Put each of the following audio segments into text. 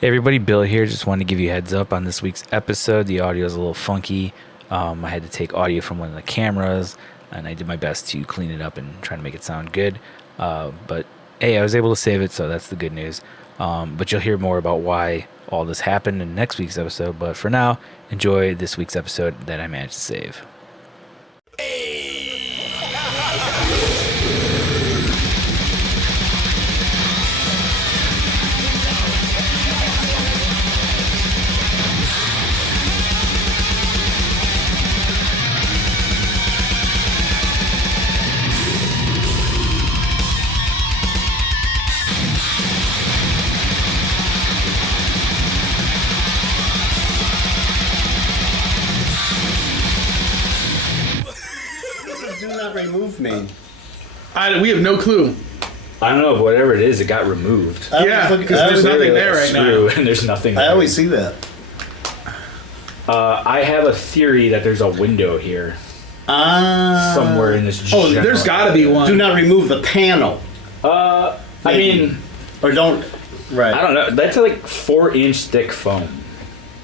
Hey everybody, Bill here. Just wanted to give you a heads up on this week's episode. The audio is a little funky. I had to take audio from one of the cameras, and I did my best to clean it up and try to make it sound good. But hey, I was able to save it, so that's the good news. But you'll hear more about why all this happened in next week's episode. But for now, enjoy this week's episode that I managed to save. Remove me. We have no clue. I don't know, but whatever it is, it got removed. Yeah, because there's nothing there right now. And there's nothing there. I always see that. I have a theory that there's a window here. Somewhere in this Oh, there's got to be one. Do not remove the panel. I mean... Or don't... Right. I don't know. That's like 4-inch thick foam.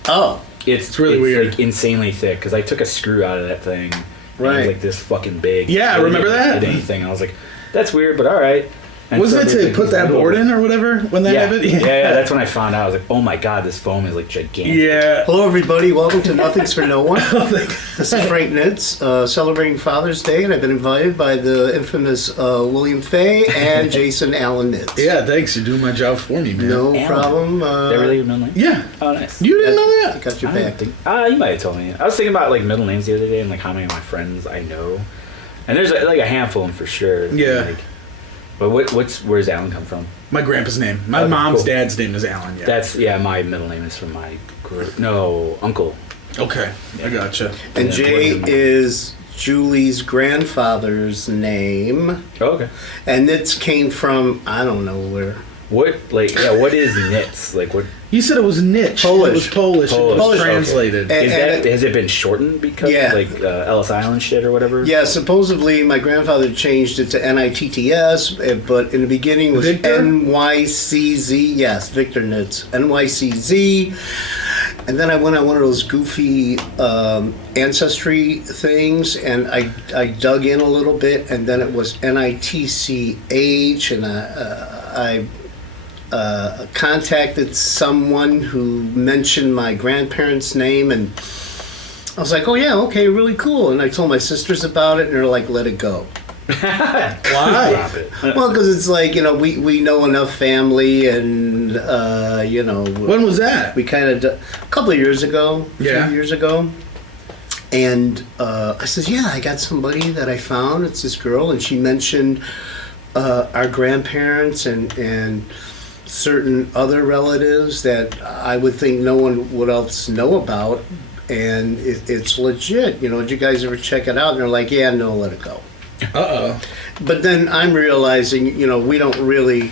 Oh. It's really weird. Like insanely thick, because I took a screw out of that thing. Right. It was like this fucking big. Yeah, remember that? Did anything. I was like, that's weird, but all right. And wasn't so it to put that board in or whatever when that happened? Yeah, that's when I found out. I was like, oh my god, this foam is like gigantic. Yeah. Hello, everybody. Welcome to Nothing's for No One. This is Frank Nitts, celebrating Father's Day, and I've been invited by the infamous William Fay and Jason Allen Nitts. Yeah, thanks. You're doing my job for me, man. No Allen. problem. That really your middle name? Yeah. Oh, nice. You didn't know I that? got your I back. think, you might have told me. I was thinking about like middle names the other day and like how many of my friends I know. And there's like a handful of them for sure. Yeah. Like, but where's Alan come from? My grandpa's name. My Okay, mom's cool. dad's name is Alan, yeah. That's, my middle name is from my uncle. Okay, I gotcha. And Jay is Julie's grandfather's name. Oh, okay. And Nitts came from, I don't know where. What is Nitts? Like, what? He said it was niche. Polish. It was Polish. It was Polish, translated. okay. Has it been shortened because of Ellis Island shit or whatever? Yeah, supposedly my grandfather changed it to Nitts, but in the beginning it was Victor? NYCZ. Yes, Victor Nitts. NYCZ. And then I went on one of those goofy ancestry things, and I dug in a little bit, and then it was NITCH, and I contacted someone who mentioned my grandparents' name, and I was like, oh yeah, okay, really cool. And I told my sisters about it, and they're like, let it go. Why? Well, because it's like, we know enough family, and, When was that? we kind of, a couple of years ago, a Yeah. few years ago. And I said, yeah, I got somebody that I found. It's this girl, and she mentioned our grandparents and certain other relatives that I would think no one would else know about, and it's legit. Did you guys ever check it out? And they're like, yeah, no, let it go. Uh-oh. But then I'm realizing, I don't really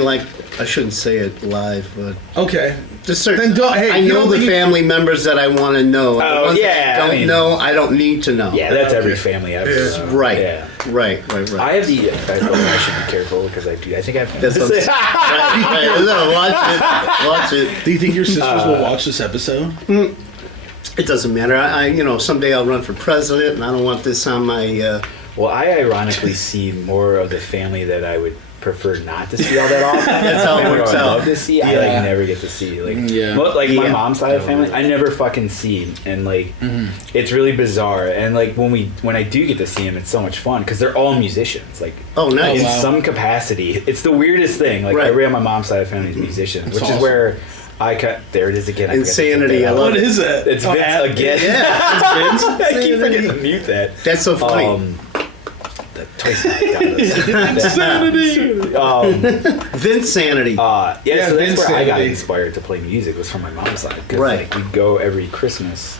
like, I shouldn't say it live, but Okay. just certain, Then I know the family members that I want to know. Oh, the ones yeah, that I don't know, I don't need to know. Yeah, that's every Okay. family ever. Yeah. So, Right. Yeah. Right. I have the. I should be careful because I think I have. That's what I'm saying. Right. No, watch it. Do you think your sisters will watch this episode? It doesn't matter. I someday I'll run for president, and I don't want this on my. Well, I ironically see more of the family that I would prefer not to see all that often. That's how it works I out. love to see. I Yeah. never get to see. Like, Yeah. my Yeah. mom's side of the family, I never fucking see, and like, it's really bizarre. And like when I do get to see them, it's so much fun because they're all musicians. Like, Oh, nice. in wow. some capacity, it's the weirdest thing. Like, Right. everybody on my mom's side of the family is musicians, which awesome. is where I cut. There it is again. I forgot to take Insanity, that I out. love What is it? It's Vince again. Yeah, Vince? I keep forgetting to mute that. that's so funny. The Toy Story got us. Vince Sanity. Yeah, Yeah, so that's Vince where I got Sanity. inspired to play music, was from my mom's side. 'Cause, Right. like, we'd go every Christmas,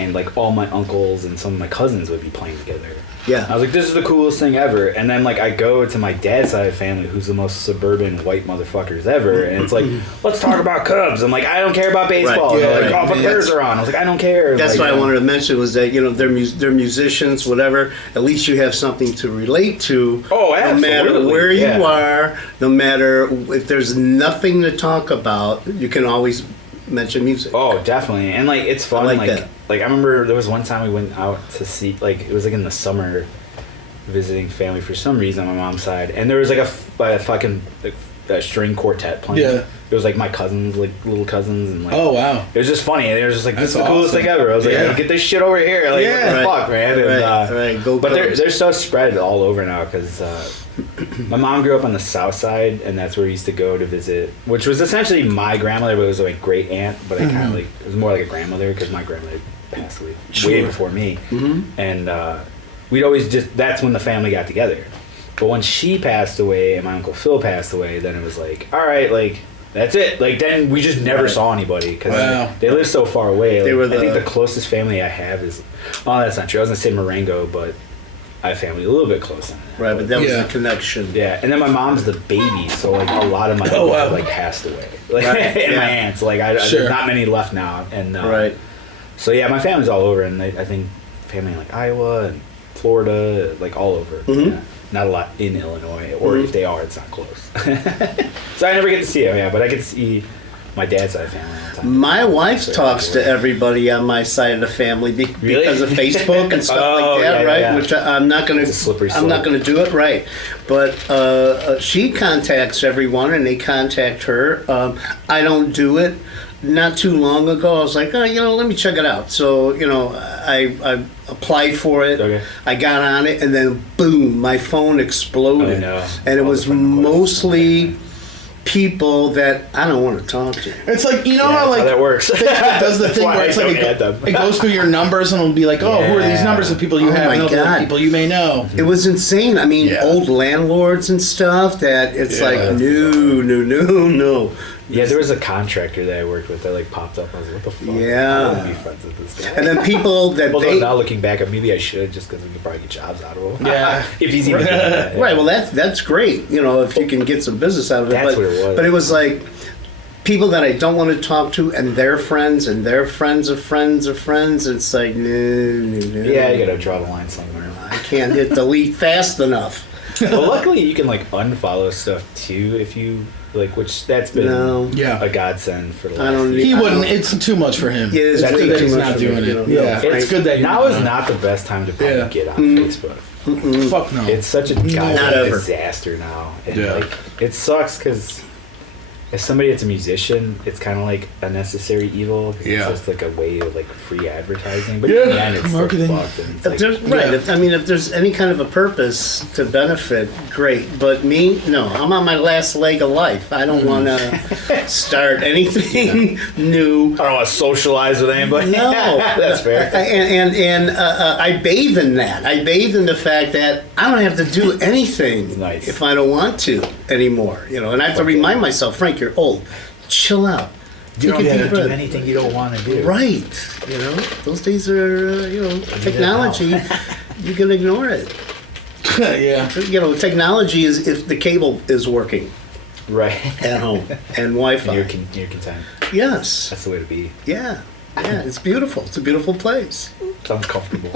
and like all my uncles and some of my cousins would be playing together. Yeah. I was like, this is the coolest thing ever. And then like I go to my dad's side of the family, who's the most suburban white motherfuckers ever, and it's like, let's talk about Cubs. I'm like, I don't care about baseball. Right. They're Yeah, like, right. oh, but Bears are on. I was like, I don't care. That's like, what I wanted to mention was that, you know, they're musicians, whatever. At least you have something to relate to. Oh, absolutely. No matter where you Yeah. are, no matter if there's nothing to talk about, you can always mention music. Oh, definitely. And like it's fun. I like like that. Like I remember there was one time we went out to see, like it was like in the summer, visiting family for some reason on my mom's side, and there was like a fucking like, a string quartet playing. Yeah. It was like my cousins, like little cousins, and like Oh, wow. it was just funny. They were just like, this That's is the coolest awesome. thing ever. I was like, Yeah. hey, get this shit over here. Like, Yeah. what the fuck, man? And, Right. Go but Cubs. they're so spread all over now because my mom grew up on the south side, and that's where we used to go to visit, which was essentially my grandmother, but it was like great aunt. But I kind of like it was more like a grandmother because my grandmother passed away way before me, and we'd always that's when the family got together. But when she passed away and my Uncle Phil passed away, then it was like, all right, like that's it. Like then we just never saw anybody because Wow. they live so far away. They Like, were I think the- the closest family I have is, oh, that's not true. I was gonna say Marengo, but I have family a little bit closer. Right, but that was Yeah. the connection. Yeah, and then my mom's the baby, so like a lot of my uncles have like passed away, like Right, and my yeah. aunts, like Sure. there's not many left now, and Right. So yeah, my family's all over, and I think family in like Iowa and Florida, like all over. Mhm. Yeah. Not a lot in Illinois, or if they are, it's not close. So I never get to see them, yeah, but I get to see my dad's side of the family all the time. My wife So, talks to yeah. everybody on my side of the family Really? because of Facebook and stuff Oh, like that, yeah, right? yeah. Which I'm not going It's a slippery to. I'm not slope. going to do it, right? But she contacts everyone, and they contact her. I don't do it. Not too long ago, I was like, oh, you know, let me check it out. So, you know, I applied for it. Okay. I got on it, and then boom, my phone exploded. I know. And it All was the friend requests. mostly people that I don't want to talk to. It's like, you know Yeah, how that's like how that works. Facebook does the That's thing why where I it's like don't add them. it goes through your numbers and it'll be like, oh, who are these Yeah. numbers of people you Oh have? my And it'll be like God. people you may know. It was insane. I mean, Yeah. old landlords and stuff that it's Yeah. like, no. Yeah, there was a contractor that I worked with that like popped up. I was like, what the fuck? Yeah. I want to be friends with this guy. And then people that Although they. now looking back, maybe I should just because we could probably get jobs out of him. Yeah. If he's even doing that. Right, well, that's great, you know, if you can get some business out of it. That's but, what it was. But it was like people that I don't want to talk to and their friends and their friends of friends of friends. It's like, no. Yeah, you gotta draw the line somewhere. I can't hit delete fast enough. Well, luckily you can like unfollow stuff too if you like, which that's been No. Yeah. a godsend for the last I don't year. He wouldn't. It's too much for him. Yeah, it's That's way good too he's much not for doing me, you it. know, Yeah. no, It's good that you're now is not. not the best time to probably Yeah. get on Facebook. Fuck no. It's such a Not goddamn ever. disaster now, and Yeah. like it sucks because as somebody that's a musician, it's kind of like a necessary evil. 'Cause Yeah. it's just like a way of like free advertising. But Yeah, in the end, it's marketing. so fucked. And it's If like, there's, right. Yeah. If there's any kind of a purpose to benefit, great. But me, no. I'm on my last leg of life. I don't want to start anything new. I don't want to socialize with anybody. No, That's fair. And I bathe in that. I bathe in the fact that I don't have to do anything Nice. if I don't want to anymore. You know, and I have to remind myself, Frank, you're old. Chill out. You don't Take a have deep to do breath. anything you don't want to do. Right. You know, those days are, technology. You can ignore it. Yeah. You know, technology is if the cable is working Right. at home and Wi-Fi. You're content. Yes. That's the way to be. Yeah. Yeah. It's beautiful. It's a beautiful place. Sounds comfortable.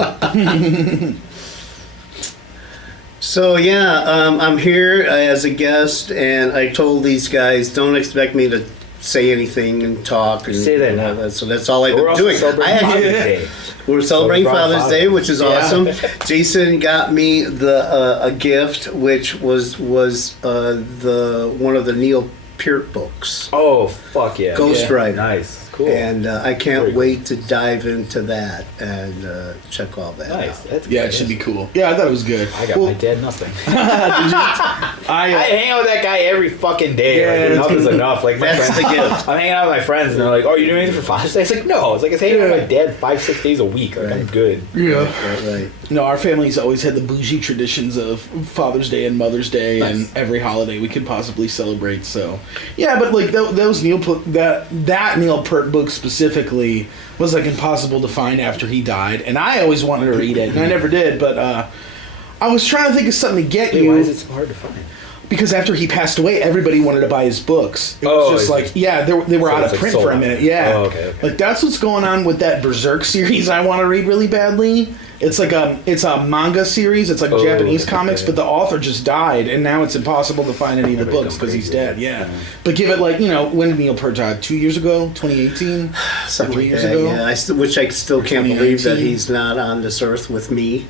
So yeah, I'm here as a guest, and I told these guys, don't expect me to say anything and talk. And Say that all now. So that's all I've We're been also doing. celebrating Father's Day. We're celebrating Celebrating Father's Day, which is Yeah. awesome. Jason got me the a gift, which was the one of the Neil Peart books, Oh, fuck yeah. Ghost Yeah. Rider. Nice. Cool. and I can't Very cool. wait to dive into that and check all that Nice. out. That's Yeah, good. it should be cool. Yeah, I thought it was good. I got Well, my dad nothing. I I hang out with that guy every fucking day. Yeah, Like, enough is enough. Like my That's friends, the gift. I'm hanging out with my friends, and they're like, "Oh, you doing anything for Father's Day?" It's like, no. It's like it's hanging out with my dad 5-6 days a week. Like I'm good. yeah. Right. No, our family's always had the bougie traditions of Father's Day and Mother's Day and Nice. every holiday we could possibly celebrate. So, yeah, but like those Neil that Neil Peart Kurt book specifically was like impossible to find after he died, and I always wanted to read it, and I never did. But I was trying to think of something to get you. Why is it so hard to find? Because after he passed away, everybody wanted to buy his books. It was just like, they were out of print for a minute. Yeah. Oh, okay. Like, that's what's going on with that Berserk series I want to read really badly. It's like it's a manga series. It's like Japanese comics, but the author just died, and now it's impossible to find any of the books because he's dead. Yeah. But give it when did Neil Peart die? 2 years ago? 2018? Something 3 like years that, ago? Yeah, which I still can't believe that he's not on this earth with me.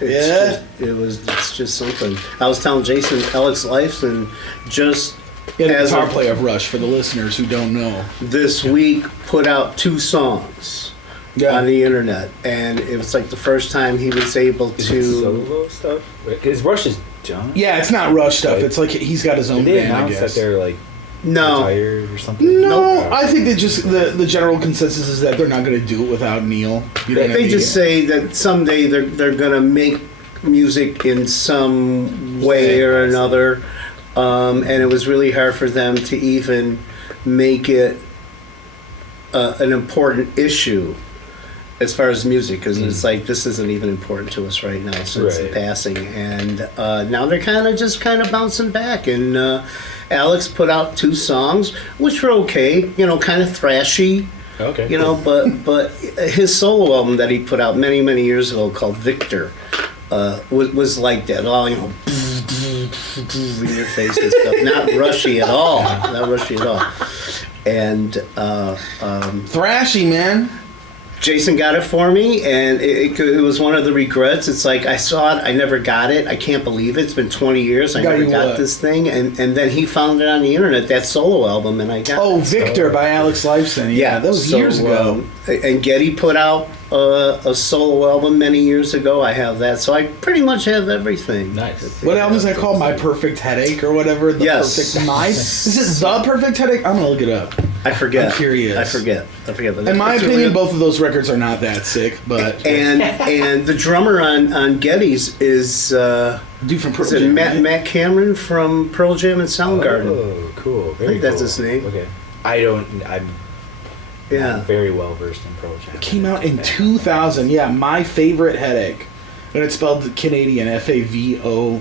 It's just something. I was telling Jason, Alex Lifeson just the guitar player of Rush, for the listeners who don't know, this week put out 2 songs on the internet, and it was like the first time he was able to solo stuff. Because Rush is John. Yeah, it's not Rush stuff. It's like he's got his own band. I guess that they're like no retired or something. No, I think they just the general consensus is that they're not going to do it without Neil. You know they just say that someday they're going to make music in some way or another, and it was really hard for them to even make it an important issue as far as music, because it's like this isn't even important to us right now since the passing, and now they're kind of bouncing back, and Alex put out 2 songs which were okay, kind of thrashy. Okay. But his solo album that he put out many years ago called Victor was like that, all in your face and stuff, not rushy at all, and thrashy, man. Jason got it for me, and it was one of the regrets. It's like, I saw it, I never got it. I can't believe it. It's been 20 years. I never got this thing. And then he found it on the internet, that solo album, and I got it. Victor by Alex Lifeson. Yeah, that was years ago. And Getty put out a solo album many years ago. I have that. So I pretty much have everything. Nice. What album is that called? My Perfect Headache or whatever? Perfect Mind? Is it The Perfect Headache? I'm going to look it up. I forget. I'm curious. I forget. In my opinion, both of those records are not that sick, but and the drummer on Getty's is dude from Pearl Jam, Matt Cameron from Pearl Jam and Soundgarden. Oh, cool. I think that's his name. Okay. I'm very well versed in Pearl Jam. It came out in 2000. Yeah, My Favorite Headache, and it's spelled Canadian, Favourite.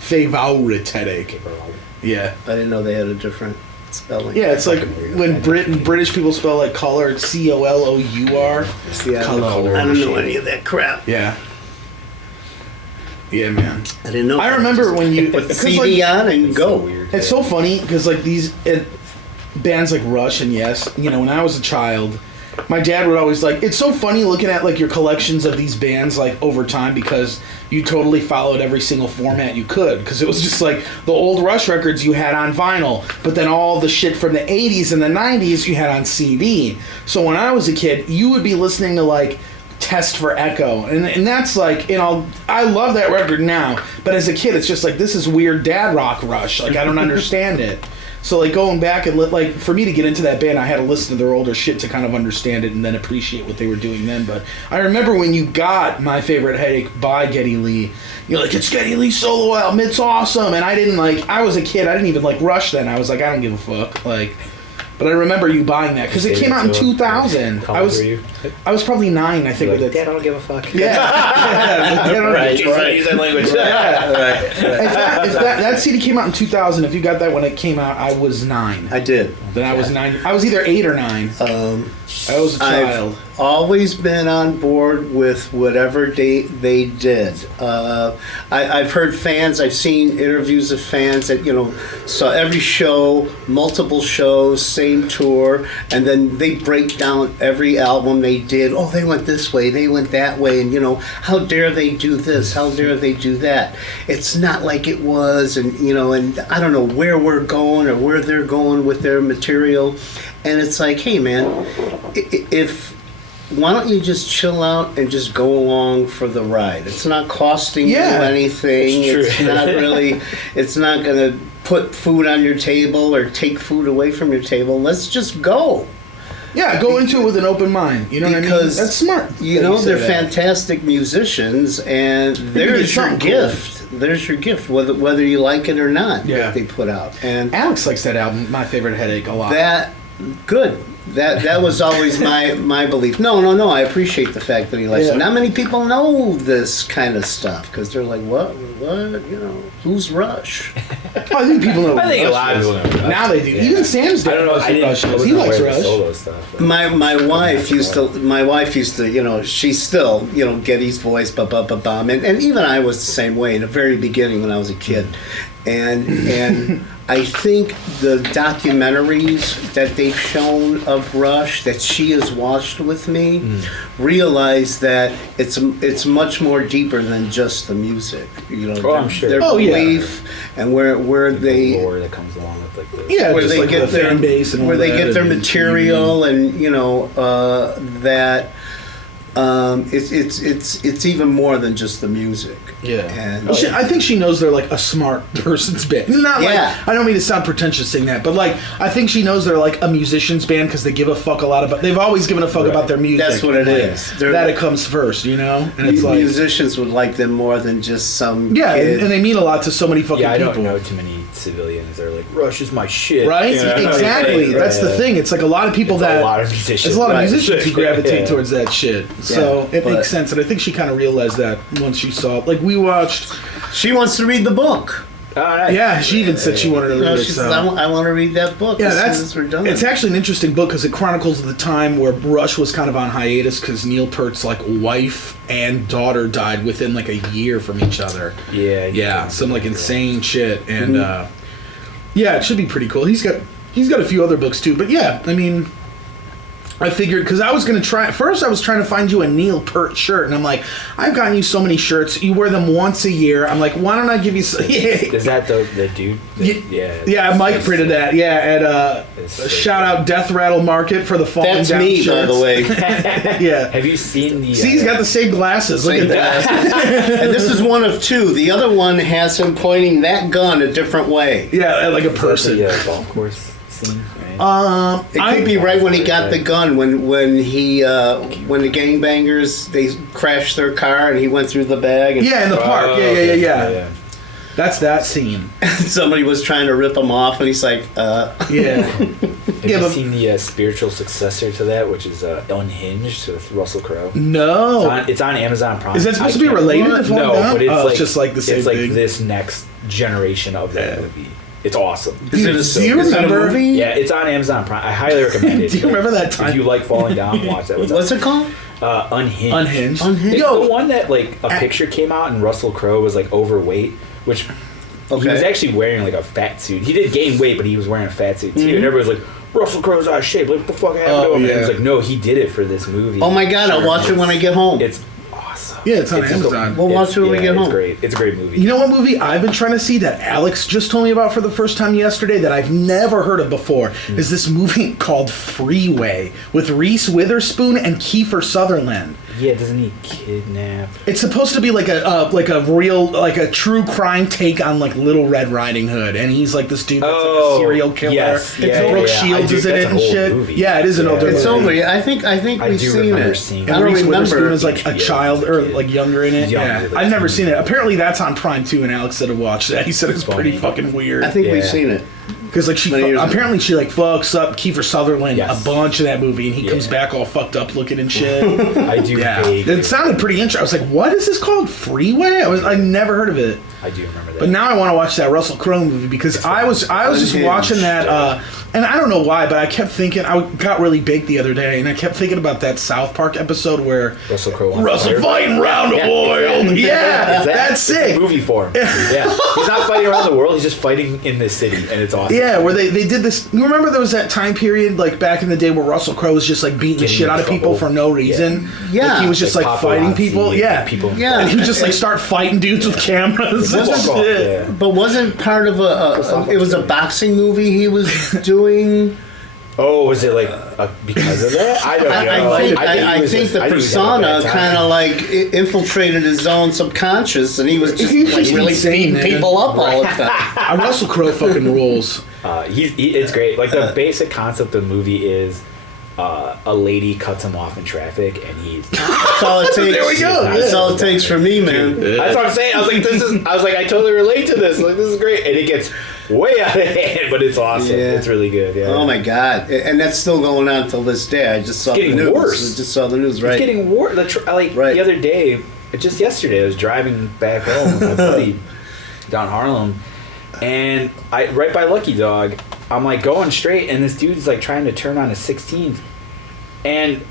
Favorite Headache. Yeah. I didn't know they had a different spelling. Yeah, it's like when British people spell like color, it's Colour. See, I don't know any of that crap. Yeah. Yeah, man. I didn't know. I remember when you put the CD on and go. It's so funny because like these bands like Rush and Yes, when I was a child, my dad would always it's so funny looking at like your collections of these bands like over time, because you totally followed every single format you could, because it was just like the old Rush records you had on vinyl, but then all the shit from the 80s and the 90s you had on CD. So when I was a kid, you would be listening to like Test for Echo, and that's like, I love that record now, but as a kid it's just like, this is weird dad rock Rush, like I don't understand it. So like going back and for me to get into that band, I had to listen to their older shit to kind of understand it and then appreciate what they were doing then. But I remember when you got My Favorite Headache by Geddy Lee, you're like, it's Geddy Lee's solo album, it's awesome. And I didn't I was a kid, I didn't even like Rush then. I was like, I don't give a fuck. But I remember you buying that because it came out in 2000. How old were you? I was probably 9, I think. Like, Dad, I don't give a fuck. Yeah. Right. Use that language. Yeah. Right. If that CD came out in 2000, if you got that when it came out, I was 9. I did. Then I was 9. I was either 8 or 9. I was a child. I've always been on board with whatever they did. I've heard fans, I've seen interviews of fans that, saw every show, multiple shows, same tour, and then they break down every album they did. Oh, they went this way, they went that way, and, how dare they do this, how dare they do that. It's not like it was, and, and I don't know where we're going or where they're going with their material. And it's like, hey, man, why don't you just chill out and just go along for the ride? It's not costing you anything. It's not going to put food on your table or take food away from your table. Let's just go. Yeah, go into it with an open mind. You know what I mean? That's smart. They're fantastic musicians, and there's your gift. There's your gift, whether you like it or not. Yeah. That they put out, and Alex likes that album, My Favorite Headache, a lot. Good. That was always my belief. No. I appreciate the fact that he likes it. Not many people know this kind of stuff because they're like, what? Who's Rush? I think people know. I think a Rush lot of is. people know Rush. Now they do. Yeah. Even Sam's dad knows who Rush is. He likes Rush. Solo stuff. My wife used to, she still, Getty's Voice, ba-ba-ba-bum. And even I was the same way in the very beginning when I was a kid. And I think the documentaries that they've shown of Rush that she has watched with me realize that it's much more deeper than just the music. I'm sure. Their belief and where they the lore that comes along with like the where just they like get the fan base and where all they that, get their and material and that it's even more than just the music. Yeah, and I think she knows they're like a smart person's band. Not like I don't mean to sound pretentious saying that, but like I think she knows they're like a musician's band because they give a fuck a lot about. They've always given a fuck about their music. That's what it is. That it comes first, And it's like musicians would like them more than just some kid. and they mean a lot to so many fucking people. I don't know too many civilians that are like Rush is my shit. Right? Yeah. Exactly. That's the thing. It's like a lot of people It's a lot of musicians. It's a lot of musicians who gravitate Yeah. towards that shit. So it makes sense, and I think she kind of realized that once she saw it. Like we watched. She wants to read the book. Yeah, she even said she wanted to read it. She says, I want to read that book as soon as we're done. It's actually an interesting book because it chronicles the time where Rush was kind of on hiatus because Neil Peart's like wife and daughter died within like a year from each other. Yeah, some like insane shit, and yeah, it should be pretty cool. He's got a few other books too, but yeah, I mean. I figured, because I was going to try, first I was trying to find you a Neil Peart shirt, and I'm like, I've gotten you so many shirts, you wear them once a year, I'm like, why don't I give you some, Is that the dude? Yeah, Mike printed that, at shout out Death Rattle Market for the falling That's down me, shirts. by the way. Yeah. Have you seen the... See, he's got the same glasses, look at that. And this is one of two. The other one has him pointing that gun a different way. Yeah, like a person. The golf course scene, right? It could be right when he got the gun, when the gangbangers, they crashed their car and he went through the bag. And in the park. Yeah. That's that scene. Somebody was trying to rip him off, and he's like, Have you seen the spiritual successor to that, which is Unhinged with Russell Crowe? No. It's on Amazon Prime. Is that supposed to be related to Falling Down? But it's just like the same it's thing. like this next generation of that movie. It's awesome. Do you remember? Yeah, it's on Amazon Prime. I highly recommend it. Do you remember that time? If you like Falling Down, watch that. What's it called? Unhinged. Unhinged. It's the one that like a picture came out and Russell Crowe was like overweight, which he was actually wearing like a fat suit. He did gain weight, but he was wearing a fat suit too. And everybody was like, Russell Crowe's out of shape. Like, what the fuck happened to him? And he was like, no, he did it for this movie. Oh my god, I'll watch it when I get home. It's awesome. Yeah, it's on Amazon. We'll watch it when we get home. It's great. It's a great movie. You know what movie I've been trying to see that Alex just told me about for the first time yesterday that I've never heard of before is this movie called Freeway with Reese Witherspoon and Kiefer Sutherland. Yeah, doesn't he kidnap? It's supposed to be like a real like a true crime take on like Little Red Riding Hood, and he's like this dude that's like a serial killer. Yes, Brooke Shields is in it and shit. Movie. Yeah, it is an older movie. It's over. I think we've seen it. Seeing I don't Reese remember. Witherspoon is like a child or like younger in it. Younger, like I've never seen it. Apparently that's on Prime too, and Alex said to watch that. He said it's pretty fucking weird. I think we've seen it. Because like apparently she like fucks up Kiefer Sutherland a bunch in that movie, and he comes back all fucked up looking and shit. I do. It sounded pretty interesting. I was like, "What is this called? Freeway?" I never heard of it. I do remember that. But now I want to watch that Russell Crowe movie because I was just watching that, and I don't know why, but I kept thinking I got really baked the other day, and I kept thinking about that South Park episode where Russell Crowe fighting around the world. Yeah, that's sick. Movie for him. Yeah, he's not fighting around the world. He's just fighting in this city, and it's awesome. Yeah, where they did this. You remember there was that time period like back in the day where Russell Crowe was just like beating the shit out of people for no reason. Yeah. Like, he was just like fighting people. Yeah, and he would just like start fighting dudes with cameras. But wasn't part of it was a boxing movie he was doing? Oh, was it like because of that? I don't know. I think the persona kind of like infiltrated his own subconscious, and he was just like really beating people up all the time. Russell Crowe fucking rules. It's great. Like the basic concept of the movie is a lady cuts him off in traffic, and he's. That's all it takes. There we go. That's all it takes for me, man. That's what I'm saying. I was like, I totally relate to this. Like, this is great, and it gets way out of hand, but it's awesome. Yeah. It's really good. Yeah. Oh my god, and that's still going on till this day. I just saw the getting news. worse. I just saw the news. Right. It's getting worse. The other day, just yesterday, I was driving back home with my buddy down Harlem, and right by Lucky Dog, I'm like going straight, and this dude's like trying to turn on a 16th, and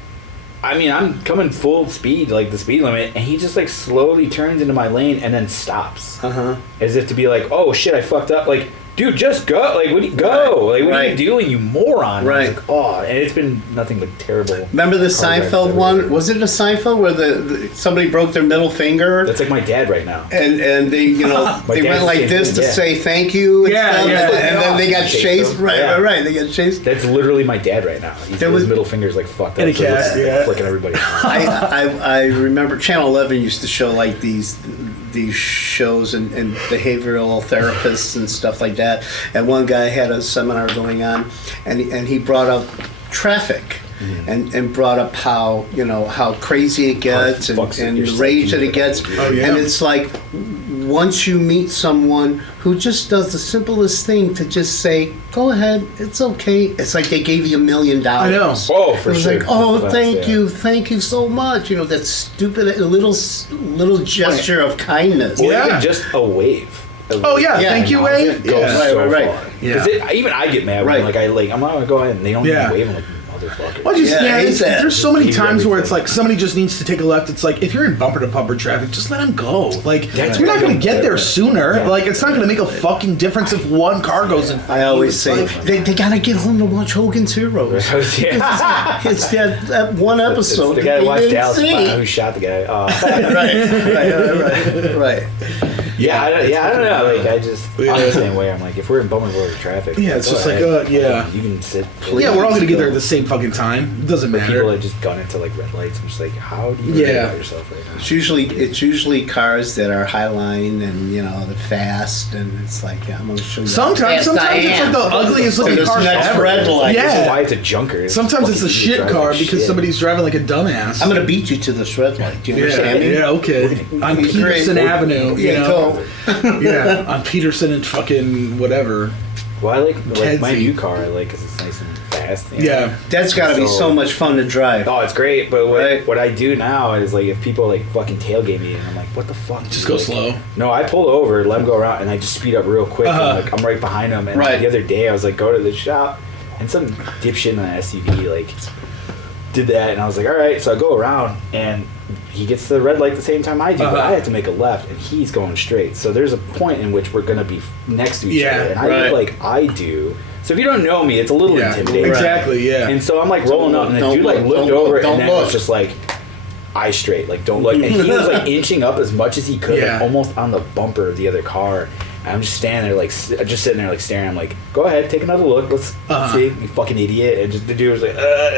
I mean I'm coming full speed, like the speed limit, and he just like slowly turns into my lane and then stops, as if to be like, oh shit, I fucked up, like. Dude, just go. Like, what do you go? Like, what are you doing, you moron? Right. I was like, oh, and it's been nothing but terrible. Remember the Seinfeld one? Was it a Seinfeld where somebody broke their middle finger? That's like my dad right now. And they, you know, they went like this to say thank you. And stuff, and then they got chased. Right. They got chased. That's literally my dad right now. His middle finger's like fucked up. In a cast, flicking everybody. I remember Channel 11 used to show like these shows and behavioral therapists and stuff like that. And one guy had a seminar going on, and he brought up traffic. And brought up how crazy it gets and the rage that it gets. And it's like once you meet someone who just does the simplest thing to just say, go ahead, it's okay. It's like they gave you $1 million. I know. Oh, for it was sure. like, oh, thank you so much. You know, that stupid little gesture of kindness. Or even just a wave. Thank you, wave. Right. Because even I get mad when I'm not gonna go ahead and they don't even wave. I'm like, motherfucker. Well, there's so many times where it's like somebody just needs to take a left. It's like if you're in bumper to bumper traffic, just let them go. Like you're not going to get there sooner. Yeah. Like it's not going to make a fucking difference if one car goes in. I always say they got to get home to watch Hogan's Heroes. It's that one episode. It's the guy who watched Dallas who shot the guy. Right. Yeah, I don't know. Like I'm the same way. I'm like, if we're in bumper to traffic, it's just like, you can sit. Yeah, we're all gonna get there at the same fucking time. It doesn't matter. People that just gone into like red lights. I'm just like, how do you feel about yourself right now? It's usually cars that are highline and they're fast, and it's like I'm gonna show you. Sometimes it's like the ugliest looking car ever. Red light. Yeah, this is why it's a junker. Sometimes it's a shit car because somebody's driving like a dumbass. I'm gonna beat you to this red light. Do you understand me? Yeah, okay. On Peterson Avenue. Yeah, on Peterson and fucking whatever. Well, I like my new car. I like because it's nice and fast. Yeah, that's got to be so much fun to drive. Oh, it's great. But what I do now is like if people like fucking tailgate me, and I'm like, what the fuck? Just go slow. No, I pull over, let them go around, and I just speed up real quick. And, like I'm right behind them. And the other day I was like, go to the shop, and some dipshit in an SUV like did that, and I was like, all right. So I go around and he gets to the red light at the same time I do, but I have to make a left, and he's going straight. So there's a point in which we're going to be next to each other, and I look like I do. So if you don't know me, it's a little intimidating. Exactly, yeah. And so I'm like rolling up, and the dude like looked over, and then was just like, eyes straight, like don't look. And he was like inching up as much as he could, like, almost on the bumper of the other car. And I'm just standing there, like, just sitting there, like, staring. I'm like, go ahead, take another look. Let's see, you fucking idiot. And just the dude was like,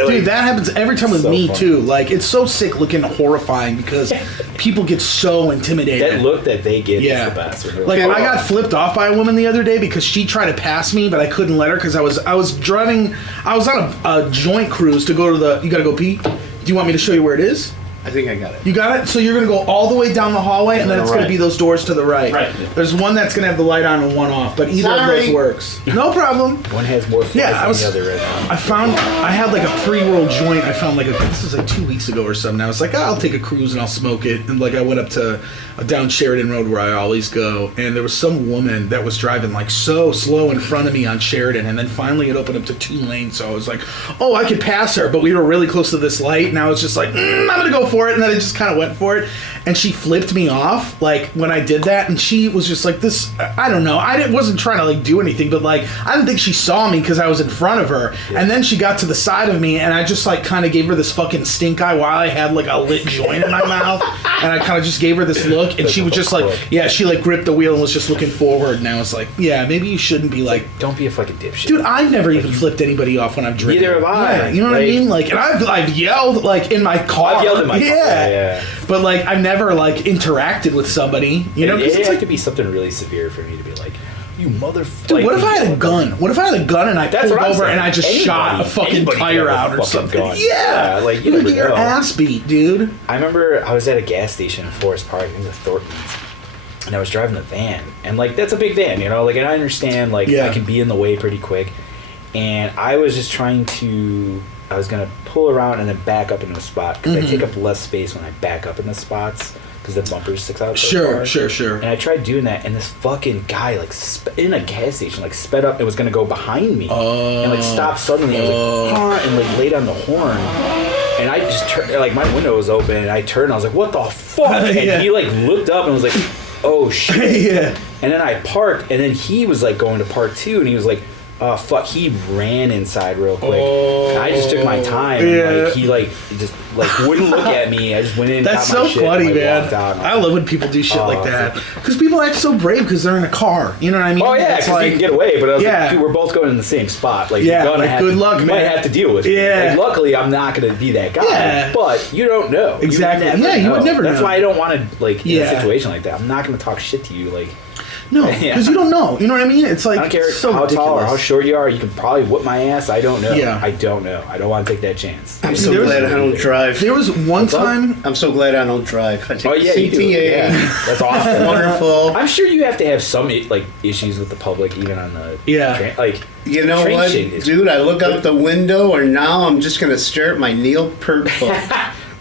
dude, that happens every time with me, too. Like, it's so sick looking, horrifying, because people get so intimidated. That look that they get is the best. Like, I got flipped off by a woman the other day because she tried to pass me, but I couldn't let her because I was driving. I was on a joint cruise to go to the. You gotta go pee? Do you want me to show you where it is? I think I got it. You got it? So you're going to go all the way down the hallway, and then it's going to be those doors to the right. There's one that's going to have the light on and one off, but either of those works. No problem. One has more flies than the other right now. I had like a pre-roll joint. I found this was like 2 weeks ago or something. I was like, I'll take a cruise and I'll smoke it. And like I went up to down Sheridan Road where I always go, and there was some woman that was driving like so slow in front of me on Sheridan, and then finally it opened up to 2 lanes. So I was like, oh, I could pass her, but we were really close to this light, and I was just like, I'm going to go for it. And then I just kind of went for it, and she flipped me off like when I did that, and she was just like this. I don't know. Wasn't trying to like do anything, but like I didn't think she saw me because I was in front of her. And then she got to the side of me, and I just like kind of gave her this fucking stink eye while I had like a lit joint in my mouth, and I kind of just gave her this look, and she was just like, she like gripped the wheel and was just looking forward. And I was like, maybe you shouldn't be like, don't be a fucking dipshit, dude. I've never even flipped anybody off when I've driven. Neither have I. Yeah, you know what I mean? Like, and I've yelled like in my car. I've yelled in my car. Yeah. But like I've never like interacted with somebody, you know? It has to be something really severe for me to be like, You motherfucker. Dude, what if I had a gun? What if I had a gun and I That's pulled what I'm over saying. and I just shot a fucking Anybody tire can have a out or fucking something? gun. Yeah. Like, you would never get your know. ass beat, dude. I remember I was at a gas station in Forest Park in the Thorntons, and I was driving the van, and like that's a big van, you know, like, and I understand like Yeah. I can be in the way pretty quick, and I was just I was gonna pull around and then back up into a spot because I take up less space when I back up in the spots because the bumper sticks out. So far. Sure. And I tried doing that, and this fucking guy like in a gas station like sped up and was gonna go behind me, and like stopped suddenly. I was like, huh, and like laid on the horn. And I just turned, like, my window was open, and I turned, and I was like, what the fuck? And he, like, looked up and was like, oh, shit. Yeah. And then I parked, and then he was, like, going to park, too, and he was like, oh, fuck. He ran inside real quick. And I just took my time, and, like, he, like, just, like, wouldn't look at me. I just went in, That's got my so shit, funny, and, like, man. walked out. I love when people do shit like that. Because people act so brave because they're in a car. You know what I mean? Oh, yeah, It's because you can get away, but I was like, dude, we're both going in the same spot. Like, Yeah, you're gonna like, have good to, luck, you man. might have to deal with Yeah. it. Like, luckily, I'm not going to be that guy, Yeah. but you don't know. Exactly. You Yeah, you would never That's know. why I don't want to, like, in Yeah. a situation like that, I'm not going to talk shit to you, like... No, because you don't know. You know what I mean? It's like I don't care so how ridiculous. tall or how short you are. You can probably whoop my ass. I don't know. Yeah. I don't know. I don't want to take that chance. I'm so glad I don't drive. There was one time. I'm so glad I don't drive. I take Oh yeah, you do. CTA. Yeah. That's awesome. Wonderful. I'm sure you have to have some like issues with the public, even on the train. Like You know train what, shit is- dude? I look out the window, or now I'm just gonna stare at my Neil Peart book.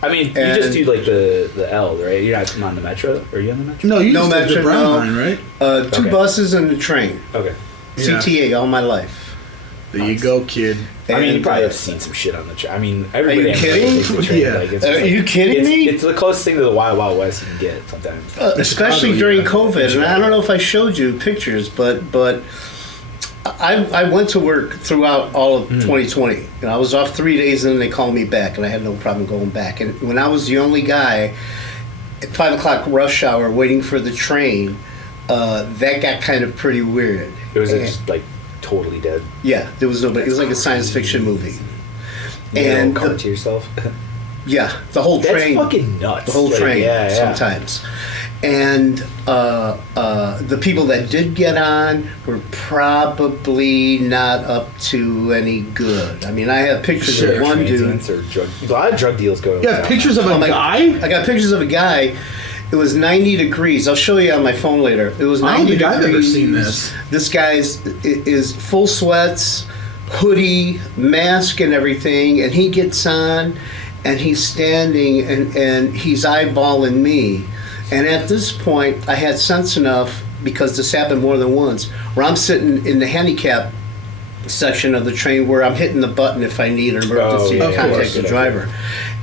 I mean, you And- just do like the L, right? You're not on the metro. Are you on the metro? No, you No just did the Metro, brown no. line, right? 2 Okay. buses and a train. Okay. Yeah. CTA all my life. There you go, kid. I mean, you And, probably have seen some shit on the train. I mean, everybody. you I know kidding? takes the train. Yeah. Like, it's Are just like- you kidding it's, me? It's the closest thing to the Wild Wild West you can get sometimes. Especially Chicago, during yeah. COVID, and I don't know if I showed you pictures, but I went to work throughout all of 2020. And I was off 3 days, and then they called me back, and I had no problem going back. And when I was the only guy at 5 o'clock rush hour waiting for the train, that got kind of pretty weird. It was And- just like totally dead. yeah, there was nobody. It was like a science fiction movie. You And know, car to yourself. Yeah, the whole That's train. fucking nuts. The whole Like, train yeah. sometimes. And the people that did get on were probably not up to any good. I mean, I have pictures Sure, of one dude. transients or drug. A lot of drug deals go. You have down. pictures of a guy? I got pictures of a guy. It was 90 degrees. I'll show you on my phone later. It was I 90 don't think degrees. I've ever seen this. This guy's is full sweats, hoodie, mask, and everything. And he gets on, and he's standing, and he's eyeballing me. And at this point, I had sense enough, because this happened more than once, where I'm sitting in the handicap section of the train where I'm hitting the button if I need an emergency Oh, to yeah, contact of course, the yeah. driver.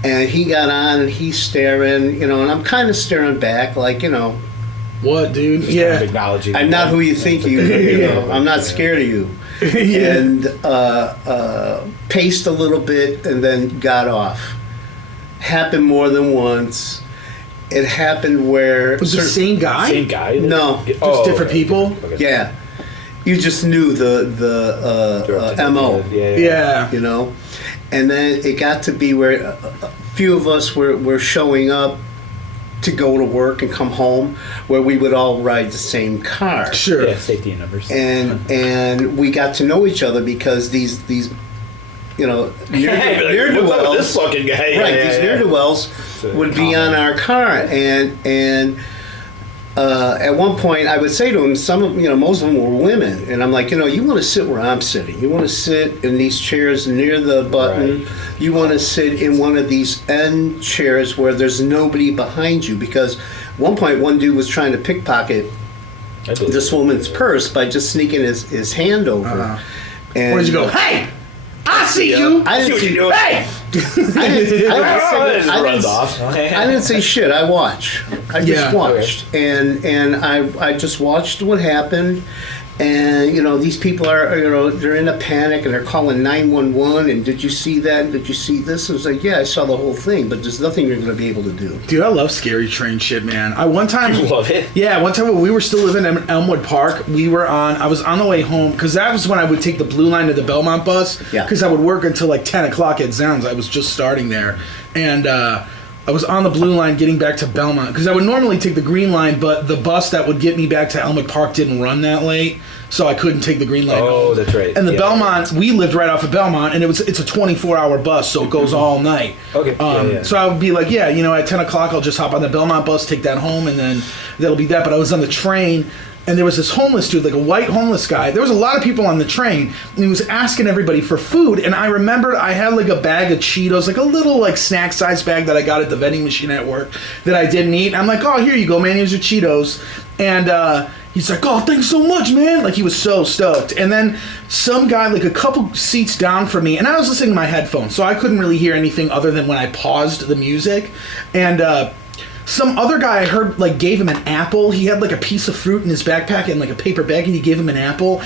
And he got on, and he's staring, and I'm kind of staring back, like, What, dude? Kind of Yeah. acknowledging. I'm not who you think you know. I'm not scared of you. Yeah. And paced a little bit and then got off. Happened more than once. It happened where Was the same guy? Same guy. No. Just different people? Okay. yeah, you just knew the MO. Yeah. Yeah. And then it got to be where a few of us were showing up to go to work and come home, where we would all ride the same car. Sure. Yeah, safety in numbers. And we got to know each other because these ne'er-do-wells, this fucking guy. right? These ne'er-do-wells would be on our car, and at one point I would say to them, most of them were women, and I'm like, you want to sit where I'm sitting. You want to sit in these chairs near the button. Right. You want to sit in one of these end chairs where there's nobody behind you, because at one point one dude was trying to pickpocket this woman's purse by just sneaking his hand over. And Where'd you go? Hey! I see you! I didn't see. Hey! I didn't say shit. I watch. I just Yeah. watched, and I just watched what happened. And these people are they're in a panic, and they're calling 911. And did you see that? Did you see this? I was like, yeah, I saw the whole thing, but there's nothing you're going to be able to do. Dude, I love scary train shit, man. One time, You love it? Yeah, one time when we were still living in Elmwood Park, I was on the way home, because that was when I would take the Blue Line to the Belmont bus, Yeah. because I would work until like 10 o'clock at Zounds. I was just starting there. And I was on the blue line getting back to Belmont because I would normally take the green line, but the bus that would get me back to Elmwood Park didn't run that late, so I couldn't take the green line. Oh, that's right. And the Belmont, we lived right off of Belmont, and it's a 24-hour bus, so it goes all night. Okay. So I would be like, at 10 o'clock I'll just hop on the Belmont bus, take that home, and then that'll be that. But I was on the train. And there was this homeless dude, like a white homeless guy. There was a lot of people on the train, and he was asking everybody for food. And I remembered I had like a bag of Cheetos, like a little like snack size bag that I got at the vending machine at work that I didn't eat. And I'm like, oh, here you go, man. Here's your Cheetos. And he's like, oh, thanks so much, man. Like he was so stoked. And then some guy, like a couple seats down from me, and I was listening to my headphones, so I couldn't really hear anything other than when I paused the music. And some other guy I heard like gave him an apple. He had like a piece of fruit in his backpack and like a paper bag, and he gave him an apple.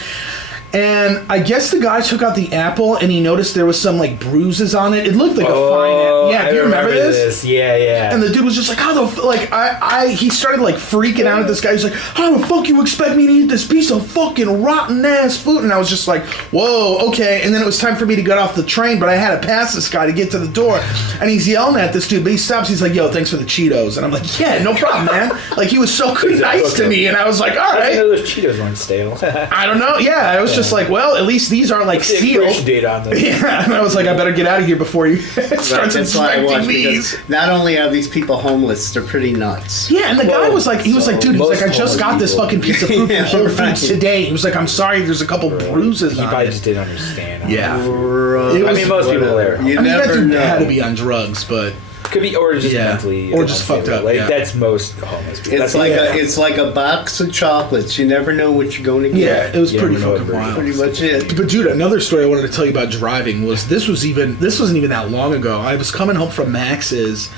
And I guess the guy took out the apple and he noticed there was some like bruises on it. It looked like a fine apple. Yeah, do you remember this? Yeah. And the dude was just like, how the he started like freaking out at this guy. He's like, how the fuck you expect me to eat this piece of fucking rotten ass food? And I was just like, whoa, okay. And then it was time for me to get off the train, but I had to pass this guy to get to the door. And he's yelling at this dude, but he stops. He's like, yo, thanks for the Cheetos. And I'm like, yeah, no problem, man. Like he was so nice to me. And I was like, all right. I know those Cheetos weren't stale. I don't know. Yeah, I was just like, well, at least these are like sealed. Date on them. Yeah, and I was like, I better get out of here before you start inspecting these. Not only are these people homeless, they're pretty nuts. Yeah, and the guy was like, dude, he's like, I just got this fucking piece of fruit from Whole Foods today. He was like, I'm sorry, there's a couple bruises on it. He probably just didn't understand. Yeah. I mean, most people there. That dude had to be on drugs, but... Could be, or just mentally, or just fucked up. Like that's most homeless people. It's like a box of chocolates. You never know what you're going to get. Yeah, it was pretty fucking wild. Pretty much it. But dude, another story I wanted to tell you about driving was this wasn't even that long ago. I was coming home from Max's,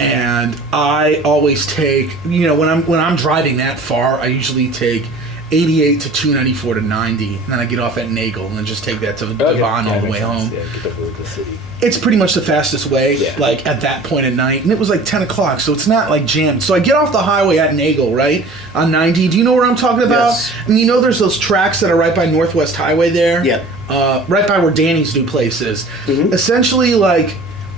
and I always take when I'm driving that far, I usually take 88 to 294 to 90, and then I get off at Nagel and then just take that to Devon all the way home. Yeah, get over the city. It's pretty much the fastest way, like at that point at night, and it was like 10 o'clock, so it's not like jammed. So I get off the highway at Nagel, right, on 90. Do you know where I'm talking about? Yes. And there's those tracks that are right by Northwest Highway there? Yeah. Right by where Danny's new place is. Mm-hmm. Essentially, like,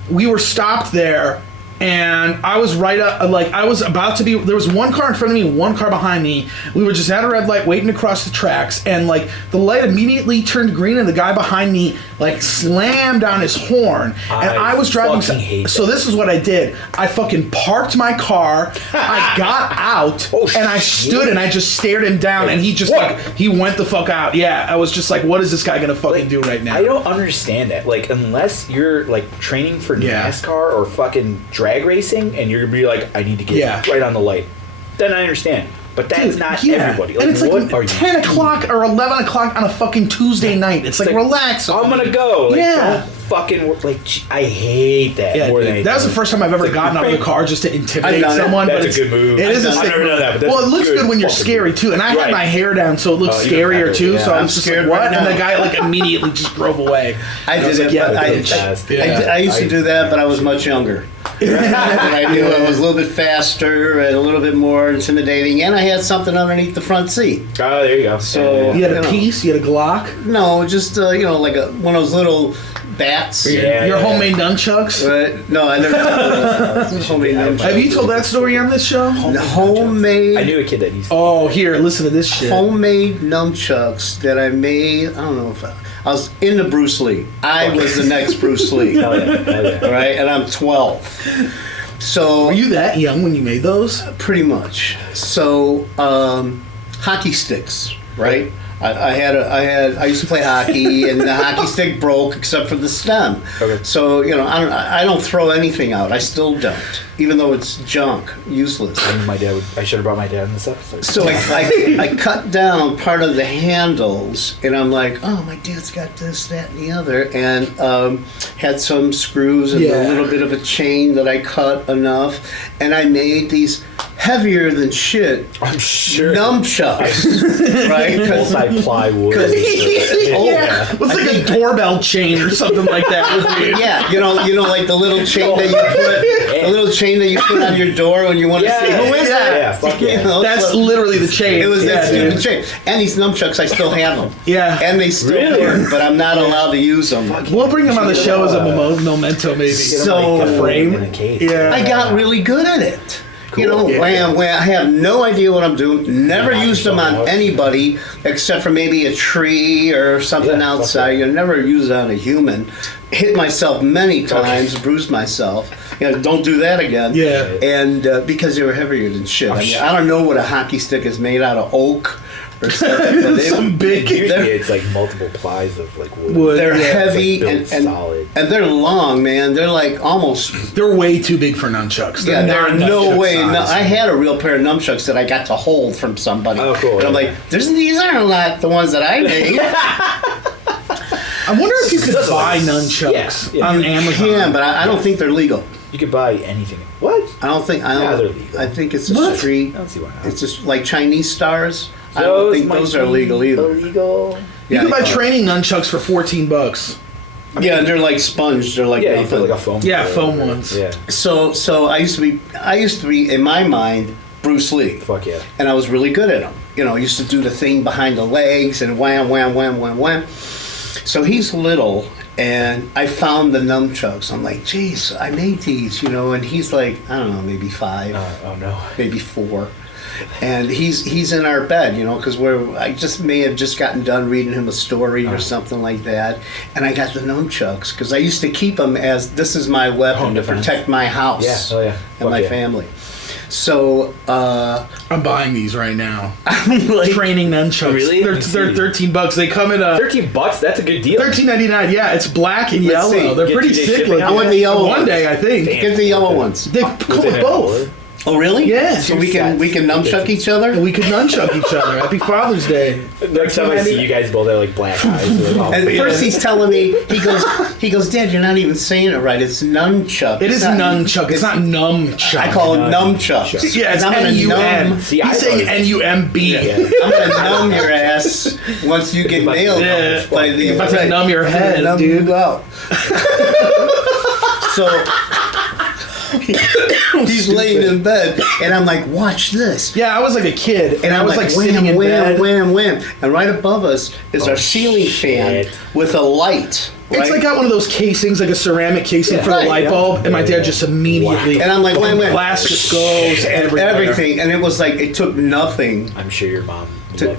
we were stopped there, and I was I was about to be, there was one car in front of me, one car behind me. We were just at a red light waiting to cross the tracks, and like the light immediately turned green, and the guy behind me like slammed on his horn, and I was driving. So this is what I did. I fucking parked my car. I got out, and I stood and I just stared him down, and he just he went the fuck out. Yeah, I was just like, what is this guy gonna fucking do right now? I don't understand that. Like, unless you're like training for NASCAR or fucking drag racing, and you're gonna be like, I need to get right on the light, then I understand. But that's not everybody. Like, and it's like 10 o'clock or 11 o'clock on a fucking Tuesday night. It's like, relax. I'm gonna go. Like, don't fucking, like, I hate that more than anything. That was the first time I've ever gotten out of the car just to intimidate someone. That's a good move. It is a I've never done that, but that's it looks good when you're scary, too. And I had my hair down, so it looks scarier, too. So I was just like, what? And the guy, like, immediately just drove away. I did it. I used to do that, but I was much younger. And I knew I was a little bit faster and a little bit more intimidating, and I had something underneath the front seat. Oh, there you go. So you had a piece? You had a Glock? No, just like one of those little bats. Your homemade nunchucks? No, I never had homemade nunchucks. Have you told that story on this show? Homemade. I knew a kid that used to. Oh, here, listen to this shit. Homemade nunchucks that I made. I don't know if I was into Bruce Lee. I was the next Bruce Lee. Hell yeah. All right, and I'm 12. So were you that young when you made those? Pretty much. So hockey sticks, right? I used to play hockey, and the hockey stick broke except for the stem. Okay. So I don't throw anything out. I still don't, even though it's junk, useless. I should have brought my dad in this episode. So I cut down part of the handles, and I'm like, oh, my dad's got this, that, and the other, and had some screws and a little bit of a chain that I cut enough, and I made these heavier than shit. I'm sure. Nunchucks, right? Multi-plywood. Yeah. It's like a doorbell chain or something like that. Dude. Yeah, you know, like the little chain that you put on your door when you want to see who is that. Yeah, fuck yeah. You know, That's literally the chain. It was that dude. stupid chain. And these nunchucks, I still have them. Yeah. And they still work, but I'm not allowed to use them. We'll bring them on the show as a memento, maybe. So a frame. In a case. Yeah. I got really good at it. Cool. You know, Yeah. when I have no idea what I'm doing. Never used them on anybody except for maybe a tree or something outside. You never use it on a human. Hit myself many times, bruised myself. You know, don't do that again. Yeah. And because they were heavier than shit. I mean, I don't know what a hockey stick is made out of, oak or something. But Some big. Usually it's like multiple plies of like wood. They're Yeah, heavy it's like and solid. and they're long, man. They're like almost. They're way too big for nunchucks. Yeah, there are no nunchuck way. size. No, I had a real pair of nunchucks that I got to hold from somebody. Oh, cool. And I'm like, these aren't like the ones that I made. I wonder if you could buy nunchucks Yeah. on You Amazon. can, but I don't think they're legal. You could buy anything. What? I don't think. Yeah, they're legal. I think it's a What? street. I don't see why not. It's just like Chinese stars. I don't think those are legal either. Illegal. You Yeah, can buy they are. training nunchucks for $14. Yeah, they're like sponge. They're like Yeah, you nothing. put like a foam. Yeah, ball. foam ones. Yeah. So I used to be in my mind Bruce Lee. Fuck yeah. And I was really good at them. You know, I used to do the thing behind the legs and wham, wham, wham, wham, wham. So he's little, and I found the nunchucks. I'm like, geez, I made these, you know. And he's like, I don't know, maybe 5, Oh no. maybe 4. And he's in our bed, you know, because I just may have just gotten done reading him a story or something like that. And I got the nunchucks because I used to keep them as this is my weapon Home to defense. protect my house Yeah. Oh yeah. and Fuck my yeah. family. So I'm buying these right now. I'm like, Training nunchucks. Really? They're $13. They come in a $13. That's a good deal. $13.99. Yeah, it's black and Let's yellow. see. They're Get pretty 2-day sick shipping. looking. I want the yellow One ones. day, I think. get the yellow ones. They come with both. Oh, really? Yeah. So we can nunchuck each And other. we could nunchuck each other. Happy Father's Day. Next time I see you guys both have like black eyes. Like, oh, And yeah. first he's telling me, he goes, Dad, you're not even saying it right. It's nunchuck. It is not- nunchuck. It's not numchuck. I call them numchucks. Yeah, it's I'm gonna N-U-M. numb. See, I He's thought saying it was- N-U-M-B. Yeah. I'm gonna numb your ass once you get nailed. Yeah. by the About to numb your I'm gonna head, numb dude. you out. So he's laying in bed, and I'm like, watch this. Yeah, I was like a kid, and I I'm was like wham, sitting in wham, bed. wham, wham. And right above us is our ceiling fan shit. with a light. It's right? like got one of those casings, like a ceramic casing for Right, the light yeah. bulb, and my dad just immediately. And I'm like, wham, wham. Glass just goes everywhere. everything, and it was like it took nothing. I'm sure your mom.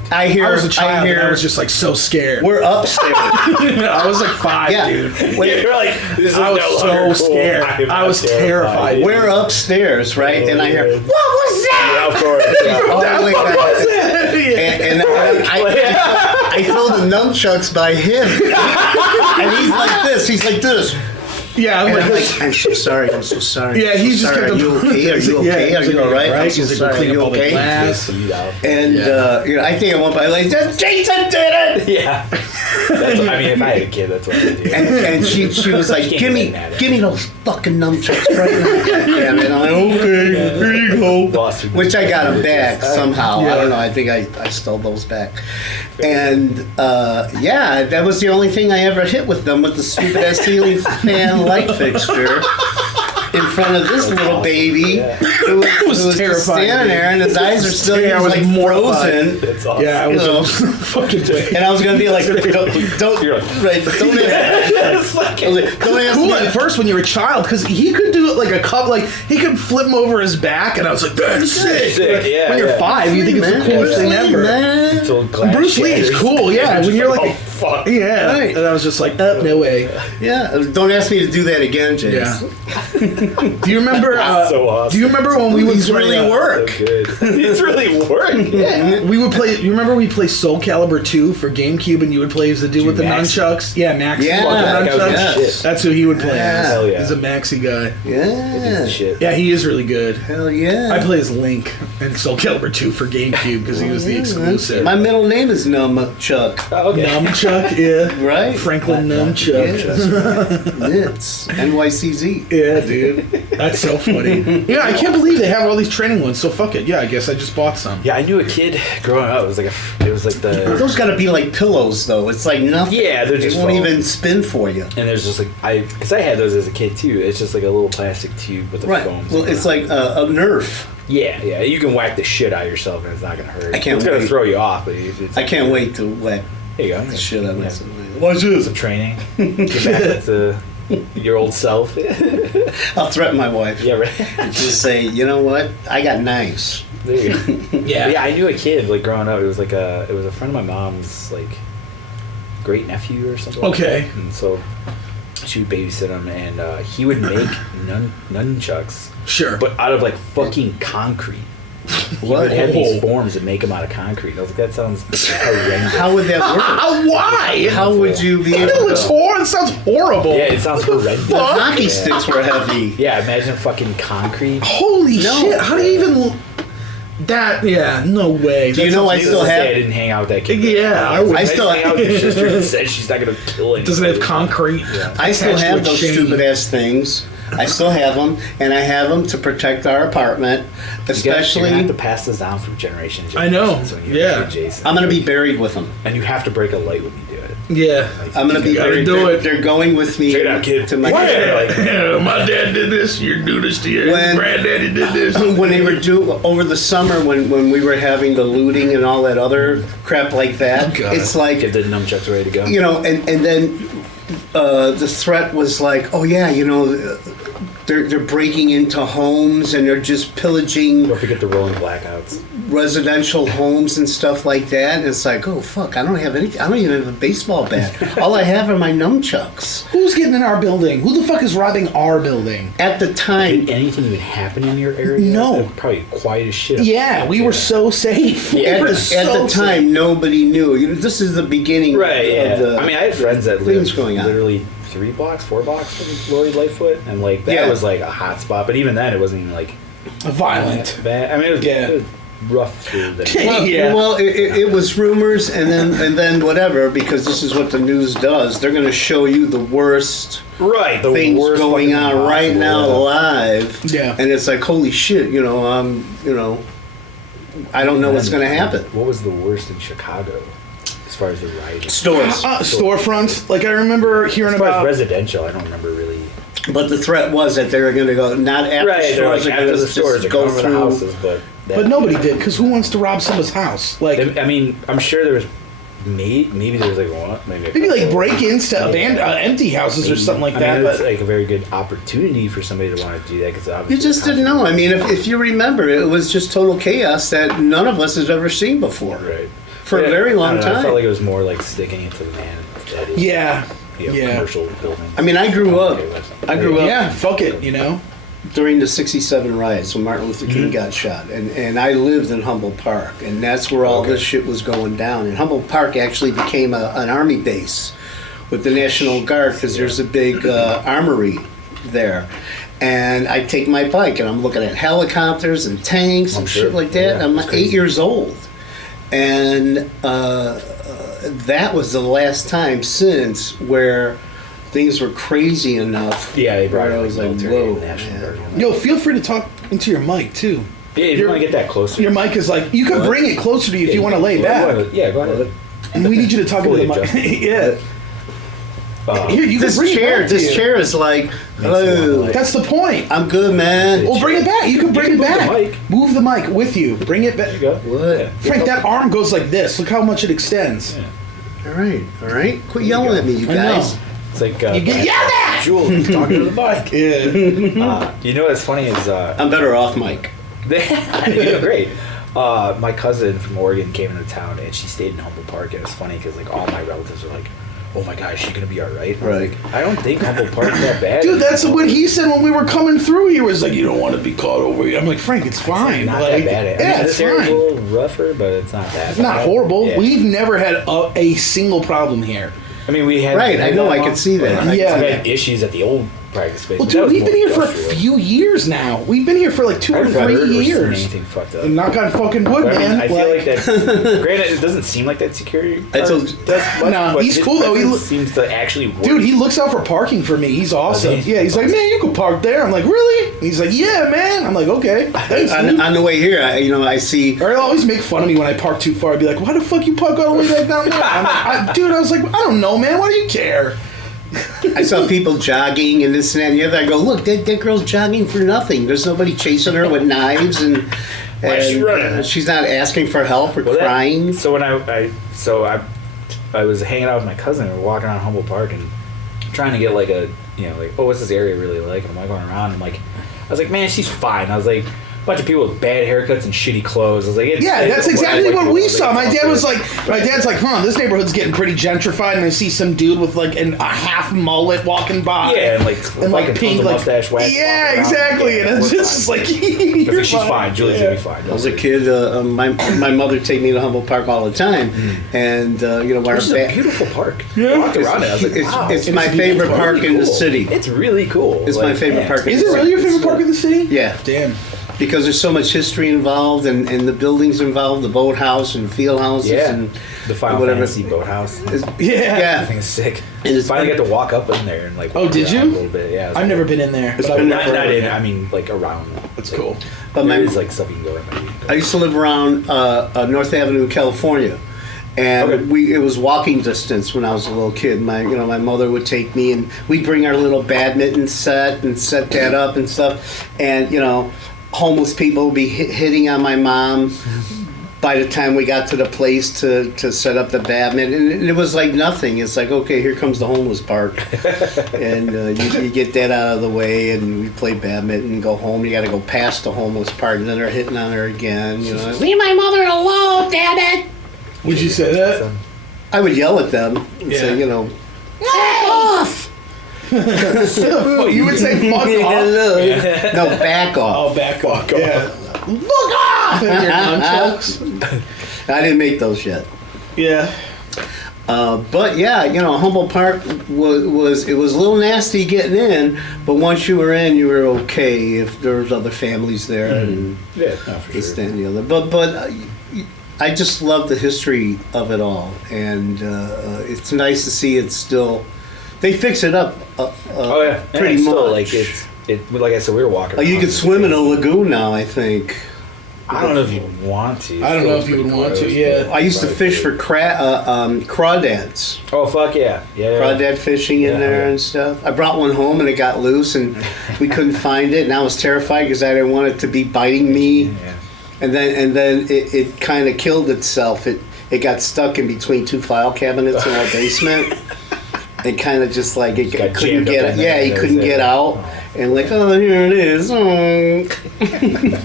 I hear. I was a child, I hear. and I was just like so scared. We're upstairs. I was like 5, Yeah. dude. Wait, You're like, this is I was no so longer cool. scared. am I was not terrified. we're upstairs, right? And I hear, what was Yeah, that? of course. Yeah. All the way back. And I throw the nunchucks by him, and he's like this. He's like this. Yeah, I'm And I'm like, like, I'm so sorry. I'm so sorry. yeah, I'm so he's just sorry. kept Are you okay? Are you Yeah, okay? Are he's you like, all right? I'm right? so He's like, sorry. Are clean you up all the okay? glass. And you know, I think at one point, like, Jason did it. Yeah. That's, I mean, if I had a kid, that's what I would do. And she was like, Can't give get mad at me those fucking nunchucks right now. Yeah, man. I'm like, okay, here you go. Lost her- Which I got them back somehow. Yeah. I don't know. I think I stole those back. And yeah, that was the only thing I ever hit with them, with the stupid ass ceiling fan light fixture in front of this little baby who was just terrifying, standing there, and his eyes are still he I was was like mortified. frozen. That's awesome. Yeah, I You know. was fucking. And I was gonna be like, don't You're like, don't That's fucking- I was like, don't ask Cool me. at first when you're a child because he could do it like a cup, like he could flip him over his back, and I was like, "That's sick!" Sick, yeah, when you're yeah. 5, you think it's the coolest thing ever. Man. Until glass Bruce Lee is shatters. cool, yeah. Just When you're like, oh fuck. yeah, Right. and I was just like, oh, no way. Yeah, don't ask me to do that again, James. Yeah. Do you remember? So awesome. Do you remember when we would These play, really work. So good. These really work. Yeah. We would play. You remember we play Soul Calibur 2 for GameCube, and you would play as the dude with the Maxi. nunchucks. Yeah, Maxi. Yeah, with the that guy was nunchucks. the shit. That's who he would play Yeah. as. Hell yeah. He's a Maxi guy. Yeah. Shit. Yeah, he is really good. Hell yeah. I play as Link in Soul Calibur 2 for GameCube because he was the exclusive. My middle name is Numchuck. Oh, okay. Nunchuck, yeah. Right? Franklin Yeah, Nunchuck. that's right. Nitts. NYCZ. Yeah, dude. dude. That's so funny. Yeah, I can't believe they have all these training ones. So fuck it. Yeah, I guess I just bought some. Yeah, I knew a kid growing up. It was like the. Those got to be like pillows, though. It's like nothing. Yeah, they're just They won't foam. even spin for you. And there's just like because I had those as a kid too. It's just like a little plastic tube with the Right. foam. Well, it's like a Nerf. Yeah. You can whack the shit out of yourself and it's not gonna hurt. I can't It's gonna wait. throw you off, but it's I can't wait to whack There you go. the shit out of Yeah. myself. Watch this. Some training. Get back to your old self. I'll threaten my wife. Yeah, right. Just say, you know what? I got knives. There you go. Yeah, I knew a kid like growing up. It was a friend of my mom's like great nephew or something. Okay. Like that. And so she would babysit him, and he would make nunchucks, Sure. but out of like fucking concrete. He would have these forms and make them out of concrete. And I was like, that sounds horrendous. How would that work? Why? How would you be able It looks to... horrible. It sounds horrible. Yeah, it sounds horrendous. The hockey sticks were heavy. Yeah, imagine fucking concrete. Holy No. shit! How do you even? That yeah, no way. Do you know I still Needless to say, have... I didn't hang out with that kid. Yeah, I I, would- I I still- hang out with your sister and said she's not gonna kill anybody. Doesn't have concrete. Yeah. I still attached to have a those chain. stupid ass things. I still have them, and I have them to protect our apartment, You're especially... gonna have to pass this down from generation to I know, generation. When you're yeah. a kid, Jason. I'm going to be buried with them. And you have to break a light when you do it. Yeah. I'm going to be gotta buried. do They're, it. they're going with me Check it out, kid. to my... Yeah, my dad did this. You do this to your When- granddaddy did this. When they were over the summer, when we were having the looting and all that other crap like that, Oh, God. it's like, Get the nunchucks ready to go. you know, and then the threat was like, oh yeah, you know, they're breaking into homes and they're just pillaging Don't forget the rolling blackouts. residential homes and stuff like that. And it's like, oh fuck, I don't have anything. I don't even have a baseball bat. All I have are my nunchucks. Who's getting in our building? Who the fuck is robbing our building? At the time, Did anything even happen in your area? No. They're probably quiet as shit. Yeah, we were so safe. We at were the, so at the time, safe. nobody knew. You know, this is the beginning Right, yeah. of the... I mean, I had friends that things lived going on. literally 4 blocks from Lori Lightfoot, and like that Yeah. was like a hot spot. But even then, it wasn't even like Violent. bad. I mean, it was, Yeah. it was rough through the. Yeah. Well, it was rumors, and then whatever, because this is what the news does. They're going to show you the worst Right, the things worst going fucking on right possible, now yeah. live. Yeah. And it's like, holy shit, you know, I don't know what's going to happen. What was the worst in Chicago as far as the rioting? Stores. Storefronts. Like I remember hearing As far as about. residential, I don't remember really. But the threat was that they were going to go, not after Right, they're stores, like they're going after to the stores, just they're go going to the through. houses, but But nobody did, because who wants to rob someone's house? Like I mean, I'm sure there was maybe there was like one, maybe like break-ins to empty houses or something like I that. mean, it's But like a very good opportunity for somebody to want to do that because obviously You just didn't know. I mean, if you remember, it was just total chaos that none of us has ever seen before. Right. For a Yeah, very long I don't know, I time. felt like it was more like sticking it to the man. That is, yeah, you know, yeah, commercial buildings. I mean, I grew up yeah. Fuck it, you know. during the 67 riots when Martin Luther King got shot, and I lived in Humboldt Park, and that's where all this shit was going down. And Humboldt Park actually became an army base with the National Guard because there's a big armory there. And I take my bike and I'm looking at helicopters and tanks and sure. shit like that. Yeah, I'm that's 8 crazy. years old, and that was the last time since where things were crazy enough. Yeah, they brought where in I like was like, military whoa, and National man. Guard. and Yo, feel free to talk into your mic too. Yeah, if you want to get that closer. Your mic is like you can bring it closer to you if you want to lay Go back. ahead. Yeah, go ahead. And we need you to talk into the Fully mic. adjusted. Yeah. Here, you can This bring it chair, back to this you. chair is like, it hello, like- That's the point. I'm good, man. Well, bring it back. You can bring it move the back. mic. Move the mic with you. Bring it There you back. go. What? Yeah. Frank, that arm goes like this. Look how much it extends. All right. Quit yelling at me, you I know. guys. It's like You get yelled at. Jules talking to the mic. Yeah. You know what's funny is I'm better off, Mike. you know, great. My cousin from Oregon came into town and she stayed in Humboldt Park. And it's funny because like all my relatives are like, "Oh my God, is she gonna be all right?" I'm Right. like, I don't think Humboldt Park's that bad. Dude, that's what he said when we were coming through. He was like, "You don't want to be caught over here." I'm like, "Frank, it's fine. Not like, that bad. I Yeah, mean, it's this area's a fine. little rougher, but it's not that. It's not bad. horrible. Yeah. We've never had a single problem here. I mean, we had. Right, I know, I could see that. Yeah. We had issues at the old practice space. Well, but that dude, was we've more been here for a industrial. few years now. We've been here for like 2 or I've never 3 heard or seen years. anything fucked up. And knock on fucking wood, But I mean, man. I feel like that. Granted, it doesn't seem like that security. I told you. No, he's cool, though. He seems to actually work. Dude, he looks out for parking for me. He's awesome. Does he? Yeah, he's like, man, you can park there. I'm like, really? And he's like, yeah, man. I'm like, okay. Thanks, dude. On the way here, I see. Or he'll always make fun of me when I park too far. I'd be like, why the fuck you park all the way back down there? I'm like, dude, I was like, I don't know, man. Why do you care? I saw people jogging and this and that and the other. I go, look, that girl's jogging for nothing. There's nobody chasing her with knives and. Why is she running? She's not asking for help or crying. So when I was hanging out with my cousin, we were walking around Humboldt Park and trying to get like a, like, oh, what's this area really like? And I'm like going around and I was like, man, she's fine. I was like, a bunch of people with bad haircuts and shitty clothes. I was like, That's exactly what we saw. My dad's like, this neighborhood's getting pretty gentrified, and I see some dude with like a half mullet walking by. Yeah, and like pink, like mustache wax. yeah, exactly. And it's just like, you're she's fine. Julie's gonna be fine. I was a kid. My mother take me to Humboldt Park all the time, and Which is a beautiful park. Yeah. I walked around it. I was like, wow. It's my favorite park in the city. It's really cool. It's my favorite park. Is it really your favorite park in the city? Yeah. Damn. Because there's so much history involved, and the buildings involved, the boathouse and field houses, and the Final Fantasy boathouse. Yeah. I think it's sick. And it's finally got to walk up in there and like. Oh, did you? A little bit, yeah. I've never been in there. It's But been I there Not forever. in. I mean, like around. That's like, cool. But there is like stuff you can go in. I used to live around North Avenue in California, and Okay. it was walking distance when I was a little kid. My mother would take me, and we'd bring our little badminton set and set that up and stuff, and homeless people would be hitting on my mom by the time we got to the place to set up the badminton. And it was like nothing. It's like, okay, here comes the homeless park. And you get that out of the way, and we play badminton and go home. You got to go past the homeless park, and then they're hitting on her again. Leave my mother alone, damn it! Would you say that? I would yell at them and say, back off! You would say fuck off? No, back off. Oh, back off. Yeah. Fuck off! And your nunchucks. I didn't make those yet. Yeah. But yeah, Humboldt Park was a little nasty getting in, but once you were in, you were okay if there was other families there and For this, sure. that, and the other. But I just love the history of it all, and it's nice to see it still. They fix it up. Oh yeah, and pretty it's much. still, like like I said, we were walking. You around can the swim in a space. lagoon now, I think. I don't know if you'd want to. I don't know if you would want to, yeah. I used to fish for crawdads. Oh fuck yeah, yeah. Crawdad fishing in Yeah, there yeah. and stuff. I brought one home and it got loose and we couldn't find it, and I was terrified because I didn't want it to be biting me. Yeah. And then it kind of killed itself. It got stuck in between two file cabinets in our basement. It kind of just like it Got couldn't jammed up get in there. yeah, he That couldn't was it. get out. Oh. And like, oh, here it is. Oh.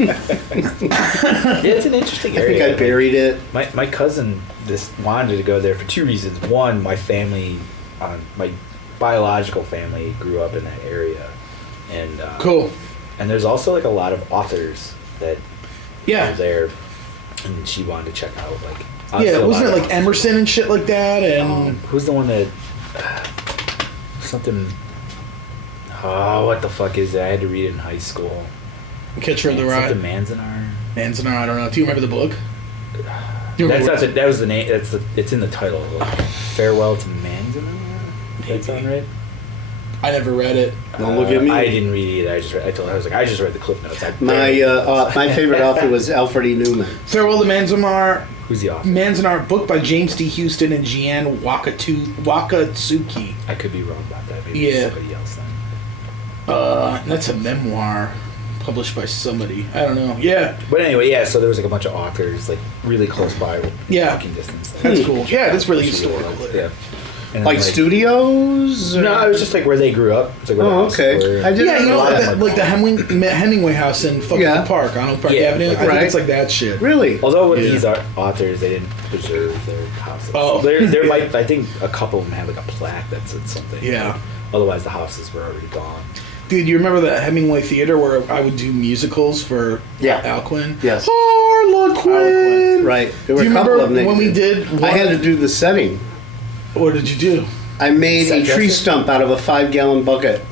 Yeah, it's an interesting I area. think I buried it. My cousin wanted to go there for two reasons. One, my family, my biological family, grew up in that area, and Cool. And there's also like a lot of authors that Yeah. are there, and she wanted to check out like. Yeah, obviously a wasn't it lot of like Emerson and shit like that? And who's the one that something? Oh, what the fuck is that? I had to read it in high school. Catcher in the Rye. Something Manzanar. Manzanar, I don't know. Do you remember the book? That was the name. It's in the title. Like, Farewell to Manzanar. Does that sound right? I never read it. Don't look at me. I didn't read it either. I was like, I just read the cliff notes. My favorite author was Alfred E. Newman. Farewell to Manzanar. Who's the author? Manzanar, book by James D. Houston and Jeanne Wakatsuki. I could be wrong about that. Maybe Yeah. it's somebody else then. That's a memoir published by somebody. I don't know. Yeah. But anyway, yeah. So there was like a bunch of authors like really close by. Yeah. Walking distance. That's cool. Yeah, that's really Actually, historical. Yeah. And Like then, studios? Or? No, it was just like where they grew up. It's like where the Oh, houses okay. were. I didn't Yeah, you know, A lot of like them the are Hemingway house in fucking Yeah. Park, on Oak Park Yeah, Avenue. like- I think Right. it's like that shit. Really? Although with Yeah. these authors, they didn't preserve their houses. Oh. There might. I think a couple of them had like a plaque that said something. Yeah. Otherwise, the houses were already gone. Dude, you remember the Hemingway Theater where I would do musicals for Yeah. Alcuin? Yes. Harlequin! Right. There Do were you a couple remember of them. when we did I had to do the setting. What did you do? I made Set a tree dressing? stump out of a 5-gallon bucket.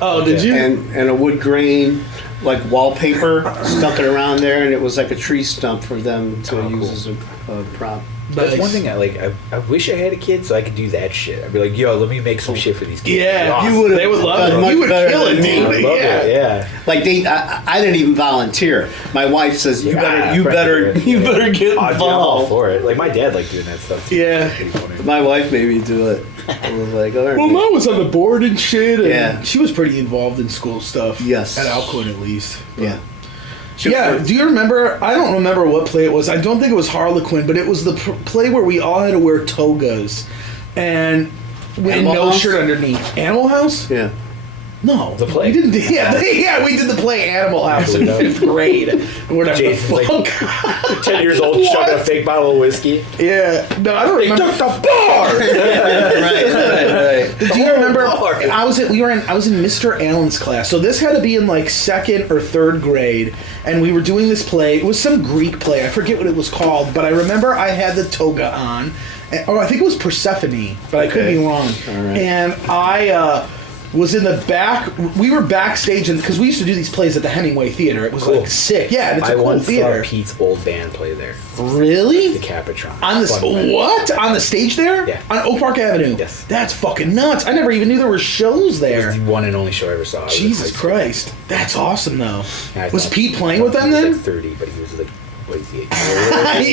Oh, did you? And a wood grain, like wallpaper, stuck it around there, and it was like a tree stump for them to use as a prop. That's Nice. one thing I wish I had a kid so I could do that shit. I'd be like, yo, let me make some shit for these kids. Yeah, Awesome. You would have. They would love done it. much You would better kill it, than me. dude. I love Yeah. it, yeah. Like I didn't even volunteer. My wife says, "You better get I'm all involved." for it. Like my dad liked doing that stuff too. Yeah. Pretty funny. My wife made me do it. I was like, all right. Well, Mom was on the board and shit. And Yeah. she was pretty involved in school stuff. Yes. At Alcoin, at least. Yeah. Yeah, do you remember? I don't remember what play it was. I don't think it was Harlequin, but it was the play where we all had to wear togas and with Animal no House? shirt underneath. Animal House? Yeah. No, The play? We didn't. Yeah, we did the play Animal House in 5th grade. Whatever the Jason's fuck. 10 years old, chugging a fake bottle of whiskey. Yeah, no, I don't remember. Took the bar! Right. Do you remember? Lord. I was in Mr. Allen's class. So this had to be in like 2nd or 3rd grade, and we were doing this play. It was some Greek play. I forget what it was called, but I remember I had the toga on. Or I think it was Persephone, but I could be wrong. All right. And I was in the back. We were backstage, because we used to do these plays at the Hemingway Theater. It was Cool. like sick. Yeah, and it's a I cool once theater. saw Pete's old band play there. Really? The Capitron. On the Fun. what? On the stage there? Yeah. On Oak Park Avenue? Yes. That's fucking nuts. I never even knew there were shows It there. was the one and only show I ever saw. I was in Jesus high school. Christ. That's awesome though. And I Was thought- Pete playing with them he was then? like 30, but he was like, what is he? 8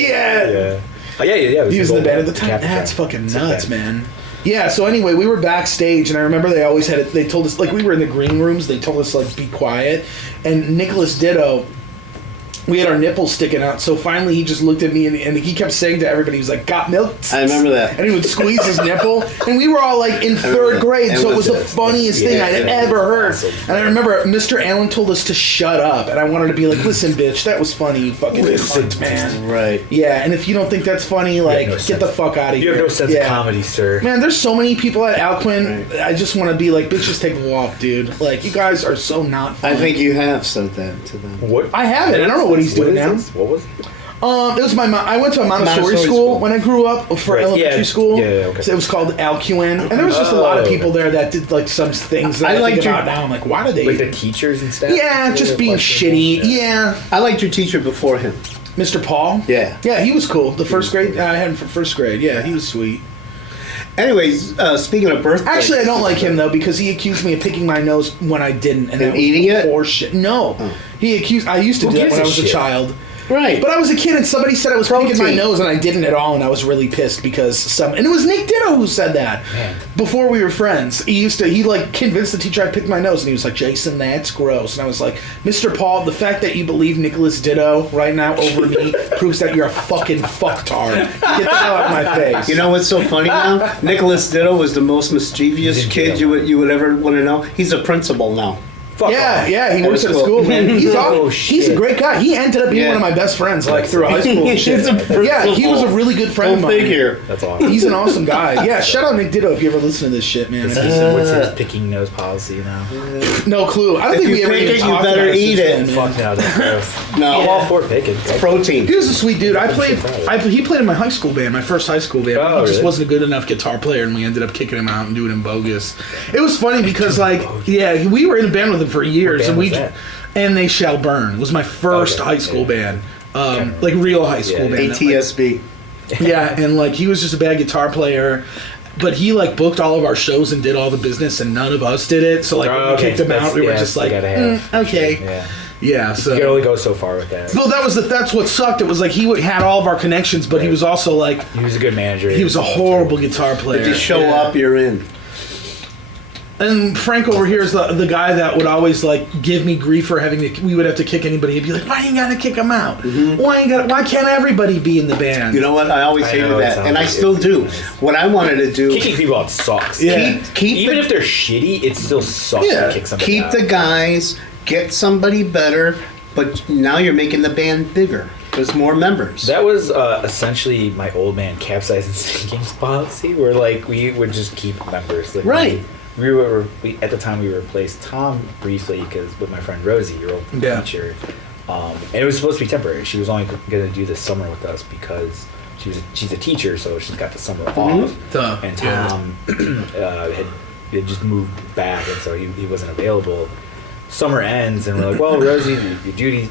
Yeah. Yeah. Oh, yeah. It He was his in the old band at the time. Capitron. That's fucking It's a nuts, band. man. Yeah, so anyway, we were backstage, and I remember they always had it. They told us, like, we were in the green rooms, they told us, like, be quiet. And Nicholas Ditto, we had our nipples sticking out, so finally he just looked at me, and he kept saying to everybody, he was like, got milk? I remember that. And he would squeeze his nipple, and we were all, like, in remember 3rd that. grade, so it was the Yeah, funniest thing I'd yeah. ever heard. Awesome. And I remember Mr. Allen told us to shut up, and I wanted to be like, listen, bitch, that was funny, you fucking cunt, man. Right. Yeah, and if you don't think that's funny, like, no get sense. the fuck out of here. You have no sense Yeah. of comedy, sir. Man, there's so many people at Alcuin. Right. I just want to be like, bitch, just take a walk, dude. Like, you guys are so not funny. I think you have said that to them. What? I haven't. I don't know what he's doing is now. this? What was it? It was I went to a Montessori Montessori school school. when I grew up for Right, elementary yeah, school. yeah, okay. So it was called Alcuin, and there was just a lot of people there that did like some things that I I liked think your- about now. I'm like, why do they? Like the teachers and stuff? Yeah, just being shitty. Yeah. I liked your teacher before him. Mr. Paul. Yeah. Yeah, he was cool. The first grade, I had him for first grade. Yeah, he was sweet. Anyways, speaking of birthdays. Actually, I don't like him though because he accused me of picking my nose when I didn't, and that was eating it? horseshit. No, he accused. I used to Who do that gives when I a was a shit? child. Right. But I was a kid, and somebody said I was picking my Protein. nose, and I didn't at all, and I was really pissed because and it was Nick Ditto who said that Man. before we were friends. He like convinced the teacher I picked my nose, and he was like, "Jason, that's gross." And I was like, "Mr. Paul, the fact that you believe Nicholas Ditto right now over me proves that you're a fucking fucktard. Get the hell out of my face." You know what's so funny now? Nicholas Ditto was the most mischievous kid you would ever want to know. He's a principal now. Fuck Yeah, off. yeah, he That works was at a cool. school, man. He's Oh, he's a shit. great guy. He ended up being Yeah. one of my best friends, like through high school and shit. He's a Yeah, he was a really good friend of Go mine. figure. That's awesome. He's an awesome guy. Yeah, shout out Nick Ditto if you ever listen to this shit, man. What's his picking nose policy now? No clue. I don't If think you we ever pick even it, you talked better about eat since it. then, man. Fuck no, that's gross. No. I'm all for picking. Protein. He was a sweet dude. He played in my high school band, my first high school band. Oh, He just really? wasn't a good enough guitar player, and we ended up kicking him out and doing him bogus. It was funny because, like, yeah, we were in a band with him for years, band and was that? and They Shall Burn was my first Okay, high school yeah. band, like real high school Yeah, band. ATSB. Yeah, and like he was just a bad guitar player. But he like booked all of our shows and did all the business, and none of us did it. So like when we Okay, kicked him out, we were just like, gotta have. okay, Yeah. yeah. So You can only go so far with that. well, that's what sucked. It was like had all of our connections, but he was also like He was a good manager. he was a horrible guitar player. If you show Yeah. up, you're in. And Frank over here is the guy that would always like give me grief for having to. We would have to kick anybody. He'd be like, "Why you gotta kick him out? Why can't everybody be in the band?" You know what? I always I hated know, it that, sounds and I like still it. do. What I wanted to do, Kicking people out sucks. Yeah. keep Even the, if they're shitty, it still sucks to kick somebody keep out. the guys, get somebody better, but now you're making the band bigger. There's more members. That was essentially my old man capsizing sinking policy, where like we would just keep members. Like, Right. We at the time we replaced Tom briefly because with my friend Rosie, your old Yeah. teacher, and it was supposed to be temporary. She was only going to do this summer with us because she's a teacher, so she's got the summer off. Duh. And Tom had had just moved back, and so he wasn't available. Summer ends, and we're like, well, Rosie,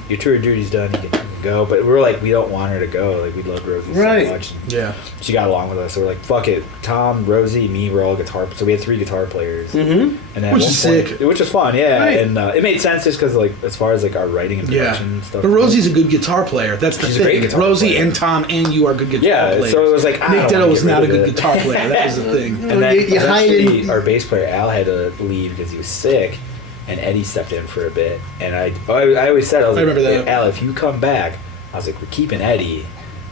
your tour of duty's done. You can go. But we're like, we don't want her to go. Like, we love Rosie so much. Yeah. She got along with us, so we're like, fuck it. Tom, Rosie, me, we're all guitar. So we had 3 guitar players. Mm-hmm. And then Which is sick. Which was fun, yeah. Right. And it made sense just because, like, as far as like our writing and production and stuff. But Rosie's a good guitar player. That's the She's a thing. great guitar Rosie player. and Tom and you are good guitar players. So it was like, I Nick don't Ditto wanna was get not a rid of good it. guitar player. That was the thing. And then You hired eventually, him- our bass player Al had to leave because he was sick, and Eddie stepped in for a bit. And I always said, I was I like, remember that. Al, if you come back, I was like, we're keeping Eddie,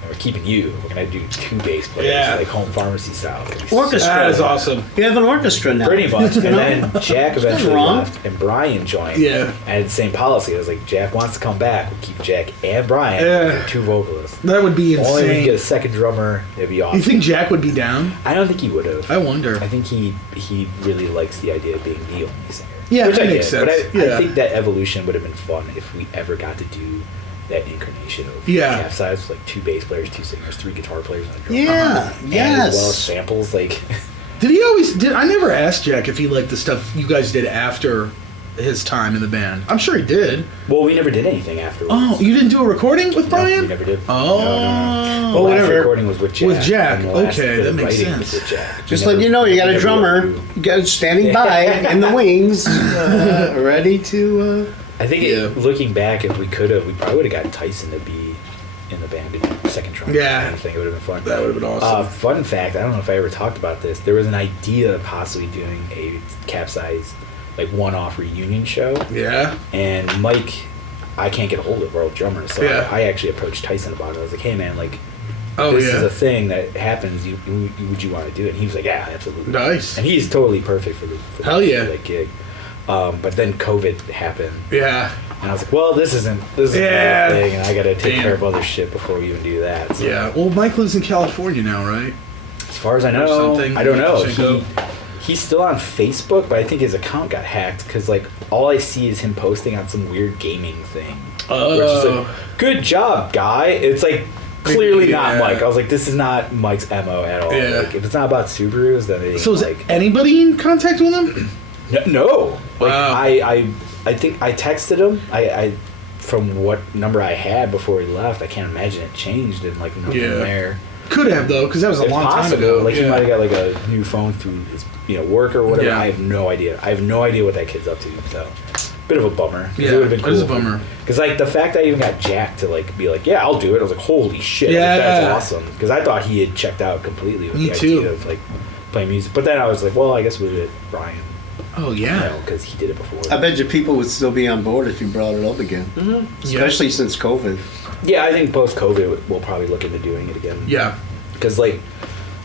and we're keeping you. We're gonna do 2 bass players, Yeah. like home pharmacy style. Orchestra. That is awesome. You have an orchestra now. Pretty much. You And know? then Jack eventually wrong. left, and Brian joined. Yeah. I had the same policy. I was like, Jack wants to come back. We'll keep Jack and Brian. Yeah. We're 2 vocalists. That would be Only we insane. get a second drummer. It'd be awesome. You think Jack would be down? I don't think he would have. I wonder. I think he really likes the idea of being the only singer. Yeah, Which that I makes get, sense. But I Yeah. think that evolution would have been fun if we ever got to do that incarnation of Yeah. Capsize, like 2 bass players, 2 singers, 3 guitar players, and a drummer. Yeah. And Yes. as well as samples, like Did he always? I never asked Jack if he liked the stuff you guys did after his time in the band. I'm sure he did. well, we never did anything afterwards. Oh, you didn't do a recording with No, Brian? we never did. Oh. No. The Well, last whatever. recording was with Jack. With Jack, and the last okay, bit that of makes writing was sense. with Jack. Just We letting you know, you got we a never drummer went through- you got standing by in the wings, ready to. I think Yeah. looking back, if we could have, we probably would have gotten Tyson to be in the band to be second drummer. Yeah. I think it would have been fun. That would have been awesome. Fun fact, I don't know if I ever talked about this. There was an idea of possibly doing a Capsize, like one-off reunion show. Yeah. And Mike, I can't get a hold of our old drummer, so Yeah. I actually approached Tyson about it. I was like, hey man, like, Oh, this yeah. is a thing that happens. Would you want to do it? And he was like, yeah, absolutely. Nice. And he's totally perfect for the Hell yeah. that gig. But then COVID happened. Yeah. And I was like, well, this isn't Yeah. the thing, and I got to take Damn. care of other shit before we even do that. So, Yeah. Well, Mike lives in California now, right? as far as I know, something I don't know. interesting. He's still on Facebook, but I think his account got hacked because, like, all I see is him posting on some weird gaming thing. Where it's just like, good job, guy. It's like clearly not Yeah. Mike. I was like, this is not Mike's MO at all. Yeah. Like, if it's not about Subarus, then it ain't So is like anybody in contact with him? no. Like Wow. I think I texted him. I from what number I had before he left. I can't imagine it changed and like nothing Yeah. there. Could have though, because that was a It's long time possible. ago. Like he Yeah. might have got like a new phone through his work or whatever. Yeah. I have no idea. I have no idea what that kid's up to. So bit of a bummer. Yeah, it would have been it cool. is a bummer. Because like the fact that I even got Jack to like be like, yeah, I'll do it. I was like, holy shit. Yeah. Like, that's awesome. Because I thought he had checked out completely with Me the too. idea of like playing music. But then I was like, well, I guess we did Brian. Oh yeah. Because he did it before. I bet you people would still be on board if you brought it up again, especially since COVID. Yeah, I think post-COVID we'll probably look into doing it again. Yeah. Because, like,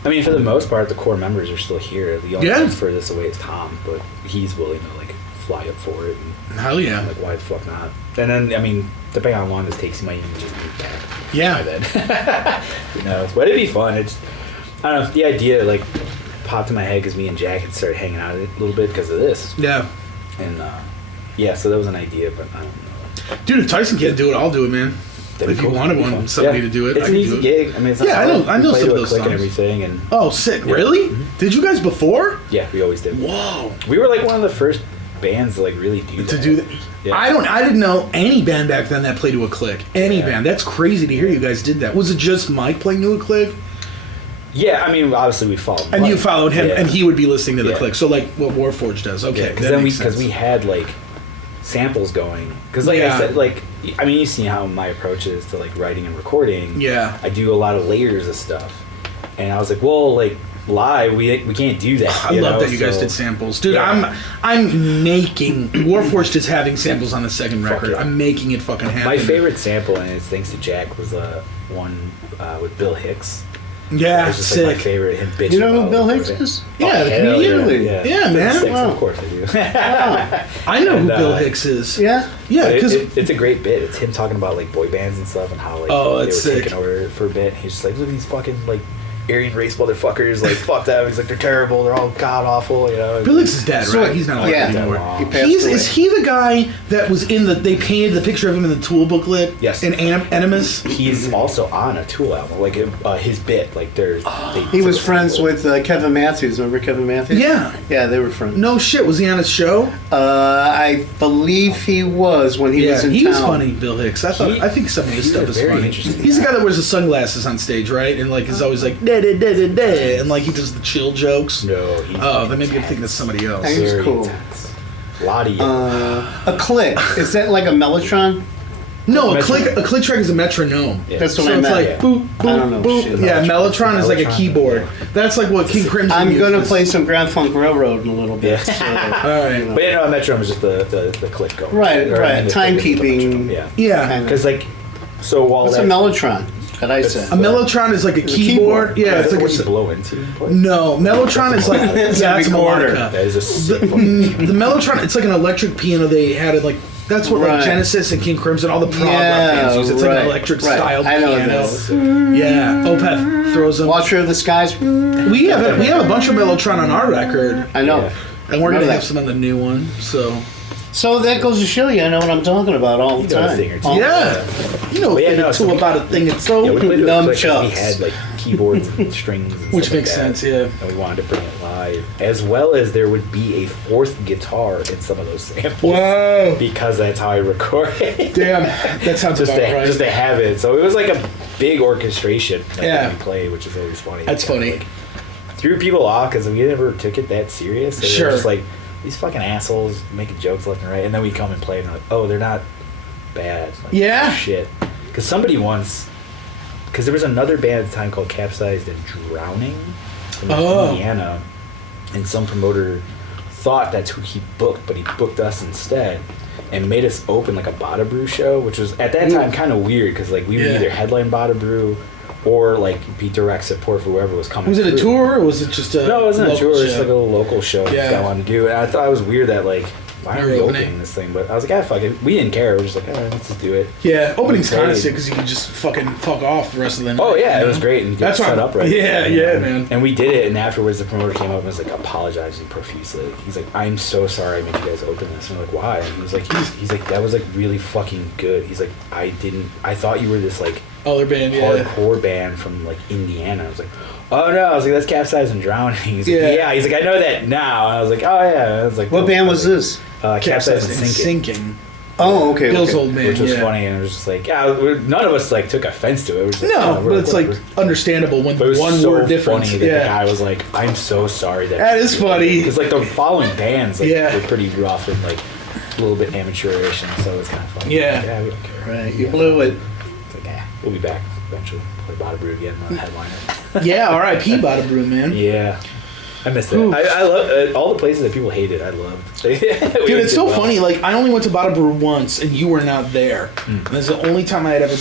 I mean, for the most part, the core members are still here. The only Yeah. one furthest away is Tom, but he's willing to, like, fly up for it. And, Hell yeah. like, why the fuck not? And then, I mean, depending on how long this takes, he might even just move back. Yeah. By then. Who knows? But it'd be fun. It's, I don't know, the idea, like, popped in my head because me and Jack had started hanging out a little bit because of this. Yeah. And, yeah, so that was an idea, but I don't know. Dude, if Tyson can't do it, I'll do it, man. That'd If be you cool. wanted That'd be one, fun. somebody Yeah. to do it, It's I an can easy do it. gig. I mean, it's not Yeah, I hard. know- I We know play some to of a those click and songs. everything, and Oh, sick. Yeah. Really? Mhm. Did you guys before? yeah, we always did. Whoa. We were like one of the first bands to like really do that. To do that. Yeah. I didn't know any band back then that played to a click. Any Yeah. band. That's crazy to hear you guys did that. Was it just Mike playing to a click? Yeah, I mean, obviously we followed. And Mike. you followed him, Yeah. and he would be listening to the Yeah. click. So like what Warforged does. Okay, because that then makes because sense. we had like samples going. Because like Yeah. I said, like I mean, you see how my approach is to like writing and recording. Yeah. I do a lot of layers of stuff, and I was like, well, like live, we can't do that. I love that you guys did samples, dude. Yeah. I'm making Warforged is having samples on the second Fuck record. yeah. I'm making it fucking happen. My favorite sample, and it's thanks to Jack, was one with Bill Hicks. Yeah, It's just like my sick. favorite. Him bitching You know who about Bill it. Hicks is? Yeah, the hell comedian. Yeah, man. Six, Wow. Of course I do. I know And, who Bill Hicks is. Yeah. Yeah, But because it's a great bit. It's him talking about like boy bands and stuff and how like Oh, they were that's sick. taking over for a bit. He's just like, look at these fucking like Aryan race motherfuckers. Like, fuck them. He's like, they're terrible. They're all god awful. You know. Bill Hicks is dead, So, right? He's not alive yeah. anymore. He passed away. Is he the guy that was in the? They painted the picture of him in the Tool booklet. Yes. In Animus. He's also on a Tool album, like his bit. Like, He was friends with Kevin Matthews. Remember Kevin Matthews? Yeah. Yeah, they were friends. No shit. Was he on his show? I believe he was when he was in he town. was funny, Bill Hicks. I think some of his stuff is very funny. interesting He's the guy that wears the sunglasses on stage, right? And like is always like da da da da da, and like he does the chill jokes. No. He's That made me think that's somebody else. He was very cool. intense. Lottie. A click. Is that like a Mellotron? No, a Metronome. click track is a metronome. Yeah. That's what So I it's meant. like Yeah. boop boop I don't know boop. shit. Yeah, Mellotron is like a Mellotron, keyboard. yeah. That's like what King Crimson. I'm going to uses. play some Grand Funk Railroad in a little bit. Yeah. So, All right. But yeah, no, metronome is just the click going. Right, Or, I right. mean, the Timekeeping. metronome, Yeah. Yeah. Kinda. Because like, so while What's a that Mellotron? That I said. A Mellotron is like a keyboard. Yeah, is it's that like what you a, blow into? and play? no. Mellotron is like It's yeah, a it's recorder. melodica. That is a sick The fucking Mellotron, it's like an electric piano. They had it like that's what like Right. Genesis and King Crimson, all the prog rock Yeah, bands use. It's like right, an electric right. style I know piano. this. Yeah, Opeth throws them. Watcher of the Skies. We have a bunch of Mellotron on our record, I know. Yeah. and we're Know gonna that. have some on the new one. So So that goes to show you, I know what I'm talking about all the You know a time. thing or two. All- yeah, you know a But yeah, thing no, or so two we- about a thing. It's so Yeah, we played with Numb a click 'cause we chucks. had like keyboards and strings and which stuff makes like that. sense. Yeah. And we wanted to bring it live, as well as there would be a fourth guitar in some of those samples. Whoa. Because that's how I record it. Damn, that sounds just, about to, right. just to have it. So it was like a big orchestration that Yeah. we played, which is always funny. That's Kinda funny. Like, threw people off because we never took it that serious. So Sure. They were just like, these fucking assholes making jokes left and right. And then we come and play and we're like, oh, they're not bad. Like, Yeah. Shit. Because somebody once, because there was another band at the time called Capsized and Drowning from Indiana. And some promoter thought that's who he booked, but he booked us instead. And made us open like a Bada Brew show, which was at that time kind of weird because like we would Yeah. either headline Bada Brew or like be direct support for whoever was coming. Was it a through. tour or was it just a? No, it wasn't a local tour. It was show? just like a little local show Yeah. that I wanted to do. And I thought it was weird that like, why are we You're opening opening. this thing? But I was like, fuck it. We didn't care. We were just like, let's just do it. Yeah, opening's We kind of played. sick because you can just fucking fuck off the rest of the night. Oh yeah, you it was know? great. And you That's get set why- up right. yeah, you know? yeah, man. And we did it. And afterwards, the promoter came up and was like apologizing profusely. He's like, I'm so sorry I made you guys open this. And we're like, why? And he was like, he's like, that was like really fucking good. He's like, I thought you were this like Other band, yeah. hardcore band from like Indiana. I was like, oh no. I was like, that's Capsized and Drowning. He's like, Yeah. yeah. He's like, I know that now. And I was like, oh yeah. I was like, What band was this? Capsized and and Sinking. sinking. Oh, okay. Bill's okay. old man, Which was yeah. funny, and it was just like, yeah, none of us like took offense to it. It was just, No, we're but it's like whatever. understandable when But it was one so word difference. funny that Yeah, the guy was like, I'm so sorry that is funny. because like the following bands like Yeah. were pretty rough and like a little bit amateurish, and so it was kind of funny. Yeah. Like, yeah, we don't care. Right, you blew it. It's like, yeah, we'll be back eventually. Play Bada Brew again, headliner. Yeah, R.I.P. Bada Brew, man. Yeah. I missed it. Oof. I love all the places that people hated. I loved. Dude, Dude, it's so funny. Like, I only went to Bada Brew once, and you were not there. Hmm. And that's the only time I had ever.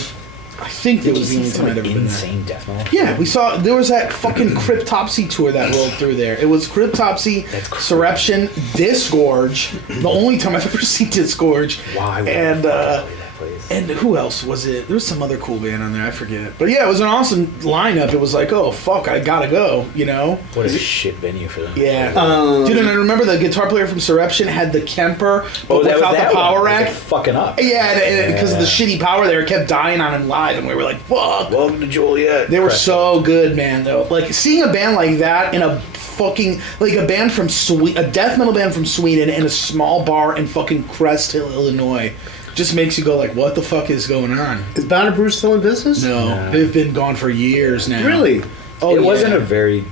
I think that was the only time I'd ever been there. insane death metal. Yeah, we saw there was that fucking Cryptopsy tour that rolled through there. It was Cryptopsy, That's crazy. Surreption, Disgorge. The only time I've ever seen Disgorge. Why would And that place? and who else was it? There was some other cool band on there. I forget. But yeah, it was an awesome lineup. It was like, oh fuck, I gotta go. You know? What a shit venue for them. Yeah. Um, Dude, and I remember the guitar player from Surreption had the Kemper, but that was without that the power one. It was, rack. like, fucking up. Yeah, because of the Yeah. shitty power there, it kept dying on him live, and we were like, fuck. Welcome to Joliet. They were Correct. so good, man, though. Like, seeing a band like that in a fucking, like a band from a death metal band from Sweden in a small bar in fucking Crest Hill, Illinois, just makes you go like, what the fuck is going on? Is Bada Brew still in business? No, No. they've been gone for years now. Really? Oh, It wasn't yeah. a very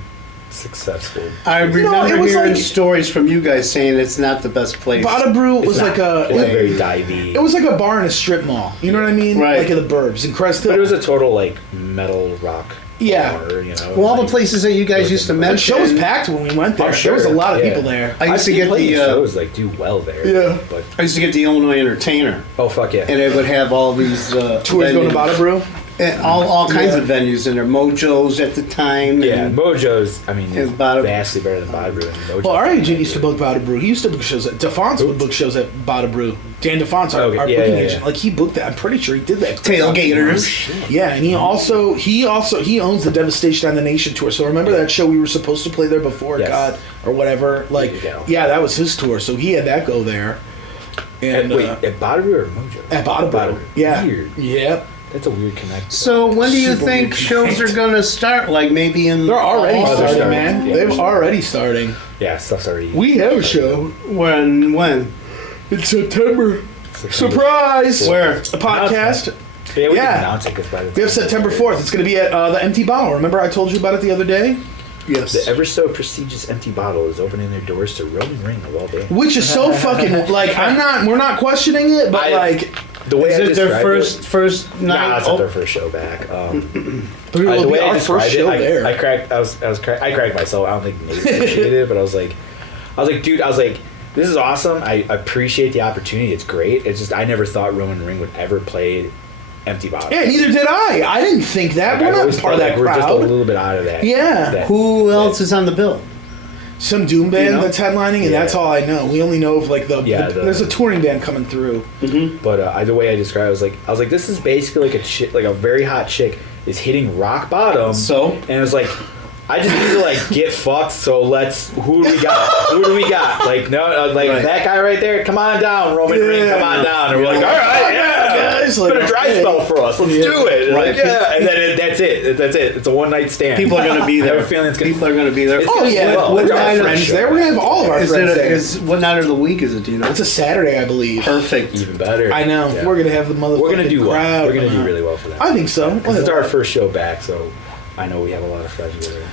successful. I remember it was hearing like- stories from you guys saying it's not the best place. Bada Brew was Not- like a. It was very divey. It was like a bar in a strip mall. You know what I mean? Right. Like in the burbs in Crest Hill. But it was a total like metal rock. Yeah. Bar, you know. Well, all the like- places that you guys used to The mention. show was packed when we went there. Oh, There was a sure. lot of Yeah. people there. I used I've to seen get plenty the. of shows like do well there. Yeah. But I used to get the Illinois Entertainer, oh fuck yeah. and it would have all these Tours going to venues. Bada Brew. And all kinds of venues in there. Mojo's at the time. Yeah, and Mojo's, I mean, and Bada- vastly better than Bada Brew. Mojo's Well, our agent used to book Bada Brew. He used to book shows at DeFonts would book shows at Bada Brew. Dan DeFonts, our booking agent, like he booked that. I'm pretty sure he did that. Tailgaters. Yeah, and he owns the Devastation on the Nation tour. So remember that show we were supposed to play there before it got or whatever. Like, yeah, that was his tour. So he had that go there. And wait, at Bada Brew or Mojo? At Bada Brew. Yeah. Weird. Yep. That's a weird connection. So when do you Super think weird shows are going to start? Like maybe in... They're already they're starting, starting. man. Yeah, They're they're already starting. Yeah, stuff's already... We have a show. When? In September. Surprise! Where? A podcast. Yeah, we Yeah. can announce it. 'Cause by the We have time- September 4th. It's going to be at the Empty Bottle. Remember I told you about it the other day? Yes. The ever so prestigious Empty Bottle is opening their doors to Roman Ring of all bands. Which is so fucking like we're not questioning it, but The way Is I it their described first night? Nah, it's not their first show back. it will the be way I our first described show it, there. I cracked myself. I don't think Nate appreciated it, but I was like, dude, this is awesome. I appreciate the opportunity. It's great. It's just I never thought Roman Ring would ever play Empty Bottle. Yeah, neither did I. I didn't think that. Like, We're I always not part of felt that like we're just a crowd. little bit out of that. Yeah. that- Who else is on the bill? Some doom band You know? that's headlining, and Yeah. that's all I know. We only know of like Yeah, there's a touring band coming through. But the way I described it, I was like, this is basically like a very hot chick is hitting rock bottom. So? And it was like, I just need to like get fucked. So who do we got? Who do we got? Like Right. that guy right there. Come on down, Roman Ring. Come on down. And we're like, all right, yeah, guys, it's like, been a dry okay. spell for us. Let's do it. Right. Like, yeah, and then that's it. That's it. It's a one night stand. People are going to be I there. have a feeling it's gonna. People are going to be there. It's Oh gonna yeah, do well. we're What gonna have night of friends the there. We're gonna have all of our Is friends it there. what night of the week is it? Do you know? It's a Saturday, I believe. Perfect. Even better. I know. Yeah. We're gonna have the motherfucking We're gonna do crowd. well. We're gonna come do out. really well for that. I think so. Because it's our first show back, so I know we have a lot of friends with it.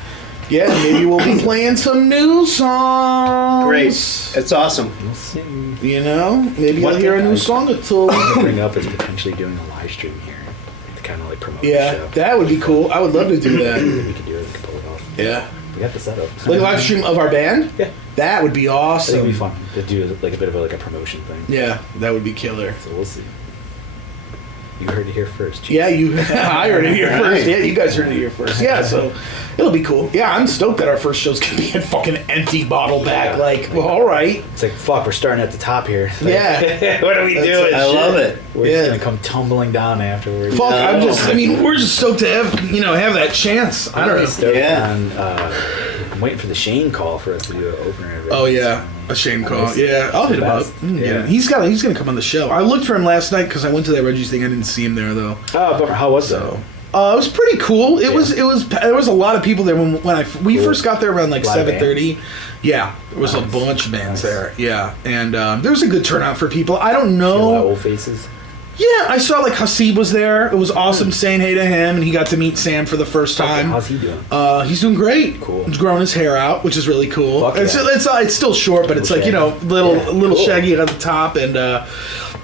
Yeah, maybe we'll be playing some new songs. Great. It's awesome. We'll see. You know, maybe One you'll hear a thing new I- song or two. To bring up is potentially doing a live stream here to kind of like promote the Yeah, show. that would be cool. I would love to do that. Maybe we could do it. We could pull it off. Yeah. We got the setup. Like a live stream of our band? Yeah. That would be I think awesome. it'd be fun to do like a bit of a promotion thing. Yeah, that would be killer. So we'll see. You heard it here first. Yeah, I heard it here first. Yeah, you guys heard it here first. Yeah, so it'll be cool. Yeah, I'm stoked that our first show's gonna be a fucking empty bottle back. Yeah. Like, well, all right. It's like fuck. We're starting at the top here. Like, Yeah. what are we doing? I love it. We're Yeah. just gonna come tumbling down afterwards. Fuck, No. I mean, we're just stoked to have that chance. I don't know. Stoked Yeah. on, I'm waiting for the Shane call for us to do an opener. Oh yeah, a shame call. Yeah, I'll hit him up. Yeah. He's gonna come on the show. I looked for him last night because I went to that Reggie's thing. I didn't see him there though. Oh, but how was that? So it was pretty cool. It was there was a lot of people there when we Cool. first got there around like Live 7:30. Yeah, there was a bunch of bands there. Yeah, and there was a good turnout for people. I don't A lot of know. old faces. Yeah, I saw like Hasib was there. It was awesome saying hey to him, and he got to meet Sam for the first time. How's he doing? He's doing great. Cool. He's growing his hair out, which is really cool. Fuck It's, yeah. it's still short, but it's like, you know, little Cool. shaggy at the top. And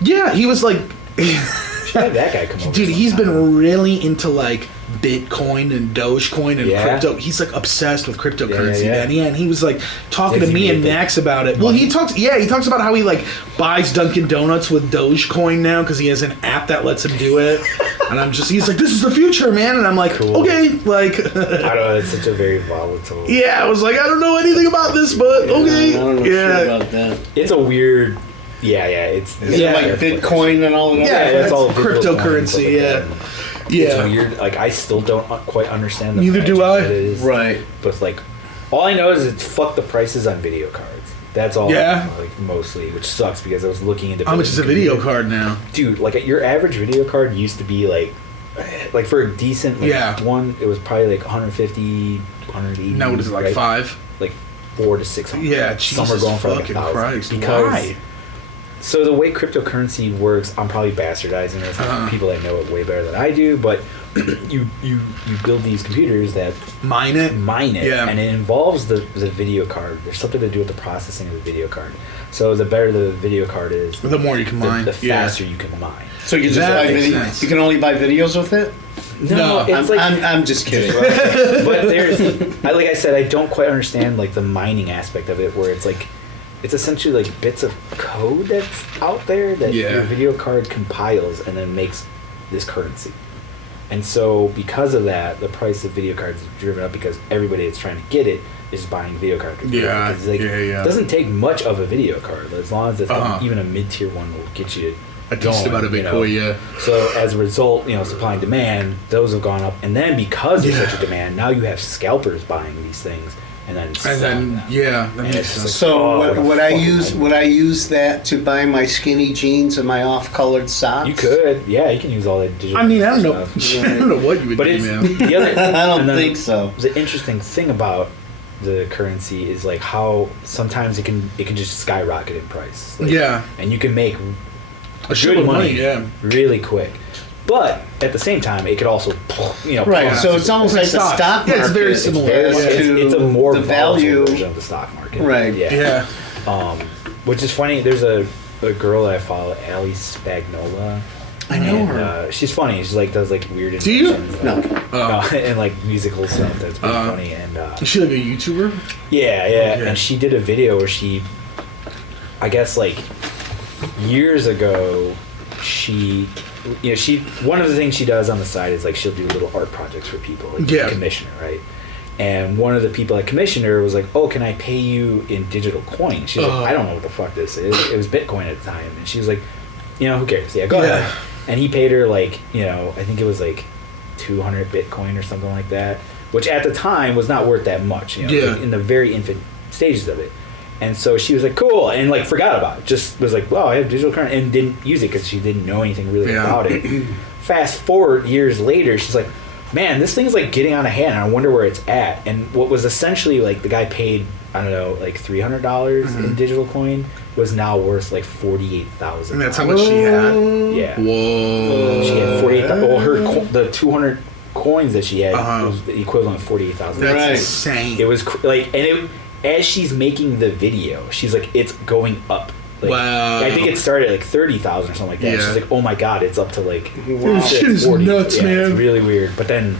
yeah, he was like, Should have that guy come over. dude, he's sometime. been really into like Bitcoin and Dogecoin and Yeah? crypto. He's like obsessed with cryptocurrency, Yeah. man. Yeah, and he was like talking Does to he me and make it? Max about it. Well, he talks about how he like buys Dunkin' Donuts with Dogecoin now because he has an app that lets him do it. And he's like, this is the future, man. And I'm like, Cool. okay, like, I don't know. It's such a very volatile. yeah, I was like, I don't know anything about this, but okay. I don't know Yeah. shit about that. It's a weird. Yeah. It's Is Yeah. it like Bitcoin and all of that? Yeah, that's all it's digital coins and stuff cryptocurrency, like yeah. that. Yeah. It's weird. Like I still don't quite understand. The Neither do magic I. that it is. Right. But like, all I know is it's fuck the prices on video cards. That's all. Yeah. I know, like mostly, which sucks because I was looking into. How much is a building video computer. card now? Dude, like your average video card used to be like for a decent Yeah. one, it was probably like 150, 180. Now what is it, like right? 5? Like 400 to 600. Yeah, Some are Jesus going for like fucking 1,000 Christ. because Why? so the way cryptocurrency works, I'm probably bastardizing this. People that know it way better than I do, but you build these computers that Mine it? mine it, Yeah. and it involves the video card. There's something to do with the processing of the video card. So the better the video card is, The more you can mine. the faster you can mine. So you just That buy makes video. sense. You can only buy videos with it. No, it's like I'm just kidding. but there's like I said, I don't quite understand like the mining aspect of it, where it's like it's essentially like bits of code that's out there that Yeah. your video card compiles and then makes this currency. And so because of that, the price of video cards is driven up because everybody that's trying to get it is buying video cards. Yeah, Because, like, yeah. It doesn't take much of a video card, as long as it's like, even a mid-tier one will get you a decent amount of Bitcoin, yeah. So as a result, supply and demand, those have gone up. And then because there's such a demand, now you have scalpers buying these things. And then that makes sense. So would I use that to buy my skinny jeans and my off-colored socks? You could, yeah. You can use all that digital. I mean, I don't know. stuff. I don't know what you would But do, it's man. the other. I don't and then think so. The interesting thing about the currency is like how sometimes it can just skyrocket in price. Like, Yeah. and you can make A good shitload of money, money, yeah. really quick. But at the same time, it could also, Right, plummet. so it's almost like the stock market. Yeah, it's very similar. as Yeah. to It's a more the volatile value. version of the stock market. Right. Yeah. Yeah. Which is funny. There's a girl that I follow, Ali Spagnola. I know and, her. She's funny. She's like does like weird. Do you? inventions, like, No. and like musical stuff. That's pretty funny. And Is she like a YouTuber? yeah. Okay. And she did a video where she, I guess like years ago, she one of the things she does on the side is like she'll do little art projects for people, like commission her, right? And one of the people that commissioned her was like, "Oh, can I pay you in digital coins?" She's like, "I don't know what the fuck this is." It was Bitcoin at the time, and she was like, "Who cares? Yeah, go ahead." And he paid her like, I think it was like 200 Bitcoin or something like that, which at the time was not worth that much. In the very infant stages of it. And so she was like, cool, and like forgot about it. Just was like, wow, I have digital currency, and didn't use it because she didn't know anything really about it. Fast forward years later, she's like, man, this thing's like getting out of hand, and I wonder where it's at. And what was essentially like the guy paid, I don't know, like $300 in digital coin was now worth like $48,000. And that's how much she had? Yeah. Whoa. She had 48,000. Well, the 200 coins that she had was the equivalent of 48,000. That's Right. insane. It was as she's making the video, she's like, it's going up. Like, Wow. I think it started at like 30,000 or something like that. Yeah. She's like, oh my god, it's up to like This shit is 40. nuts, Yeah, man. It's really weird. But then,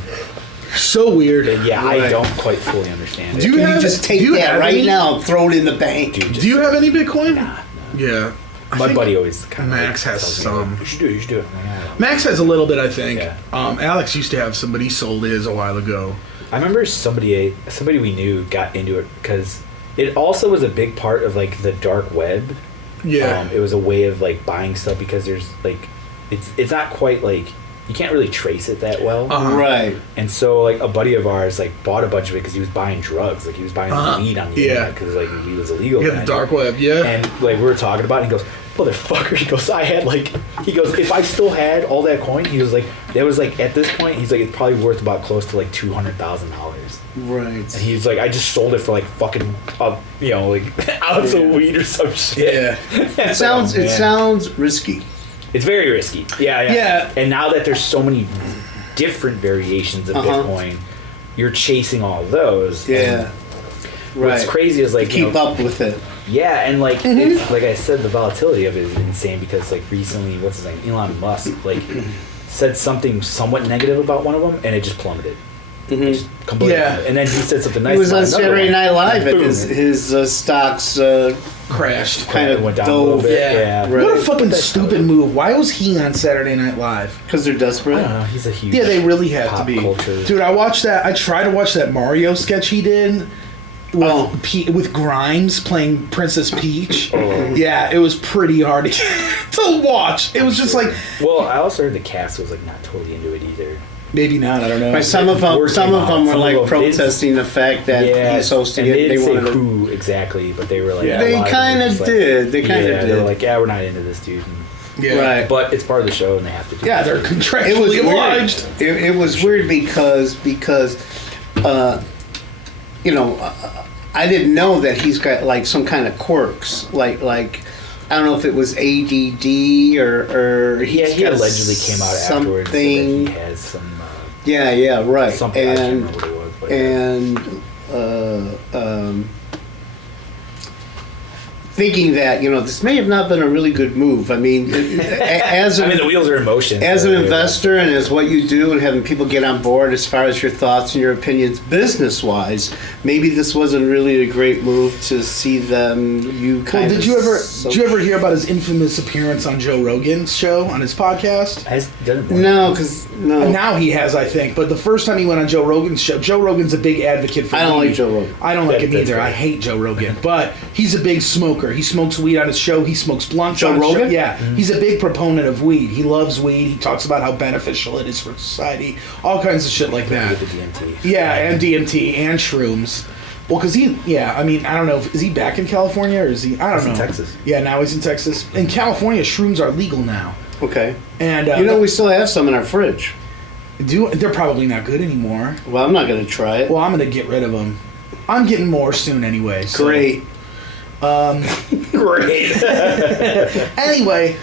So weird. yeah, I Right. don't quite fully understand it. Do you Can have- you just take do you that have right any? now and throw it in the bank? Dude, just, Do you have any Bitcoin? Nah. Yeah. I My think buddy always kind of Max has some. You should do it. You should do it. I'm like, I don't know. Max has a little bit, I think. Yeah. Alex used to have some, but he sold his a while ago. I remember somebody we knew got into it because it also was a big part of like the dark web. Yeah. It was a way of like buying stuff because there's like it's not quite like you can't really trace it that well. Right. And so like a buddy of ours like bought a bunch of it because he was buying drugs, like he was buying weed on the internet because like he was illegal. Yeah, the dark web, yeah. And like we were talking about it, and he goes, motherfucker, he goes, if I still had all that coin, he was like, that was like at this point, he's like, it's probably worth about close to like $200,000. Right. And he's like, I just sold it for like fucking, like ounce of weed or some shit. Yeah. It sounds risky. It's very risky. Yeah. Yeah. And now that there's so many different variations of Bitcoin, you're chasing all those. Yeah. And what's crazy is like Keep up with it. Yeah, and like it's, like I said, the volatility of it is insane because like recently, what's his name, Elon Musk, like said something somewhat negative about one of them, and it just plummeted. It just completely plummeted. And then he said something nice. He was about on another Saturday one, Night Live, and and boom, his stocks Crashed. kind of went down a little dove bit. Yeah. Right. What a fucking stupid move. Why was he on Saturday Night Live? because they're desperate. I don't know, he's a huge. Yeah, they really have to pop be. culture. Dude, I tried to watch that Mario sketch he did with Grimes playing Princess Peach. Yeah, it was pretty hard to watch. It was just like, Well, I also heard the cast was like not totally into it either. maybe not, I don't know. Right, some of them Word came out. were Some like of them protesting the fact that he's hosting and it. They They didn't say wanted to. who exactly, but they were like, They a lot kind them of were just did. They kind yeah, of they were did. like, yeah, we're not into this dude. And, Yeah. Right. but it's part of the show, and they have to do Yeah, it. they're It was contractually obliged. weird. It was weird because I didn't know that he's got like some kind of quirks. Like I don't know if it was ADD or He got allegedly came out afterwards. So that he has some. Yeah, right. Something I can't remember what it was. But thinking that, this may have not been a really good move. I mean, as I mean, the wheels are in motion. as so an they're- investor and as what you do and having people get on board as far as your thoughts and your opinions business-wise, maybe this wasn't really a great move to see them. Well, did you ever hear about his infamous appearance on Joe Rogan's show, on his podcast? Has done it more. No, because no. Now he has, I think. But the first time he went on Joe Rogan's show, Joe Rogan's a big advocate for I don't weed. like Joe Rogan. I don't like him That's either. right. I hate Joe Rogan. But he's a big smoker. He smokes weed on his show. He smokes blunts Joe on his show. Rogan? Yeah. He's a big proponent of weed. He loves weed. He talks about how beneficial it is for society. All kinds of shit like that. With the DMT. Yeah, and DMT and shrooms. Well, because I don't know. Is he back in California or is he? I don't He's know. in Texas. Yeah, now he's in Texas. In California, shrooms are legal now. Okay. And We still have some in our fridge. they're probably not good anymore. Well, I'm not going to try it. Well, I'm gonna get rid of them. I'm getting more soon anyway. So. Great. Great. Anyway,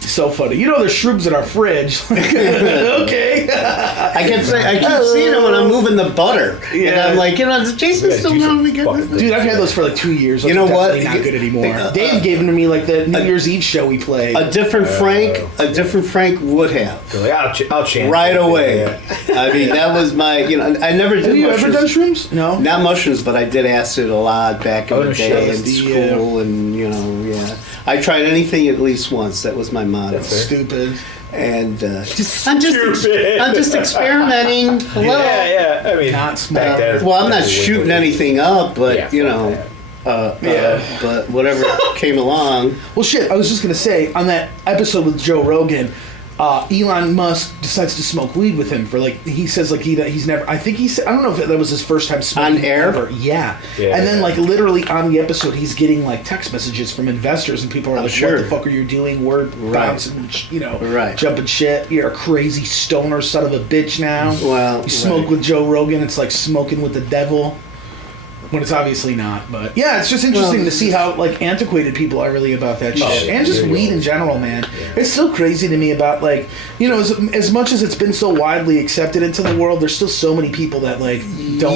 so funny. There's shrooms in our fridge. Okay. I keep seeing it when I'm moving the butter. And Yeah. I'm like, is Jason Yeah, still do not some really fucking good? thing. Dude, I've had those for like 2 years. Those You know are what? definitely not good anymore. Dave gave them to me like the New Year's Eve show we played. A different Frank would have. Like, I'll chance Right it. away. Yeah. I mean, that was my, I never did Have you mushrooms. ever done shrooms? No. Not mushrooms, but I did acid a lot back in Oh, the no day shit. in The, school, and yeah. I tried anything at least once. That was my motto. That's fair. Stupid. And I'm Stupid. just experimenting. Hello. Yeah. I mean, Not back smart. then, Well, I'm not way shooting more- anything up, but Yeah, fuck that. but whatever came along. Well, shit, I was just going to say, on that episode with Joe Rogan, Elon Musk decides to smoke weed with him for he says he's never, I think he said, I don't know if that was his first time smoking. On air? Ever. Yeah. Yeah. And then literally on the episode, he's getting text messages from investors and people are like, sure. what the fuck are you doing? We're bouncing, Right. jumping shit. You're a crazy stoner son of a bitch now. Well, You smoke right. with Joe Rogan, it's like smoking with the devil. When it's obviously not, but yeah, it's just interesting Well, to see how antiquated people are really about that shit, yeah, and just very weed old. in general, man. Yeah. It's still crazy to me about as much as it's been so widely accepted into the world, there's still so many people that don't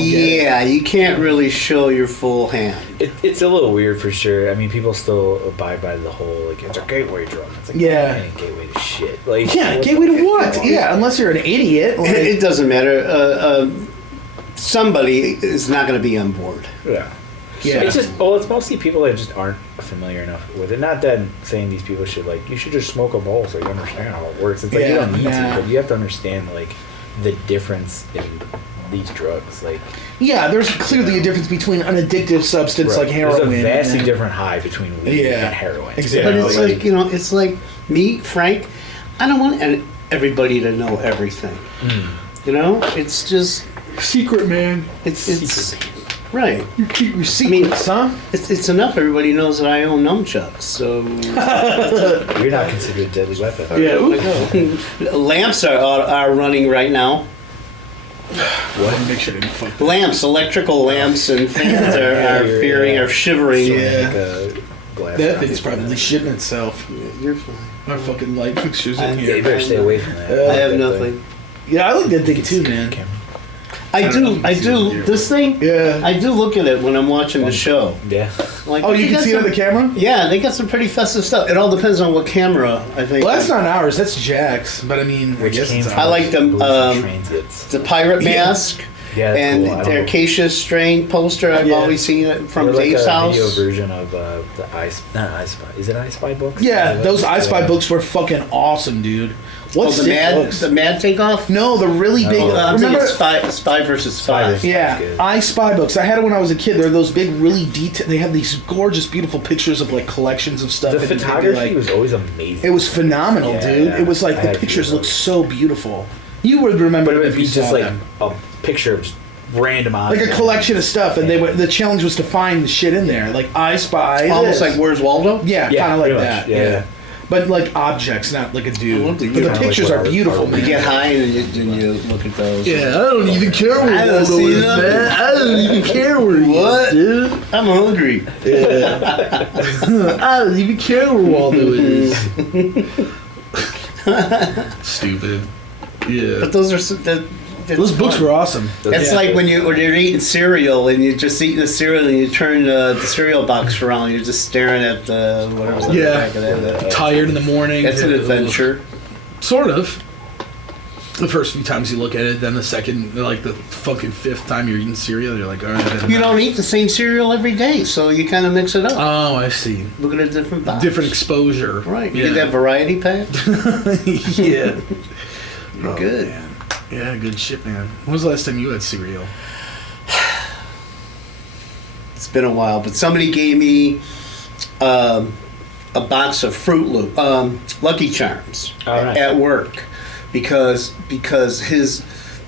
get it. Yeah, you can't really show your full hand. It's a little weird for sure. I mean, people still abide by the whole it's a gateway drug. It's like Yeah. it ain't gateway to shit. Yeah, gateway to what? Yeah, unless you're an idiot. It doesn't matter. Somebody is not going to be on board. Yeah. Yeah. It's just it's mostly people that just aren't familiar enough with it. Not that saying these people should you should just smoke a bowl so you understand how it works. It's you Yeah, don't need nah. to, but you have to understand the difference in these drugs. Yeah, there's clearly a difference between an addictive substance Right. like heroin. There's a vastly and- different high between weed Yeah, and heroin. exactly. But it's it's like me, Frank. I don't want everybody to know everything. It's just Secret, man. it's right. You keep your secrets, huh? It's enough. Everybody knows that I own nunchucks. So You're not considered a deadly weapon. Yeah. Ooh. lamps are running right now. What? Make sure they didn't fuck. Lamps, electrical lamps, and fans are shivering. Yeah. Glass That thing's probably shitting itself. You're fine. Our fucking light fixtures I- in Yeah, you here. better stay away from that. I have nothing. Yeah, I like that thing too, man. I do. This thing. Yeah. I do look at it when I'm watching the show. Yeah. Like, Oh, you they can got see it on some- the camera? Yeah, they got some pretty festive stuff. It all depends on what camera, I think. Well, that's not ours. That's Jack's. But I mean, I guess it's I ours. like them, Transits. the pirate Yeah. mask Yeah, that's and cool. I the don't- Acacia strain poster. I've Yeah. always seen it from They're like Dave's a house. video version of the not I Spy. Is it I Spy books? Yeah, Is it? those I Spy Yeah. books were fucking awesome, dude. Oh, What's the mad takeoff? No, the really big. I'm remember? thinking Spy versus Spy. Spy versus- Yeah, That's good. I Spy books. I had it when I was a kid. They're those big, really detailed. They have these gorgeous, beautiful pictures of collections of stuff. The and they'd be, photography was always amazing. It was phenomenal, Yeah, dude. It was I the had pictures those. looked so beautiful. You would remember But it it would if be you just saw them. a picture of just random Like objects. a collection of stuff, and the challenge was to find the shit in there. Like I Spy, Almost this. like Where's Waldo? yeah, Yeah, kind of like pretty that. much, yeah. But like objects, not like a dude. I love to But get the on, pictures like, are what beautiful, our- man. You get high and you look at those. I don't even care where I don't see nothing. I don't even care where What? dude. I'm hungry. I don't even care where Waldo is. Stupid. Yeah. But those are Those books were awesome. It's like when you're eating cereal and you're just eating the cereal and you turn the cereal box around. You're just staring at the whatever's on the back of that. Tired in the morning. That's an adventure. Sort of. The first few times you look at it, then the second, like the fucking fifth time you're eating cereal, you're like, all right. You don't eat the same cereal every day, so you kind of mix it up. Oh, I see. Look at a different box. Different exposure. Right. You get that variety pack. Yeah. You're good. Man. Yeah, good shit, man. When was the last time you had cereal? It's been a while, but somebody gave me a box of Fruit Loop, Lucky Charms at work because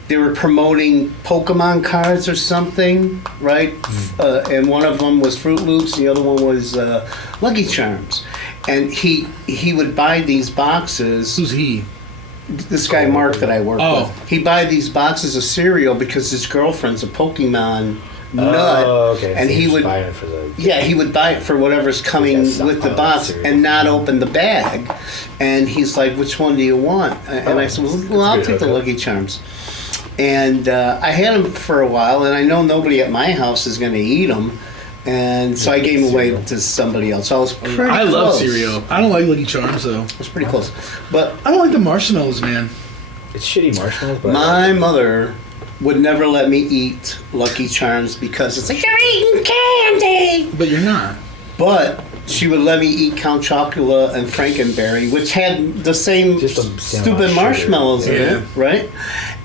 they were promoting Pokemon cards or something, right? And one of them was Fruit Loops, and the other one was Lucky Charms. And he would buy these boxes. Who's he? This guy Mark that I work with. He'd buy these boxes of cereal because his girlfriend's a Pokemon nut, and so he would buy it for he would buy it for whatever's coming with the box and not open the bag. And he's like, "Which one do you want?" And I said, "Well, I'll take the Lucky Charms." And I had them for a while, and I know nobody at my house is going to eat them. And so I gave them away to somebody else. So I was pretty close. I love cereal. I don't like Lucky Charms, though. I was pretty close. But I don't like the marshmallows, man. It's shitty marshmallows. But my mother would never let me eat Lucky Charms because it's like, you're eating candy! But you're not. But she would let me eat Count Chocula and Frankenberry, which had the same stupid marshmallows in it, right?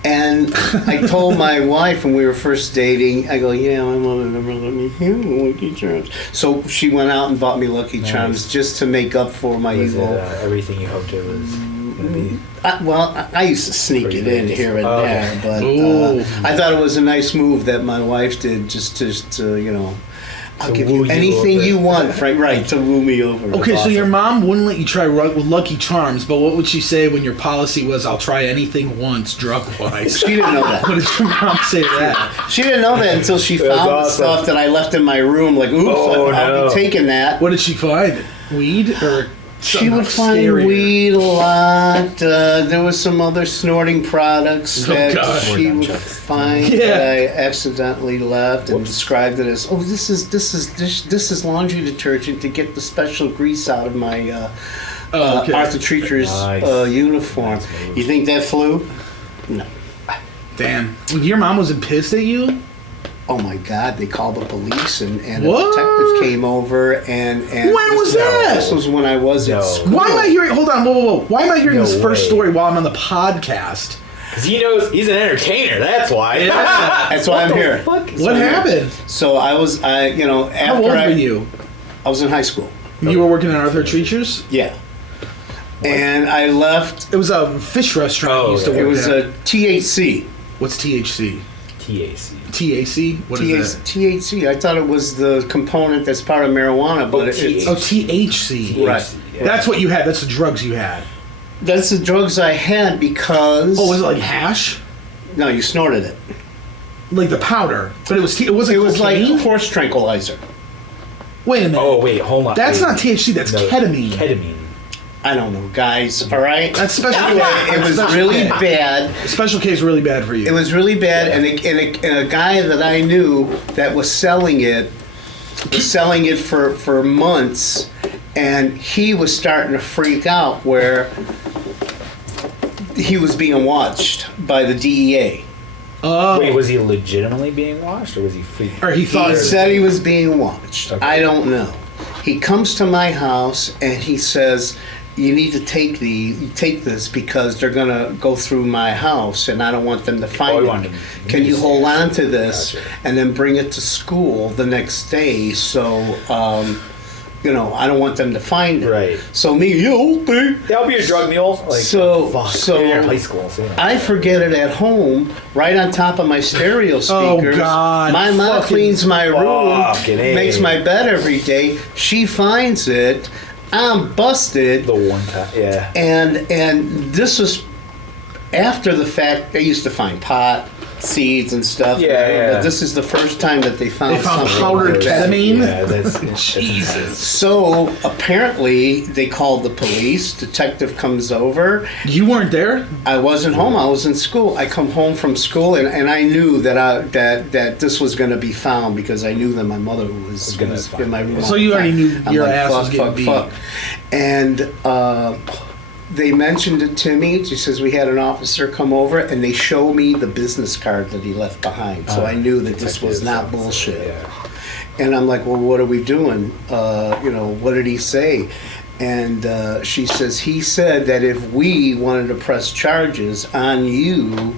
And I told my wife when we were first dating, I go, yeah, my mother never let me eat Lucky Charms. So she went out and bought me Lucky Charms just to make up for my evil. Everything you hoped it was going to be? I used to sneak it in here and there, but I thought it was a nice move that my wife did just to you know, I'll give you anything you want, Frank. Right, to woo me over. Okay, so your mom wouldn't let you try with Lucky Charms, but what would she say when your policy was, I'll try anything once, drug-wise? She didn't know that. What did your mom say to that? She didn't know that until she found the stuff that I left in my room. Like, oops, I'll be taking that. What did she find? Weed or... She would find weed a lot. There was some other snorting products that she would find that I accidentally left and described it as, this is laundry detergent to get the special grease out of my Arthur Treacher's uniform. You think that flew? No. Damn. Your mom wasn't pissed at you? Oh my God! They called the police and the detectives came over and when was that? This was when I was at school. Why am I hearing? Hold on, whoa! Why am I hearing this first story while I'm on the podcast? Because he knows he's an entertainer. That's why. Yeah. That's why I'm here. What happened? So after how old were you? I was in high school. You were working at Arthur Treacher's? Yeah. What? And I left. It was a fish restaurant. Used to work it was a THC. What's THC? TAC? What is that? THC. I thought it was the component that's part of marijuana, but it's THC. Right. Yeah. That's what you had. That's the drugs you had. That's the drugs I had because. Oh, was it like hash? No, you snorted it. Like the powder, but it was. It was like horse tranquilizer. Wait a minute. Oh wait, hold on. That's not THC. That's ketamine. Ketamine. I don't know, guys. All right. That's special. Anyway, it was really bad. Special case, really bad for you. It was really bad, and a guy that I knew that was selling it for months, and he was starting to freak out where he was being watched by the DEA. Oh. Wait, was he legitimately being watched, or was he freaking? Or he said he was being watched. Okay. I don't know. He comes to my house and he says, you need to take this because they're gonna go through my house and I don't want them to find it. Can you hold on to this and then bring it to school the next day? So, I don't want them to find it. Right. So I'll be a drug mule. Like, so high school. So I forget it at home, right on top of my stereo speakers. Oh God! My mom cleans my room, makes my bed every day. She finds it. I'm busted. The one time, yeah. And this was after the fact, they used to find pot, seeds and stuff. Yeah. But this is the first time that they found something powdered like that. ketamine. Yeah, that's Jesus. So apparently they called the police. Detective comes over. You weren't there? I wasn't home. I was in school. I come home from school, and I knew that that this was going to be found because I knew that my mother was in my room. So you already knew I'm your like, ass was getting beat. And they mentioned it to me. She says we had an officer come over, and they show me the business card that he left behind. So I knew that this was not bullshit. Yeah. And I'm like, well, what are we doing? What did he say? And she says, he said that if we wanted to press charges on you,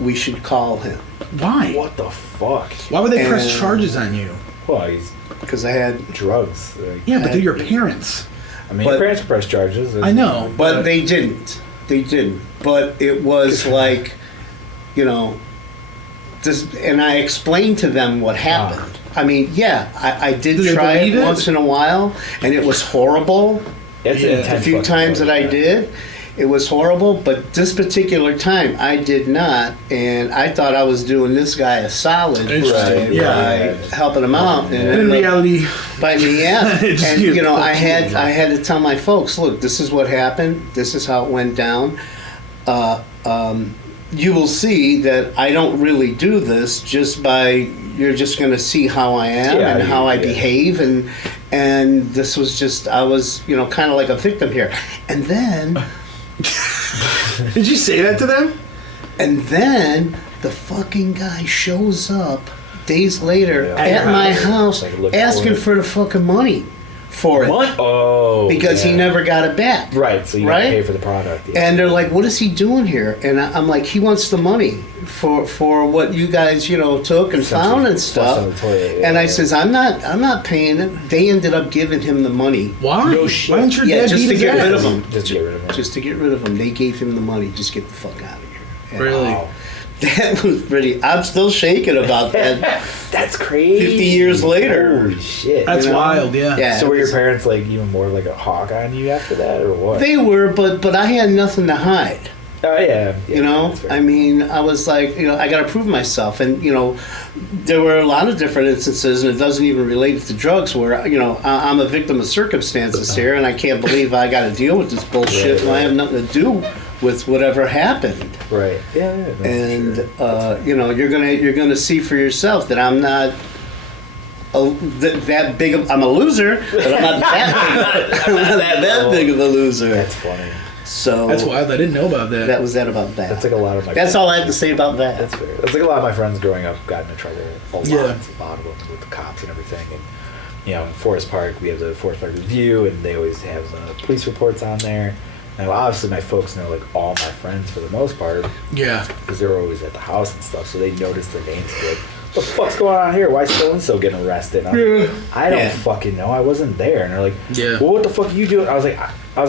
we should call him. Why? What the fuck? Why would they press And- charges on you? Well, he's Because I had, drugs. Like, Yeah, but they're your parents. I mean, But- your parents press charges. I know. but they didn't. They didn't. But it was like, this, and I explained to them what happened. I mean, yeah, I did Do they try believe it it? once in a while, and it was horrible. It's an Yeah. intense A few fucking times that story, I yeah. did, it was horrible. But this particular time, I did not, and I thought I was doing this guy a solid Interesting. by, Yeah. by helping him out. And And in reality, by me, yeah. Just And you I fucking- had to tell my folks, look, this is what happened. This is how it went down. You will see that I don't really do this just by. You're just going to see how I am Yeah, and how I yeah. behave, and this was just I was kind of like a victim here, and then did you say that to them? the fucking guy shows up days later Yeah. at my house Like, look asking for it. for the fucking money for it. What? Oh. Because he yeah. never got it back. Right, so you gotta Right? pay for the product. Yeah. And they're like, "What is he doing here?" And I'm like, "He wants the money for what you guys took and found and stuff." on the toilet, yeah, And I yeah. says, "I'm not paying it." They ended up giving him the money Why? No shit. Why didn't your Yeah, dad just beat to his get ass? rid of him. Just to get rid of him. just to get rid of him. They gave him the money. Just get the fuck out of here. And Really? Wow. That was pretty. I'm still shaking about that. That's crazy. 50 years later. Holy shit. That's You know? wild, yeah. Yeah. So were your parents like even more like a hawk on you after that, or what? They were, but I had nothing to hide. Oh yeah. That's fair. I mean, I was like, I got to prove myself. And, there were a lot of different instances, and it doesn't even relate to drugs, where, I'm a victim of circumstances here, and I can't believe I got to deal with this bullshit, and I have nothing to do with whatever happened. Right. Yeah. Yeah. And, you're gonna see for yourself that I'm not that big of, I'm a loser, but I'm not that big of a loser. That's funny. So That's wild. I didn't know about that. that was that about that. That's like a lot of my. That's all I have to say about that. That's fair. That's like a lot of my friends growing up got into trouble a lot, Yeah. a lot of them with the cops and everything. And in Forest Park, we have the Forest Park Review, and they always have police reports on there. Now, obviously, my folks know like all my friends for the most part Yeah. because they're always at the house and stuff, so they notice their names. Like, what the fuck's going on here? Why is so and so getting arrested? And I'm like, I don't Yeah. fucking know. I wasn't there. And they're like, Yeah. well, what the fuck are you doing? I was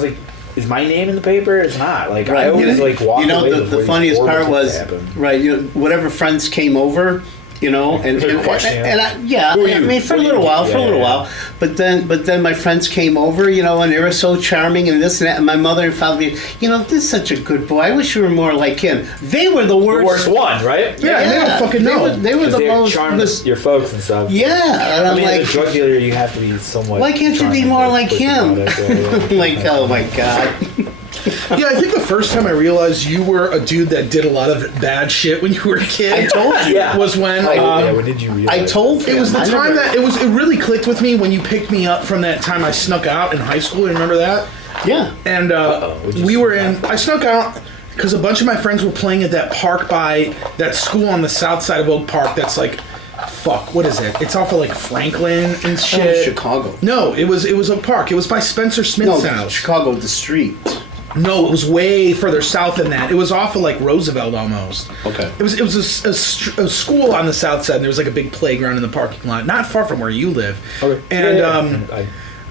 like. Is my name in the paper? It's not. Like Right. I always like walk away. The before these funniest horrible part things was happen. right. Whatever friends came over, and They're questioning and I, Who are I you? mean for a What do little you while, do? for a Yeah, little yeah. while. But then my friends came over, and they were so charming and this and that. And my mother and father, this is such a good boy. I wish you were more like him. They were the The worst. worst one, right? Yeah, they don't fucking know. They were 'Cause the they're most. charming your folks and stuff. Yeah, and I I'm mean, like, as a drug dealer, you have to be somewhat. why can't you be charming more to like push the him? product, yeah. like, oh my god. Yeah, I think the first time I realized you were a dude that did a lot of bad shit when you were a kid. I told you. Yeah. Was when Yeah, when did you realize? I told him. it was the I time never- that it really clicked with me when you picked me up from that time I snuck out in high school. You remember that? Yeah. And What'd you we were sneak in. I snuck out because a bunch of my friends were playing at that park by that school on the south side of Oak Park. That's like, fuck, what is it? It's off of like Franklin and shit. Oh, Chicago. No, it was Oak Park. It was by Spencer Smith's No, house. Chicago, the street. No, it was way further south than that. It was off of like Roosevelt almost. Okay. It was a school on the south side. And there was like a big playground in the parking lot, not far from where you live. Okay. And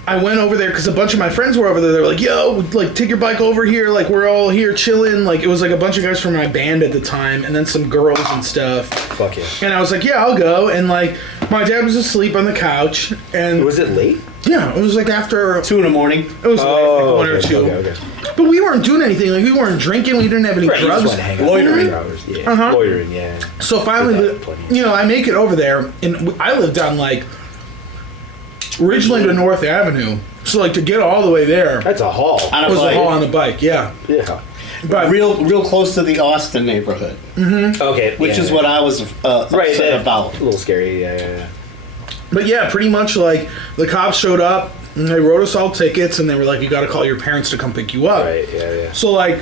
I went over there because a bunch of my friends were over there. They were like, "Yo, like take your bike over here. Like we're all here chilling." Like it was like a bunch of guys from my band at the time, and then some girls and stuff. Fuck yeah. And I was like, "Yeah, I'll go." And like my dad was asleep on the couch, and Was it late? Yeah, it was like after 2 in the morning. It was like 1 or 2. Okay. But we weren't doing anything. Like we weren't drinking. We didn't have any Right, you just drugs. wanted to hang out Loitering. for hours. Yeah. Uh-huh. Loitering, yeah. So finally, Did that plenty. you know, I make it over there, and I lived on like Ridgeland or North Avenue. So like to get all the way there That's a haul. On a was a bike. haul on the bike. Yeah, Yeah. but Real close to the Austin neighborhood, Okay. which is what I was right, upset about. A little scary, yeah. But yeah, pretty much like the cops showed up and they wrote us all tickets and they were like, you got to call your parents to come pick you up. Right, yeah. So like,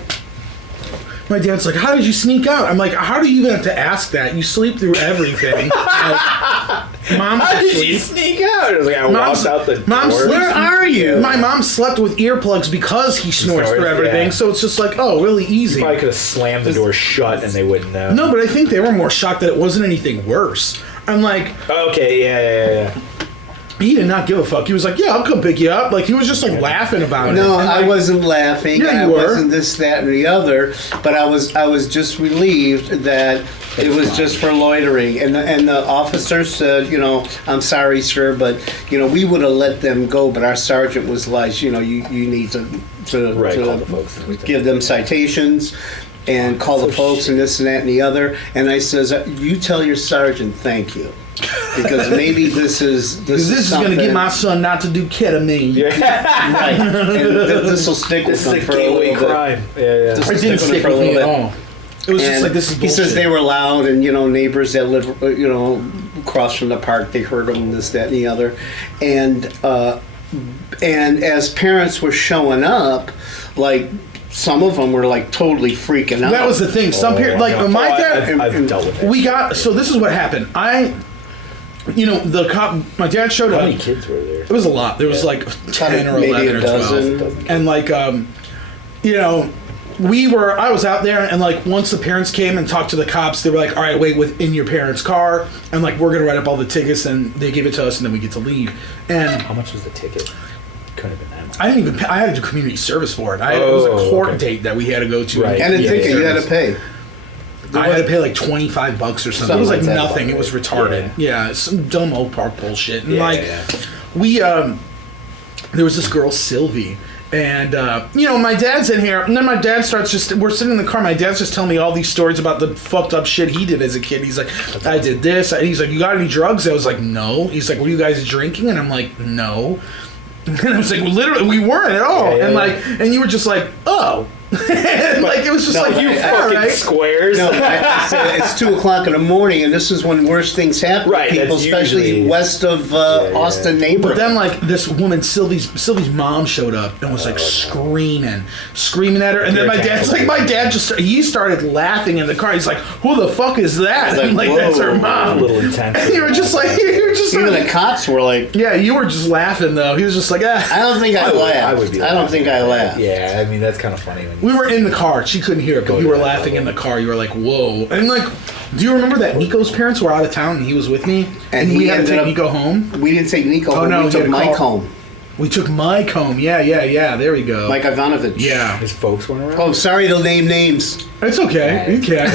my dad's like, how did you sneak out? I'm like, how do you even have to ask that? You sleep through everything. Like, Mom's How did asleep. you sneak out? It was like I walked out the Mom's door. sleep- Where are you? My mom slept with earplugs because he snores Snores, through everything. yeah. So it's just like, oh, really easy. Probably could have slammed the door shut and they wouldn't know. No, but I think they were more shocked that it wasn't anything worse. I'm like, Okay, yeah. he did not give a fuck. He was like, yeah, I'll come pick you up. Like, he was just like laughing about it. No, And, I like, wasn't laughing. Yeah, I you were. wasn't this, that, and the other. But I was just relieved that it was just for loitering. And the officer said, you know, I'm sorry, sir, but you know, we would have let them go. But our sergeant was like, you know, you need to Call the folks. give them citations. And call the folks and this and that and the other. And I says, you tell your sergeant thank you. Because maybe this is this is going to something- get my son not to do ketamine. right. And this will stick with This is him a for a little gateway bit. crime. Yeah. It Stick didn't with it stick for a with me at little bit. all. It was just And like, this is he bullshit. says they were loud, and you know, neighbors that live, you know, across from the park, they heard them, this, that, and the other, and as parents were showing up, like some of them were like totally freaking out. That was the thing. Some parents, like no. my Oh, dad, I've dealt with it. we got, so this is what happened. The cop, my dad showed How up. many kids were there? It was a lot. There was like 10 or maybe 11 a or 12. dozen. And like, you know, I was out there, and like once the parents came and talked to the cops, they were like, all right, wait in your parents' car, and like we're gonna write up all the tickets, and they give it to us, and then we get to leave. And How much was the ticket? Couldn't have been that much. I didn't even pay, I had to do community service for it. It was a court okay. date that we had to go to. Right. And a Yeah, ticket you had to service. pay. I had to pay like $25 or something. It Something was like like that. nothing. It was retarded. Yeah, some dumb old park bullshit. And we there was this girl Sylvie, and you know, my dad's in here, and then my dad starts we're sitting in the car. My dad's just telling me all these stories about the fucked up shit he did as a kid. He's like, I did this. He's like, you got any drugs? I was like, no. He's like, were you guys drinking? And I'm like, no. And I was like, literally, we weren't at all. Yeah, and yeah. like, and you were just like, oh. And like, it was just No, like, you I- fuck, Fucking right? squares. No, I said it's 2 o'clock in the morning, and this is when worse things happen Right, to people, that's especially usually- west of yeah. Austin But neighborhood. then, like, this woman, Sylvie's mom showed up and was like screaming at her. And then my dad he started laughing in the car. He's like, "Who the fuck is that?" Like, And like, that's her whoa. A mom. little intense. And you were just like, Even the cops were like, yeah, you were just laughing though. He was just like, ah. I don't think I laughed. be I don't think I laughed. Yeah, I mean that's kind of funny. When We were in the car. She couldn't hear it, but Go you to were that laughing level. in the car. You were like, whoa. And like, do you remember that Nico's parents were out of town and he was with me? And he we had to ended take up- Nico home? We didn't take Nico home, no, we he took had a Mike call. home. We took Mike home. Yeah, there we go. Mike Ivanovich. Yeah. his folks went around. Oh, sorry to name names. It's okay. You can.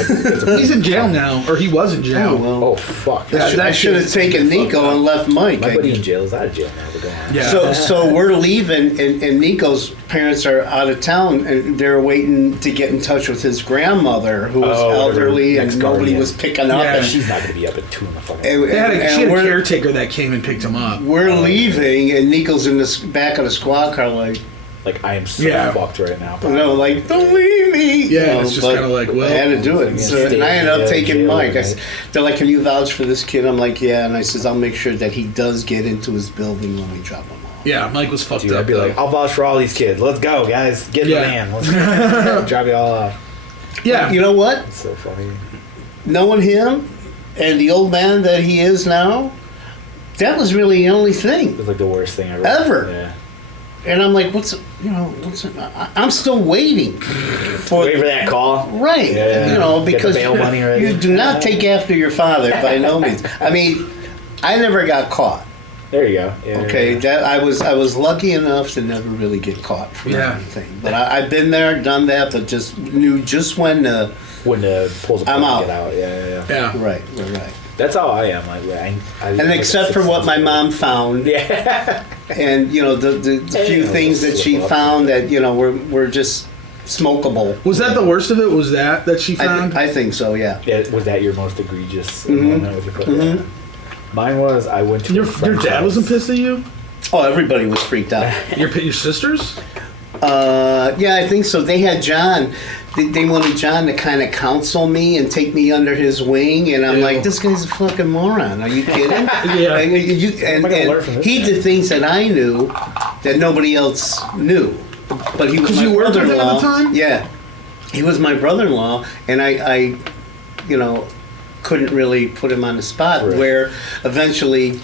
He's in jail now, or he was in jail. Oh, well. Oh fuck. Yeah, That's that I should have shit's taken fucked Nico up. and left Mike. my buddy in jail is out of jail now. But go on. Yeah. So we're leaving, and Nico's parents are out of town, and they're waiting to get in touch with his grandmother, who was Oh, elderly, her and next nobody guardian. was picking up. Yeah, And, She's not gonna be up at 2 in the fucking. and, They had and she had a we're, caretaker that came and picked him up. we're leaving, and Nico's in the back of the squad car, like, Like I am so Yeah. fucked right now. like, don't leave me. Yeah, it's just but kinda like, well, I had to do it. So, and I ended up taking Mike. They're like, can you vouch for this kid? I'm like, yeah. And I says, I'll make sure that he does get into his building when we drop him off. Yeah, Mike was fucked Dude, up. I'd be like, I'll vouch for all these kids. Let's go, guys. Get in Yeah. the van. Let's go. Drop you all off. yeah, You know what? It's so funny. Knowing him and the old man that he is now, that was really the only thing. It was like the worst thing ever. Ever. Yeah. And I'm like, I'm still waiting for Wait for that call. right, Yeah. Get the because bail money ready. you do not take after your father by no means. I mean, I never got caught. There you go. Yeah, Okay, yeah. that I was lucky enough to never really get caught for Yeah. anything. But I've been there, done that, but just knew just when to. When the pulls a I'm plug out. to get out. Yeah. yeah. Right. That's how I am. And except for what my mom found, Yeah. and the few things that she found that were just smokable. Was that the worst of it? Was that she found? I think so. Yeah. Yeah. Was that your most egregious moment with your foot? Yeah. Mine was I went to Your a friend's dad house. wasn't pissed at you? Oh, everybody was freaked out. Your sisters? Yeah, I think so. They had John. They wanted John to kind of counsel me and take me under his wing, and I'm Ew. like, this guy's a fucking moron. Are you kidding? Yeah. And gonna learn from this he guy? did things that I knew that nobody else knew. But he was 'Cause my you worked with him at the brother-in-law. time? Yeah, he was my brother-in-law, and I couldn't really put him on the spot. Right. Where eventually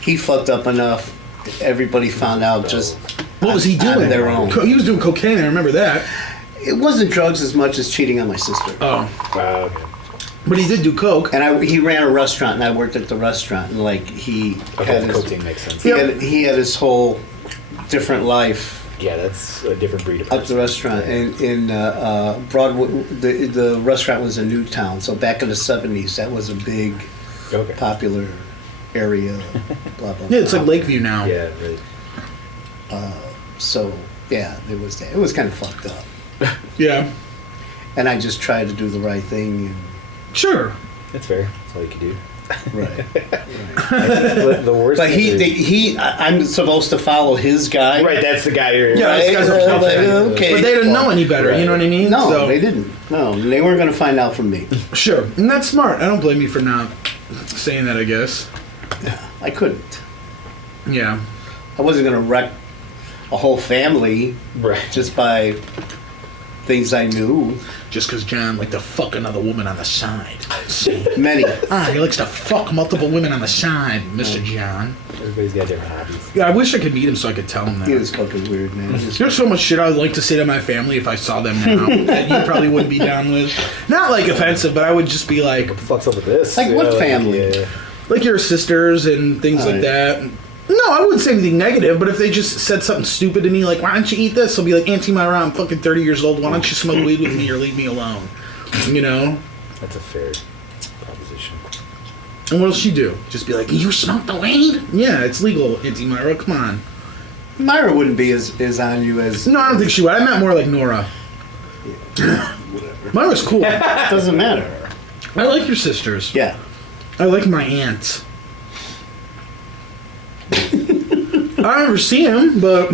he fucked up enough. Everybody found out just What was he on doing? their own. He was doing cocaine, I remember that. It wasn't drugs as much as cheating on my sister. Oh. Okay. But he did do coke. And he ran a restaurant, and I worked at the restaurant, and he had Okay, his, cocaine makes sense. he had his whole different life Yeah, that's a different breed of at the person. restaurant. And in Broadway, the restaurant was in Newtown, so back in the 70s, that was a big, Okay. popular area. Blah blah. Yeah, it's blah. like Lakeview now. Yeah, right. So yeah, there was that. It was kind of fucked up, Yeah. and I just tried to do the right thing. Sure. That's fair. That's all you can do. And, right. The worst. But thing I'm supposed to follow his guy. right. That's the guy you're. Yeah, Right? those guys are Like, self-made. okay. But they didn't know any better, Right. you know what I mean? No, So- they didn't. No, they weren't going to find out from me. Sure. And that's smart. I don't blame you for not saying that, I guess. I couldn't. Yeah. I wasn't going to wreck a whole family Right. just by things I knew. Just because John liked to fuck another woman on the side. Many. He likes to fuck multiple women on the side, Mr. John. Everybody's got different hobbies. Yeah, I wish I could meet him so I could tell him that. He was fucking weird, man. He was- There's so much shit I would like to say to my family if I saw them now that you probably wouldn't be down with. Not like offensive, but I would just be like, What the fuck's up with this? Like what family? Yeah. like your sisters and things like Right. that. No, I wouldn't say anything negative, but if they just said something stupid to me, like, why don't you eat this? I'll be like, Auntie Myra, I'm fucking 30 years old. Why don't you smoke weed with me or leave me alone? You know? That's a fair proposition. And what'll she do? Just be like, you smoke the weed? Yeah, it's legal, Auntie Myra. Come on. Myra wouldn't be as on you as. No, I don't think she would. I meant more like Nora. Myra's cool. I Doesn't matter. like your sisters. Yeah. I like my aunts. I never see him, but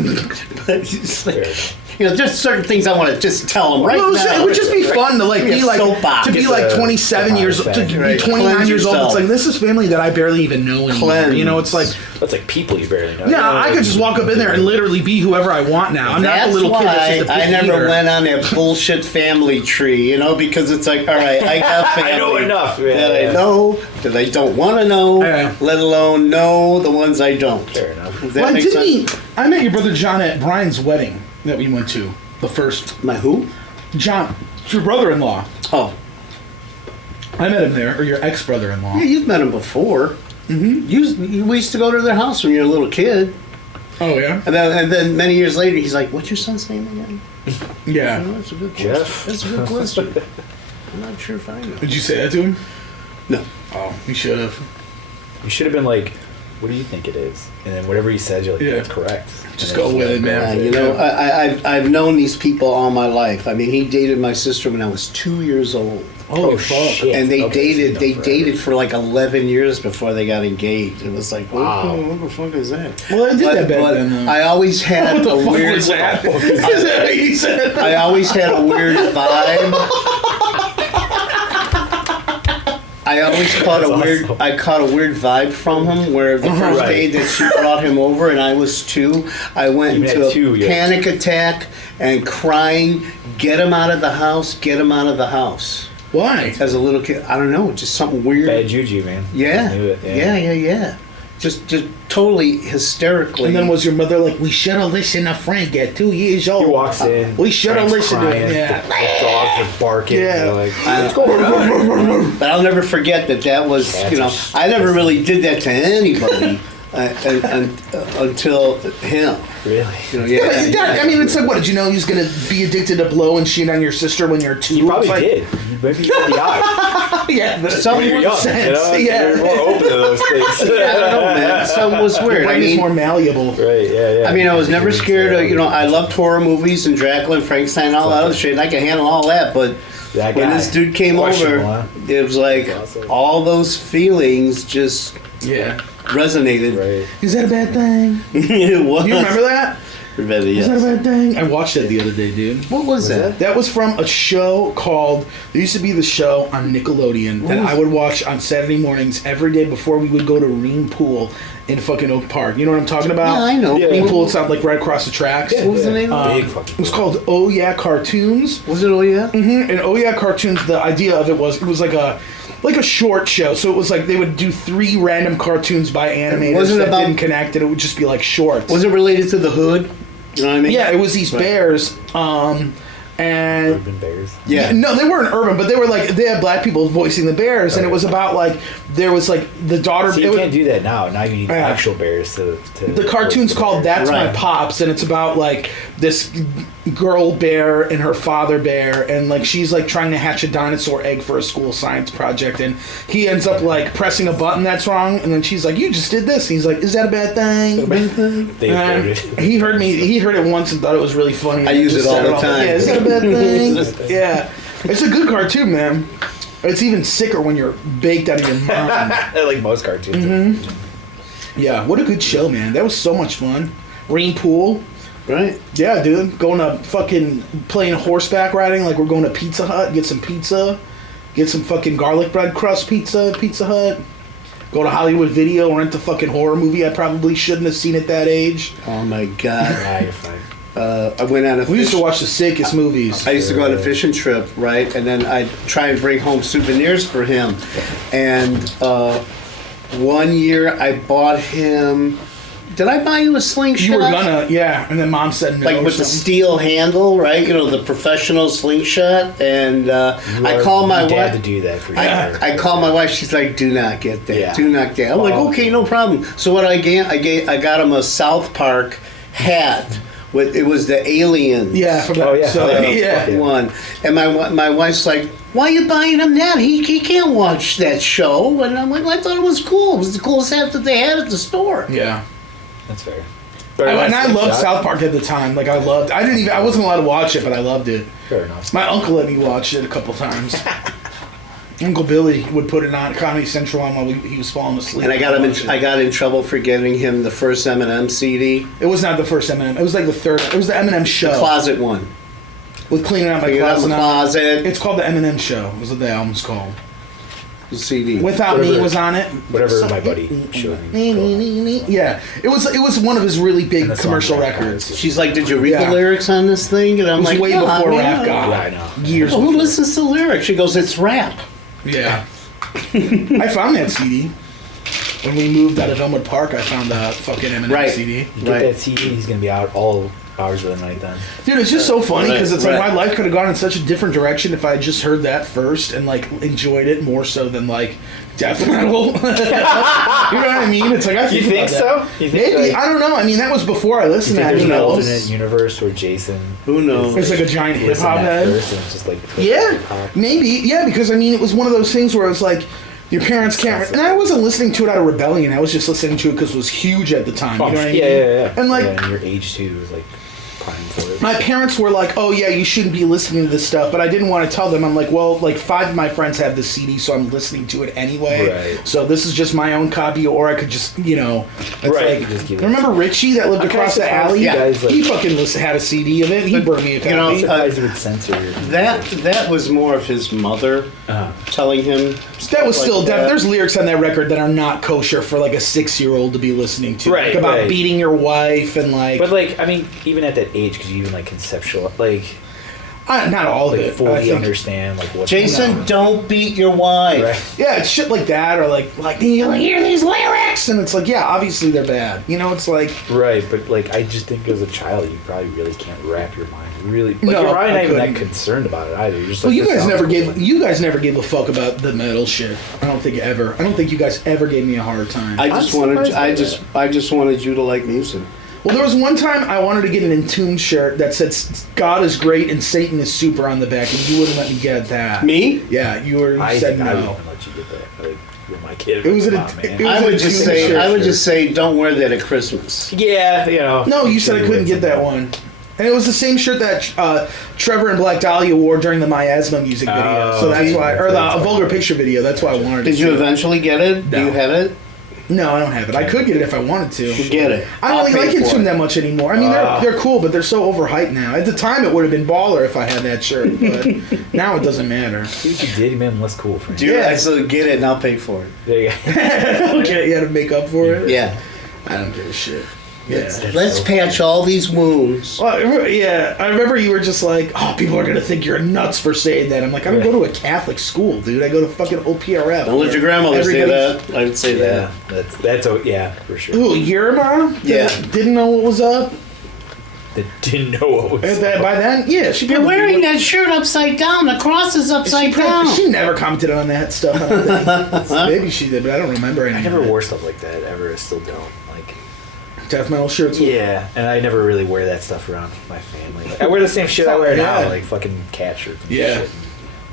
But it's like, Fair enough. there's certain things I want to just tell them right well, now. it would just be fun to like Be a be like soapbox. to be Just like a 27 years old, to be Right. 29 Cleanse years old. It's yourself. like this is family that I barely even know anymore. Cleanse. You know, it's like That's like people you barely know. yeah, I could just walk up in there and literally be whoever I want now. I'm not That's the little kid that's why just a I picky never eater. went on that bullshit family tree, because it's like, all right, I got family I know enough. Yeah, that yeah. I know, that I don't want to know, Yeah. let alone know the ones I don't. Fair enough. Does that Well, make didn't sense? he? I met your brother John at Brian's wedding that we went to. The first My who? John, it's your brother-in-law. Oh, I met him there, or your ex-brother-in-law. yeah, you've met him before. Mm-hmm. We used to go to their house when you were a little kid, Oh yeah, and then many years later, he's like, "What's your son's name again?" yeah. Oh, that's a good question. Jeff. That's a good question. I'm not sure if I know. Did you say that to him? No. Oh, you should have. You should have been like, what do you think it is? And then whatever he says, you're like, Yeah. that's correct. Just And then go with it, gotta man. go with it. I've known these people all my life. I mean, he dated my sister when I was 2 years old. Holy Oh, fuck! shit. And they Okay, so dated. you They know dated forever. for like 11 years before they got engaged. It was like, Wow. what the fuck is that? Well, I did that back but then, though. I always had What the a fuck weird. was that? Is that what you said? I always had a weird vibe. I always caught That's a weird. awesome. I caught a weird vibe from him. Where the first Right. day that she brought him over, and I was 2, I went Even into at a 2, yeah. panic attack and crying. Get him out of the house. Get him out of the house. Why? As a little kid, I don't know, just something weird. Bad juju, man. Yeah. I knew it, Yeah. Just totally hysterically. And then was your mother like, we should have listened to Frank at 2 years old? He walks in. We should have Frank's listened to crying, him. Yeah. The dogs are barking. Yeah. You're like, what's going on? But I'll never forget that was, Cats are I never really did that to anybody until him. Really? You know, Yeah, but your dad, I mean, it's like, what, did you know he was going to be addicted to blowing shit on your sister when you're 2? You probably It's like, did. Maybe you did the eye. Yeah, Some You're young, sense. Yeah. You're more open to those things. I don't know, man. Something was weird. brain is more malleable. Right, yeah. I mean, I was never scared of, I loved horror movies and Dracula and Frankenstein and all that other shit, and I could handle all that, but that when guy. this dude came over, Questionable, huh? it was like Awesome. all those feelings just Yeah. resonated. Right. Is that a bad thing? It was. You remember that? Yes. Is that a bad thing? I watched that the other day, dude. What was that? That was from a show called. There used to be the show on Nickelodeon that I would watch on Saturday mornings every day before we would go to Ream Pool in fucking Oak Park. You know what I'm talking about? Yeah, I know. Yeah. Ream Pool. It's not like right across the tracks. What was the name of it? Big fucking. It was called Oh Yeah Cartoons. Was it? Oh yeah. And Oh Yeah Cartoons. The idea of it was like a short show. So it was like they would do 3 random cartoons by animators Wasn't that about- didn't connect, and it would just be like shorts. Was it related to the Hood? You know what I mean? Yeah, it was these Right. bears, and Urban Bears. Yeah. no, they weren't urban, but they were like they had black people voicing the bears, and it was about like there was like the daughter. So it you was- can't do that now. Now you need Yeah. actual bears to the cartoon's called That's My Right. Pops, and it's about like this girl bear and her father bear, and like she's like trying to hatch a dinosaur egg for a school science project, and he ends up like pressing a button that's wrong, and then she's like, "You just did this," and he's like, "Is that a bad thing?" They And voted. he heard it once and thought it was really funny. I use Just it all said the time. Yeah, is that a bad thing? Yeah, it's a good cartoon, man. It's even sicker when you're baked out of your mind. Like most cartoons. Yeah, what a good show, man. That was so much fun. Rain Pool. Right. Yeah, dude. Going to fucking playing horseback riding like we're going to Pizza Hut, get some pizza, get some fucking garlic bread crust pizza at Pizza Hut. Go to Hollywood Video, rent a fucking horror movie I probably shouldn't have seen at that age. Oh my God. Yeah, you're fine. I went on a We used to fish- watch the sickest movies. I used to go on a fishing trip, right? And then I'd try and bring home souvenirs for him. And one year I bought him. Did I buy you a slingshot? You were gonna, yeah, and then Mom said no. Like or with the something. steel handle, right? You know, the professional slingshot. And I call my dad to wife. do that for you. I call my wife. She's like, "Do not get that. Yeah. Do not get." I'm like, Wow. "Okay, no problem." So what I got him a South Park hat. It was the alien. Yeah, from that. Oh, yeah. So, Oh, yeah. yeah. One. And my wife's like, "Why are you buying him that? He can't watch that show." And I'm like, "I thought it was cool. It was the coolest hat that they had at the store." Yeah. That's fair. And I loved South Park at the time. Like I wasn't allowed to watch it, but I loved it. Fair enough. My uncle let me watch it a couple times. Uncle Billy would put it on Comedy Central on while he was falling asleep. And I got in trouble for getting him the first Eminem CD, It was not the first Eminem. It was like the third. It was the Eminem Show. closet one. With Cleaning Out My Cleaning Out Closet. My Closet. It's called the Eminem Show. Was what the album's called. The CD. Without Me Whatever. was on it. Whatever my buddy showed me. Yeah, it was one of his really big And the commercial song, records. She's like, "Did you read Yeah. the lyrics on this thing?" And I'm It was like, way "Yeah, before yeah." Rap God. Yeah, I know. Years Well, who before. listens to lyrics? She goes, "It's rap." Yeah. I found that CD. When we moved out of Elmwood Park, I found the fucking Eminem Right. CD. Get Right. that CD. He's gonna be out all hours of the night then. Dude, it's just so funny because it's like Right. my life could have gone in such a different direction if I had just heard that first and like enjoyed it more so than like death metal. You know what I mean? It's like I think You think about so? that. You think, Maybe like- I don't know. I mean, that was before I You listened think to that. there's Who an knows? alternate universe where Jason Who knows? It's like a giant hip listen hop at head. first and it's just like Yeah, hip-hop? maybe. Yeah, because I mean, it was one of those things where it was like your parents can't. And I wasn't listening to it out of rebellion. I was just listening to it because it was huge at the time. You know what I mean? Yeah. And like. Yeah, and your age too was like prime for it. My parents were like, "Oh yeah, you shouldn't be listening to this stuff," but I didn't want to tell them. I'm like, "Well, like 5 of my friends have this CD, so I'm listening to it anyway. Right. So this is just my own copy, or I could just, you know, it's Right, like, just give it- remember Richie that lived Okay, across the so alley? you guys, like- He fucking had a CD of it. He burned me a copy. you know, I'm surprised you would censor That was more of his mother telling him. that was stuff still like deaf. that. There's lyrics on that record that are not kosher for like a 6-year-old to be listening to, Right, like about right. beating your wife and like, But like, I mean, even at that age, could you even like conceptual, like not all of like it. I fully think. understand like what? Jason, don't beat your wife. Right. Yeah, it's shit like that, or like you hear these lyrics, and it's like, yeah, obviously they're bad. You know, it's like, Right, but like I just think as a child, you probably really can't wrap your mind really. Like, No, you're probably I not even couldn't. that concerned about it either. You're just well, like, you this guys sounds never cool. gave a fuck about the metal shit. I don't think ever. I don't think you guys ever gave me a hard time. I just I'm wanted surprised by I just wanted you to like music. Well, there was one time I wanted to get an Entombed shirt that said "God is great and Satan is super" on the back, and you wouldn't let me get that. Me? Yeah, you said I no. wouldn't let you get that. Like, you're my kid. It was an- Come on, man. it was I would just say, Entombed say, don't wear that at Christmas. Yeah, you know. No, you said I couldn't get that one. And it was the same shirt that Trevor and Black Dahlia wore during the Miasma music video. So that's why, or the Vulgar Picture video. That's why I wanted it. Did you eventually get it? Do No. you have it? No, I don't have it. I could get it if I wanted to. You get it. I don't I'll really pay like for Entombed it. that much anymore. I mean, they're cool, but they're so overhyped now. At the time, it would have been baller if I had that shirt, but now it doesn't matter. See what you did, man. Less cool for you. Dude, I said get it and I'll pay for it. There you go. Okay, you had to make up for it? Yeah. I don't give a shit. Yeah. Let's patch all these wounds. Well, yeah, I remember you were just like, oh, people are going to think you're nuts for saying that. I'm like, I don't go to a Catholic school, dude. I go to fucking OPRF. Don't let your grandmother say Everybody's- that. I would say Yeah, that. that's yeah, for sure. Ooh, your mom? Yeah. Didn't know what was up? That didn't know what was. And by then, yeah, she You're probably wearing would- that shirt upside down. The cross is upside down. She never commented on that stuff. I don't think. Maybe she did, but I don't remember any. I never of it. wore stuff like that ever. I still don't. Like, Death metal shirts. With, yeah, and I never really wear that stuff around my family. Like, I wear the same shit I wear Yeah. now, like fucking cat shirts. And Yeah. shit, and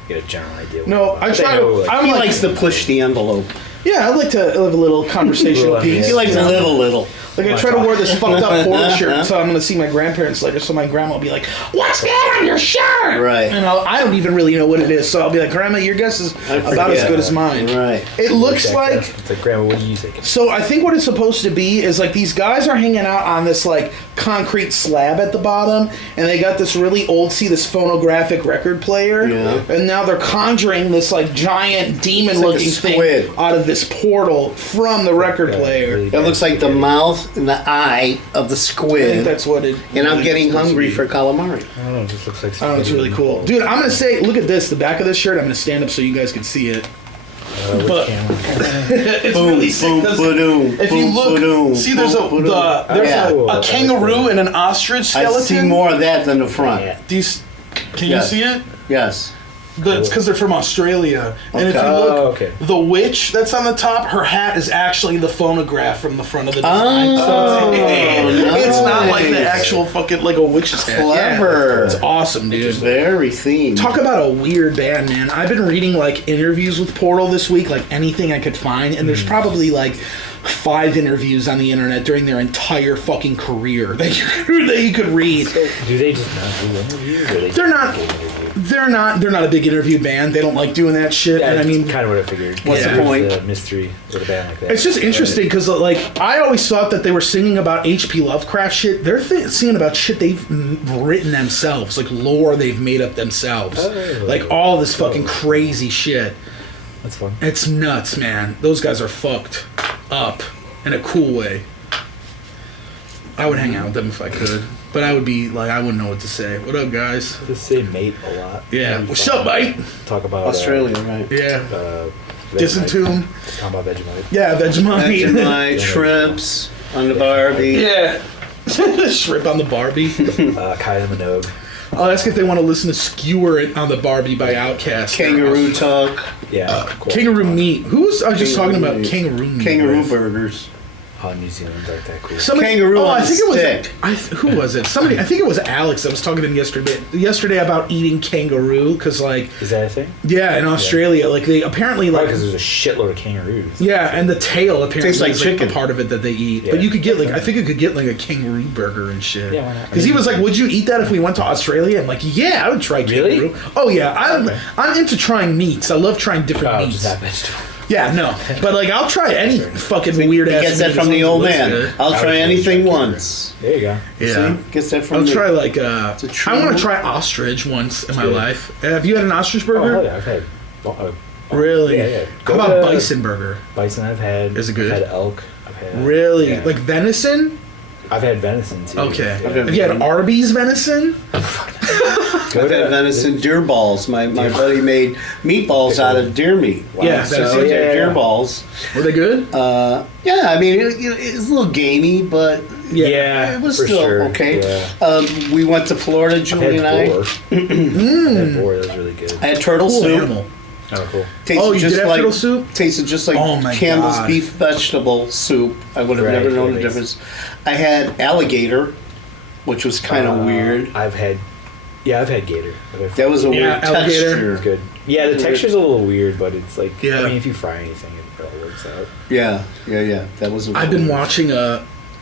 get a general idea. No, I try to. Like, I'm He like, likes to push the envelope. yeah, I'd like to have a little conversational Well, piece. He likes to live a little. Like I try to wear this fucked up porn shirt, so I'm gonna see my grandparents later. So my grandma will be like, "What's that on your shirt?" Right. And I don't even really know what it is, so I'll be like, "Grandma, your guess is about as good as mine." Right. It looks like. it's like, Grandma, what are you thinking? So I think what it's supposed to be is like these guys are hanging out on this like concrete slab at the bottom, and they got this really old, this phonographic record player, Yeah. and now they're conjuring this like giant demon-looking It's thing like a squid. out of this portal from the record player. really It looks like the mouth and the eye of the I think squid. that's what it. And I'm really getting is supposed to hungry be. for calamari. I don't know. It just looks like. Oh, it's really cool, dude. I'm gonna say, look at this. The back of this shirt. I'm gonna stand up so you guys can see it. But it's Boom, really sick. boom, 'Cause ba-doom, if you boom, look, ba-doom, see, there's a boom, ba-doom. there's Yeah. a kangaroo and an ostrich I skeleton. see more of that than the front. Yeah. Do you, can Yes. you see it? Yes. It's because they're from Australia. And if you Okay. look, Oh, okay. the witch that's on the top, her hat is actually the phonograph from the front of the design. Oh, It's not like the nice. actual fucking, like a witch's hat. Clever. Yeah, it's awesome, dude. Very themed. Talk about a weird band, man. I've been reading like interviews with Portal this week, like anything I could find, and there's probably like 5 interviews on the internet during their entire fucking career that you could read. Do they just not do interviews? Or they They're not. do interviews? They're not a big interview band. They don't like doing that shit. Yeah, And I mean, kind of what I figured. What's the There's point? The mystery with a band like that. it's just interesting because like I always thought that they were singing about H.P. Lovecraft shit. They're singing about shit they've written themselves, like lore they've made up themselves, Oh. like all this fucking crazy shit. That's fun. It's nuts, man. Those guys are fucked up in a cool way. I would hang out with them if I could, but I would be like, I wouldn't know what to say. What up, guys? Just say mate a lot. Yeah. That'd be What's fun. up, mate? Talk about Australia, right? Yeah. Vegemite. Disentomb. Talk about Vegemite. Yeah, Vegemite. Vegemite, shrimps on the Barbie. Yeah. Shrimp on the Barbie. Kylie Minogue. I'll ask if they want to listen to Skewer It on the Barbie by Outkast. Kangaroo talk. Yeah. Cool. Kangaroo meat. I was just talking Kangaroo about meat. kangaroo meat. Kangaroo burgers. Oh, New Zealand's aren't that cool. Kangaroo on I think it was stick. who was it? Somebody. I think it was Alex. I was talking to him yesterday about eating kangaroo because, like, Is that a thing? yeah, in Australia, like they apparently like Because there's a shitload of kangaroos. yeah, and the tail apparently Tastes like is chicken. a part of it that they eat. Yeah. But you could get like I think you could get like a kangaroo burger and shit. Yeah, why not? Because he was like, "Would you eat that if we went to Australia?" I'm like, "Yeah, I would try Really? kangaroo." Oh yeah, I'm into trying meats. I love trying different Oh, meats. just that vegetable. Yeah, no, but like I'll try any fucking weird He ass. gets that meat from as the long old as it looks man. good. I'll I try would anything try once. There you go. Yeah. See? Gets that from I'll me. try like a true- I want to try ostrich once in my good. life. Have you had an ostrich Oh, burger? hell yeah, I've had. Really? Yeah, yeah. How about bison burger? Bison I've had. Is it good? I've had elk. I've had. Really? Yeah. Like venison? I've had venison too. Okay. Yeah. Have you had Arby's venison? I've had venison deer balls. My buddy made meatballs out of deer meat. Yeah, so that's- they're yeah. deer balls. Were they good? Yeah, I mean, it's a little gamey, but Yeah, it was for still sure. okay. Yeah. We went to Florida, I've Julie and I. had boar. I've had boar. That was really good. I had turtle Cool soup. animal. Oh, cool. Tasted you just did have like, turtle soup? Tasted just like Oh my Campbell's God. beef vegetable soup. I would have Right, never known it the is. difference. I had alligator, which was kind of weird. I've had gator. That was a Yeah, weird alligator. texture. It's good. Yeah, the texture's a little weird, but it's like, Yeah. I mean, if you fry anything, it all works out. Yeah. That was. I've been watching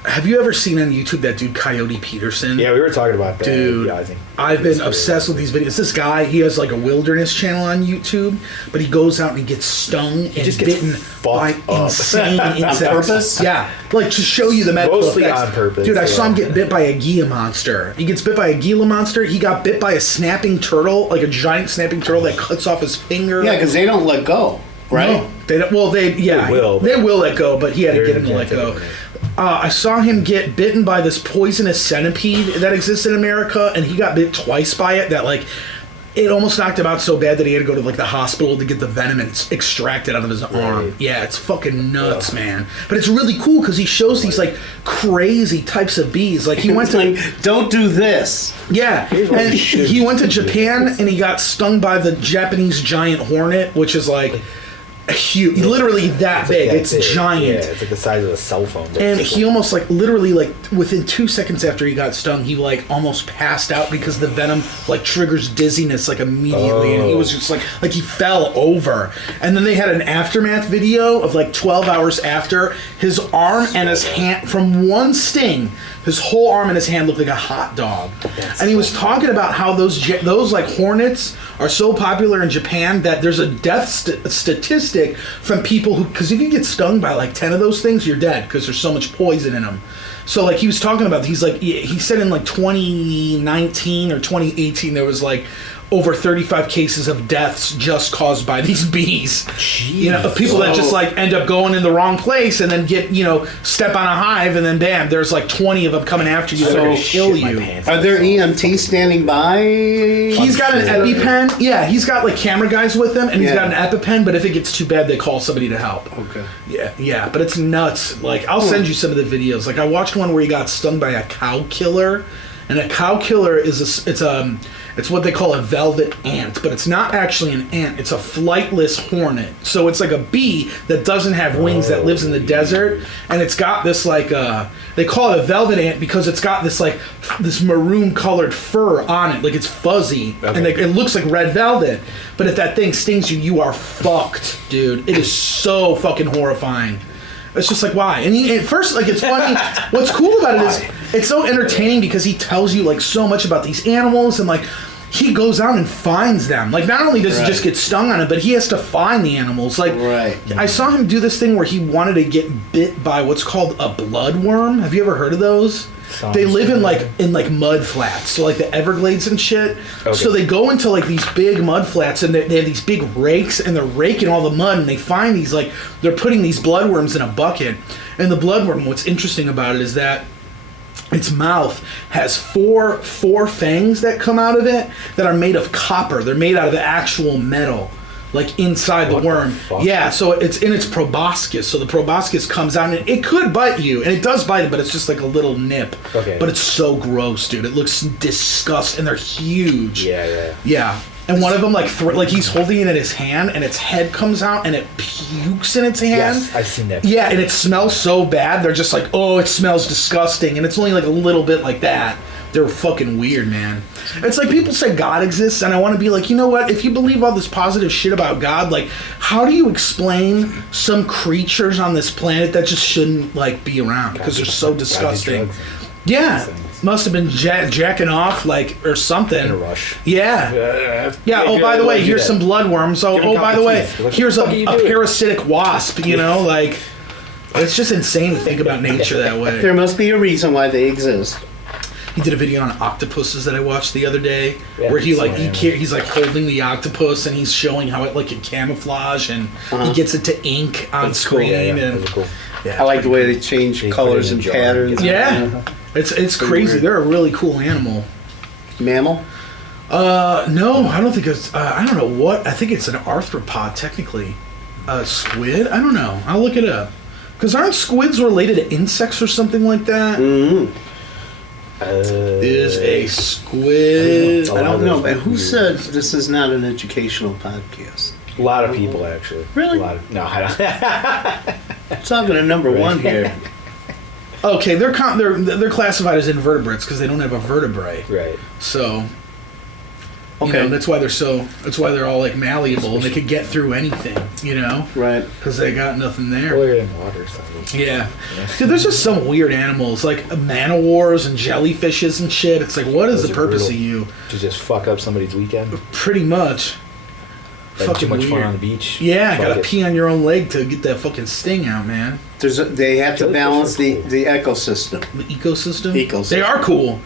have you ever seen on YouTube that dude Coyote Peterson? Yeah, we were talking about that. Dude, Yeah, I think I've been it's obsessed with these videos. This guy, he has like a wilderness channel on YouTube, but he goes out and he gets stung and just gets bitten by fucked up. insane insects. purpose? Yeah, like to show you the medical Mostly effects. on purpose, Dude, I saw him yeah. get bit by a Gila monster. He gets bit by a Gila monster. He got bit by a snapping turtle, like a giant snapping turtle that cuts off his finger. Yeah, because they don't let go, right? No, they don't. Well, they will, They but will let go, but he had to they're get him to let go. I saw him get bitten by this poisonous centipede that exists in America, and he got bit twice by it. That like, it almost knocked him out so bad that he had to go to like the hospital to get the venom extracted out of his arm. Yeah, it's fucking nuts, man. But it's really cool because he shows these like crazy types of bees. Like he went to Like, don't do this. yeah, and he went to Japan and he got stung by the Japanese giant hornet, which is like huge, literally that big. It's giant. Yeah, it's like the size of a cell phone. And he almost like literally like within 2 seconds after he got stung, he like almost passed out because the venom like triggers dizziness like immediately, and he was just like he fell over. And then they had an aftermath video of like 12 hours after his arm and his hand from one sting. His whole arm and his hand looked like a hot dog. And he was talking about how those like hornets are so popular in Japan that there's a death statistic from people who, because if you get stung by like 10 of those things, you're dead because there's so much poison in them. So like he was talking about, he's like, he said in like 2019 or 2018 there was like over 35 cases of deaths just caused by these bees. Jeez. You know, of people that just like end up going in the wrong place and then get, step on a hive and then bam, there's like 20 of them coming after you that are going to kill you. Are there EMTs standing by? He's got an EpiPen. Yeah, he's got like camera guys with him and he's got an EpiPen, but if it gets too bad, they call somebody to help. Okay. Yeah, but it's nuts. Like, I'll send you some of the videos. Like, I watched one where he got stung by a cow killer, and a cow killer is it's what they call a velvet ant, but it's not actually an ant. It's a flightless hornet. So it's like a bee that doesn't have wings that lives in the desert, and it's got this like they call it a velvet ant because it's got this like this maroon colored fur on it, like it's fuzzy, and like, it looks like red velvet. But if that thing stings you, you are fucked, dude. It is so fucking horrifying. It's just like, why? And at first, like, it's funny. What's cool about it is it's so entertaining because he tells you like so much about these animals, and like he goes out and finds them. Like, not only does he just get stung on it, but he has to find the animals. Like, I saw him do this thing where he wanted to get bit by what's called a bloodworm. Have you ever heard of those? They live in like mud flats, so like the Everglades and shit. Okay. So they go into like these big mud flats, and they have these big rakes, and they're raking all the mud, and they find these like they're putting these bloodworms in a bucket. And the bloodworm, what's interesting about it is that its mouth has four fangs that come out of it that are made of copper. They're made out of actual metal. Like inside the worm. Yeah, so it's in its proboscis. So the proboscis comes out and it could bite you. And it does bite it, but it's just like a little nip. Okay. But it's so gross, dude. It looks disgusting. And they're huge. Yeah. And one of them, like he's holding it in his hand, and its head comes out, and it pukes in its hand. Yes, I've seen that. Yeah, and it smells so bad. They're just like, oh, it smells disgusting. And it's only like a little bit like that. They're fucking weird, man. It's like people say God exists, and I want to be like, you know what? If you believe all this positive shit about God, like, how do you explain some creatures on this planet that just shouldn't, like, be around? Because they're so disgusting. Yeah. Must have been jacking off, like, or something. In a rush. Yeah. Oh, by the way, here's some bloodworms. Oh, by the way, here's a parasitic wasp, you know? Like, it's just insane to think about nature that way. There must be a reason why they exist. He did a video on octopuses that I watched the other day, where he's like holding the octopus and he's showing how it like can camouflage, and he gets it to ink on screen. Cool. I like the way they change colors and patterns. Yeah, it's crazy. Weird. They're a really cool animal. Mammal? No, I don't think it's. I don't know what. I think it's an arthropod technically. Squid? I don't know. I'll look it up. Because aren't squids related to insects or something like that? Mm-hmm. Is a squid. I don't know, but who said this is not an educational podcast? A lot of people, actually. Really? A lot of, no, I don't. Talking to number one here. Okay, they're classified as invertebrates because they don't have a vertebrae. Right. So, you Okay. know, that's why they're all like malleable and they could get through anything, you know? Right. Because they got nothing Well, there. they're in water, so. Yeah. Dude, there's just some weird animals, like man-o-wars and jellyfishes and shit. It's like, what is Those the are purpose brutal. of you? To just fuck up somebody's weekend. Pretty much. Had Fucking too much weird. fun on the beach. Yeah, Fuck gotta it. pee on your own leg to get that fucking sting out, man. They have to Jellyfish balance are cool. the ecosystem. The ecosystem? Ecosystem. They are cool.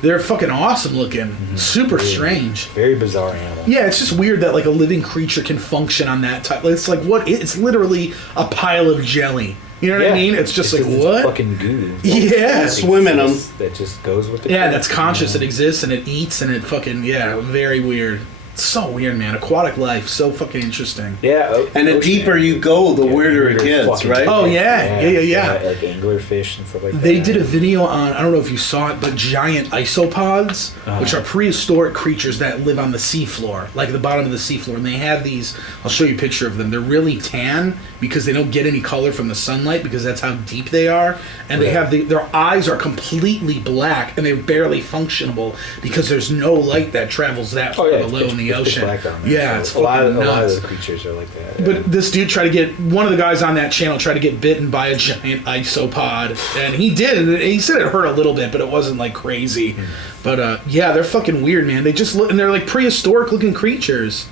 They're fucking awesome looking. Super Very- strange. Very bizarre animal. Yeah, it's just weird that like a living creature can function on that type. It's like what? It's literally a pile of jelly. You know what I mean? It's just like this what? fucking goo. Yeah. that Swim in 'em. exists, That just goes with the Yeah, current, that's conscious. you It know? exists and it eats and it fucking very weird. It's so weird, man. Aquatic life, so fucking interesting. Yeah. And the ocean deeper animals. you go, the Yeah, weirder it gets, fucking- right? Oh, yeah. Yeah. Like anglerfish and stuff like that. They did a video on, I don't know if you saw it, but giant isopods, which are prehistoric creatures that live on the seafloor, like the bottom of the seafloor. And they have these, I'll show you a picture of them. They're really tan because they don't get any color from the sunlight because that's how deep they are. And they have their eyes are completely black and they're barely functionable because there's no light that travels that far Oh, yeah, below it's in the pitch ocean. black down there, Yeah, so it's a lot fucking of nuts. the creatures are like that. Yeah. But this dude tried to get one of the guys on that channel tried to get bitten by a giant isopod, and he did. And he said it hurt a little bit, but it wasn't like crazy. But yeah, they're fucking weird, man. They just look, and they're like prehistoric looking creatures.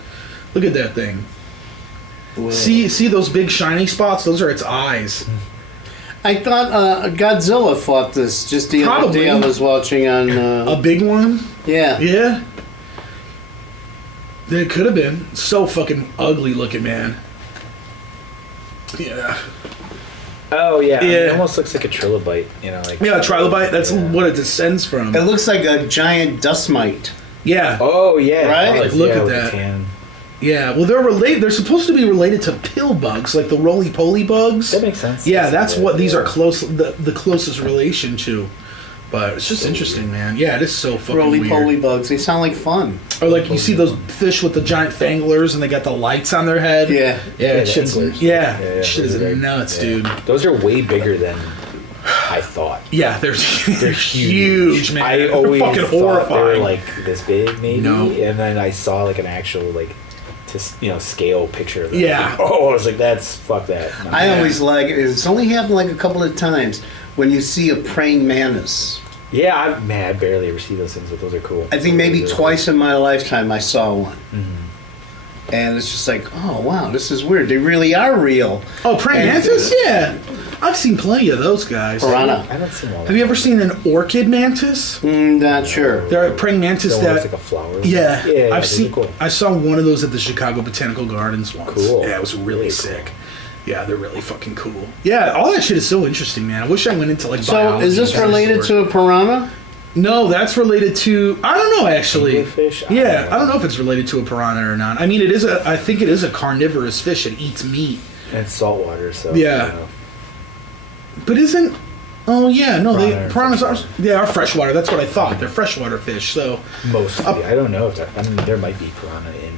Look at that thing. Whoa. See those big shiny spots? Those are its eyes. I thought Godzilla fought this just the other Probably. day. I was watching on. A big one. Yeah. Yeah. It could have been. So fucking ugly looking, man. Yeah. Oh yeah, I mean, Yeah. it almost looks like a trilobite, you know, like Yeah, trilobite. That's Yeah. what it descends from. It looks like a giant dust mite. Yeah. Oh yeah, Right? like, Look yeah, at with that. the tan. Yeah, well, they're related. They're supposed to be related to pill bugs, like the roly-poly bugs. That makes sense. Yeah, that's what these yeah. are close. The closest relation to. But it's just interesting, man. Yeah, it is so fucking Roly-poly weird. bugs. They sound like fun. Or like you see those fish with the giant fanglers, and they got the lights on their head. Yeah. Yeah, the it shit's anglers. yeah, Yeah, shit those is are- nuts, yeah. dude. Those are way bigger than I thought. Yeah, they're huge, man. I They're always fucking thought they were horrifying. like this big, maybe. No. And then I saw like an actual like, scale picture of them. Yeah. Oh, I was like, fuck that. No. I always like it. It's only happened like a couple of times when you see a praying mantis. Yeah, I barely ever see those things, but those are cool. I think maybe Those are twice in my lifetime I saw one. Mm-hmm. And it's just like, oh wow, this is weird. They really are real. Oh, praying And- mantis? Yeah, I've seen plenty of those guys. Piranha. I haven't seen one. Have you ever seen an orchid mantis? Not sure. There are praying mantis That one looks that. like a flower. Yeah, yeah, I've those are seen. Cool. I saw one of those at the Chicago Botanical Gardens once. Cool. Yeah, it was really Very sick. cool. Yeah, they're really fucking cool. Yeah, all that shit is so interesting, man. I wish I went into like. So biology is this and related dinosaurs. to a piranha? No, that's related to. I don't know actually. Anglerfish? Yeah, I don't know if it's related to a piranha or not. I mean, it is a. I think it is a carnivorous fish. It eats meat. And it's saltwater, so Yeah. you know. But isn't? Oh yeah, no, Piranha are piranhas are. freshwater. They are freshwater. That's what I thought. They're freshwater fish. So, Mostly, I don't know if that. I mean, there might be piranha in.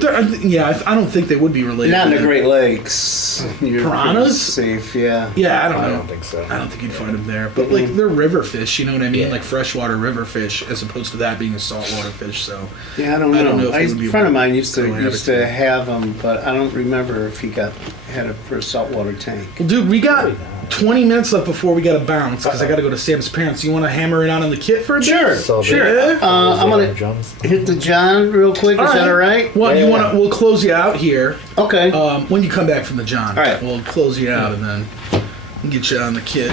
but yeah, I don't think they would be related. Not in to the them. Great Lakes. You're Piranhas? pretty safe, yeah. Yeah, I don't know. I don't think so. I don't think you'd find them there. But like they're river fish, you know what I mean? Yeah. Like freshwater river fish, as opposed to that being a saltwater fish. So Yeah, I don't know. I don't know if it would be A friend of mine used to cohabitate. have them, but I don't remember if he had it for a saltwater tank. well, dude, we got Probably not. 20 minutes left before we got to bounce because I got to go to Sam's parents. You want to hammer it on the kit for a bit? Sure, Saw the- sure. Yeah. I'm gonna drums. hit the John real quick. Is that all right? Well, Yeah, you yeah. want to? We'll close you out here. Okay. When you come back from the John. All right. We'll close you out and then we'll get you on the kit.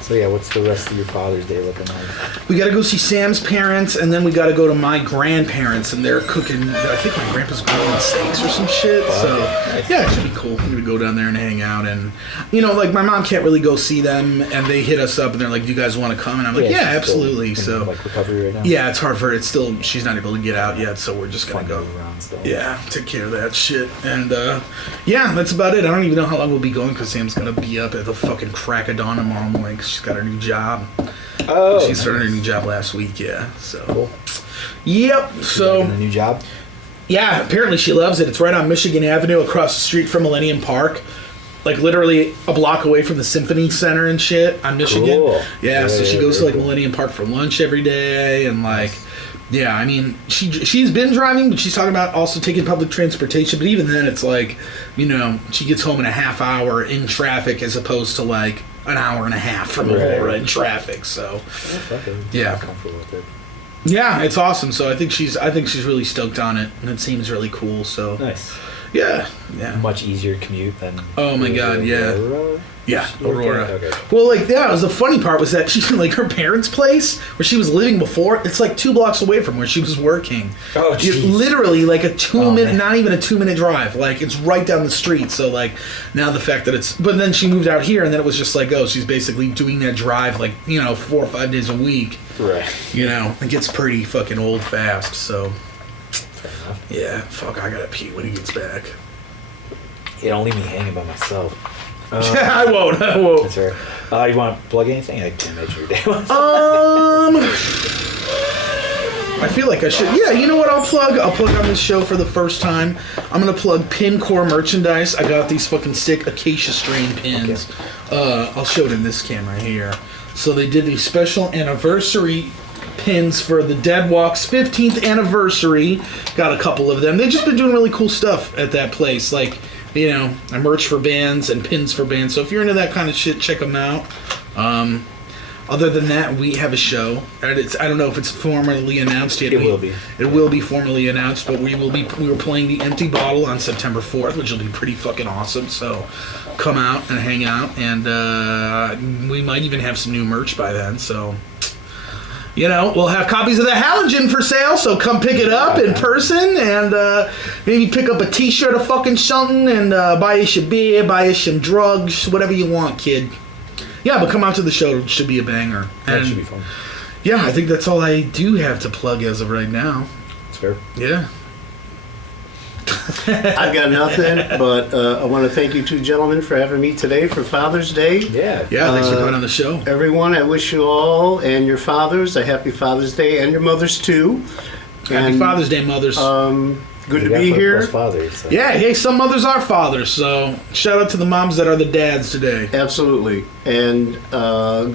So yeah, what's the rest of your Father's Day looking like? We got to go see Sam's parents, and then we got to go to my grandparents, and they're cooking. I think my grandpa's grilling steaks or some shit. So yeah, it should be cool. We're gonna go down there and hang out, and like my mom can't really go see them, and they hit us up, and they're like, "Do you guys want to come?" And I'm like, "Yeah, she's still absolutely." in, So like recovery right now. yeah, it's hard for her. It's still she's not able to get out yet, so we're just gonna Fun go. moving around still. Yeah, take care of that shit. And yeah, that's about it. I don't even know how long we'll be going because Sam's gonna be up at the fucking crack of dawn tomorrow morning 'cause she's got her new job. Oh, She started her new job last week, yeah. So Cool. yep. So Liking the new job. Yeah, apparently she loves it. It's right on Michigan Avenue across the street from Millennium Park. Like literally a block away from the Symphony Center and shit on Michigan. Cool. Yeah, so she Yeah, goes to very like cool. Millennium Park for lunch every day and like yeah, I mean, she's been driving, but she's talking about also taking public transportation. But even then, it's like, you know, she gets home in a half hour in traffic as opposed to like an hour and a half from Aurora in traffic. So, yeah, Comfortable with it. yeah, it's awesome. So I think she's really stoked on it, and it seems really cool. So Nice. yeah. Much easier commute than. Oh my God, yeah. Aurora? Yeah, Aurora. Okay. Well, like, yeah, it was the funny part was that she's in, like, her parents' place where she was living before. It's, like, 2 blocks away from where she was working. Oh, It's jeez. literally, like, a 2-minute, man. not even a 2-minute drive. Like, it's right down the street. So, like, now the fact that it's... But then she moved out here, and then it was just like, oh, she's basically doing that drive, like, you know, 4 or 5 days a week. Right. You know, it gets pretty fucking old fast, so... Fair enough. Yeah, fuck, I gotta pee when he gets back. Yeah, don't leave me hanging by myself. I won't. That's right. You want to plug anything? I can imagine your day was. I feel like I should. Yeah, you know what? I'll plug on this show for the first time. I'm gonna plug Pincore merchandise. I got these fucking sick acacia strain pins. I'll show it in this camera here. So they did these special anniversary pins for the Dead Walk's 15th anniversary. Got a couple of them. They've just been doing really cool stuff at that place. Like, you know, merch for bands and pins for bands. So if you're into that kind of shit, check them out. Other than that, we have a show. And I don't know if it's formally announced yet. It will be. It will be formally announced, but we were playing the Empty Bottle on September 4th, which will be pretty fucking awesome. So come out and hang out, and we might even have some new merch by then. So, you know, we'll have copies of the Halogen for sale, so come pick it up in person, and maybe pick up a t-shirt or fucking something, and buy us a beer, buy us some drugs, whatever you want, kid. Yeah, but come out to the show. It should be a banger. That And should be fun. yeah, I think that's all I do have to plug as of right now. It's fair. Yeah. I've got nothing, but I want to thank you two gentlemen for having me today for Father's Day. Yeah. Yeah, thanks for coming on the show. Everyone, I wish you all and your fathers a happy Father's Day, and your mothers too. Happy And, Father's Day, mothers. Good We to got be both here. Fathers, so. yeah, hey, some mothers are fathers, so shout out to the moms that are the dads today. Absolutely. And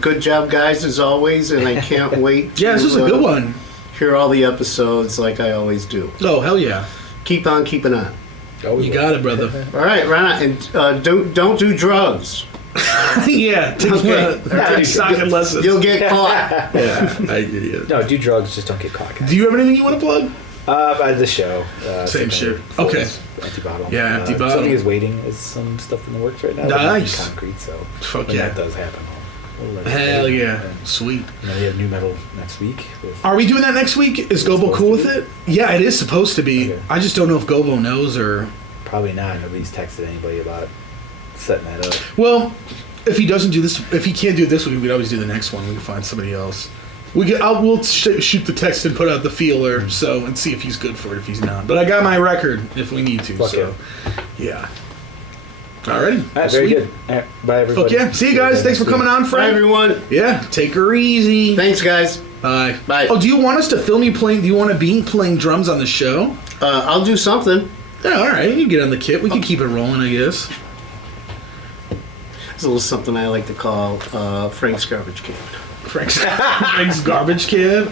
good job, guys, as always. And I can't wait to Yeah, this was a good one. hear all the episodes like I always do. Oh, hell yeah. Keep on keeping on. Oh, You got it, brother. All right, right on. And don't do drugs. Yeah, take stock and lessons. You'll get caught. Yeah, I get it. No, do drugs, just don't get caught. Guys. Do you have anything you want to plug? By the show. Same shit. Fulls, Okay. Empty Bottle. Yeah, Empty Bottle. Something is waiting. Is some stuff in the works right now. Nice. Concrete. So Fuck when yeah. that does happen, we'll let it Hell go. yeah. And Sweet. then we have new metal next week. With, Are we doing that next week? Is Gobo supposed cool to with be. it? Yeah, it is supposed to be. Okay. I just don't know if Gobo knows or... probably not. Nobody's texted anybody about setting that up. Well, if he doesn't do this, if he can't do it this week, we'd always do the next one. We can find somebody else. We'll shoot the text and put out the feeler, and see if he's good for it. If he's not, but I got my record if we need to. Fuck so, yeah. Alrighty. All right, very good. All right, bye, everybody. Fuck yeah. See you guys. Thanks for coming on, Bye, Frank. everyone. Yeah. Take her easy. Thanks, guys. Bye. Bye. Oh, do you want us to film you playing? Do you want to be playing drums on the show? I'll do something. Yeah. All right. You get on the kit. We can keep it rolling, I guess. It's a little something I like to call Frank's garbage can. Frank's garbage can.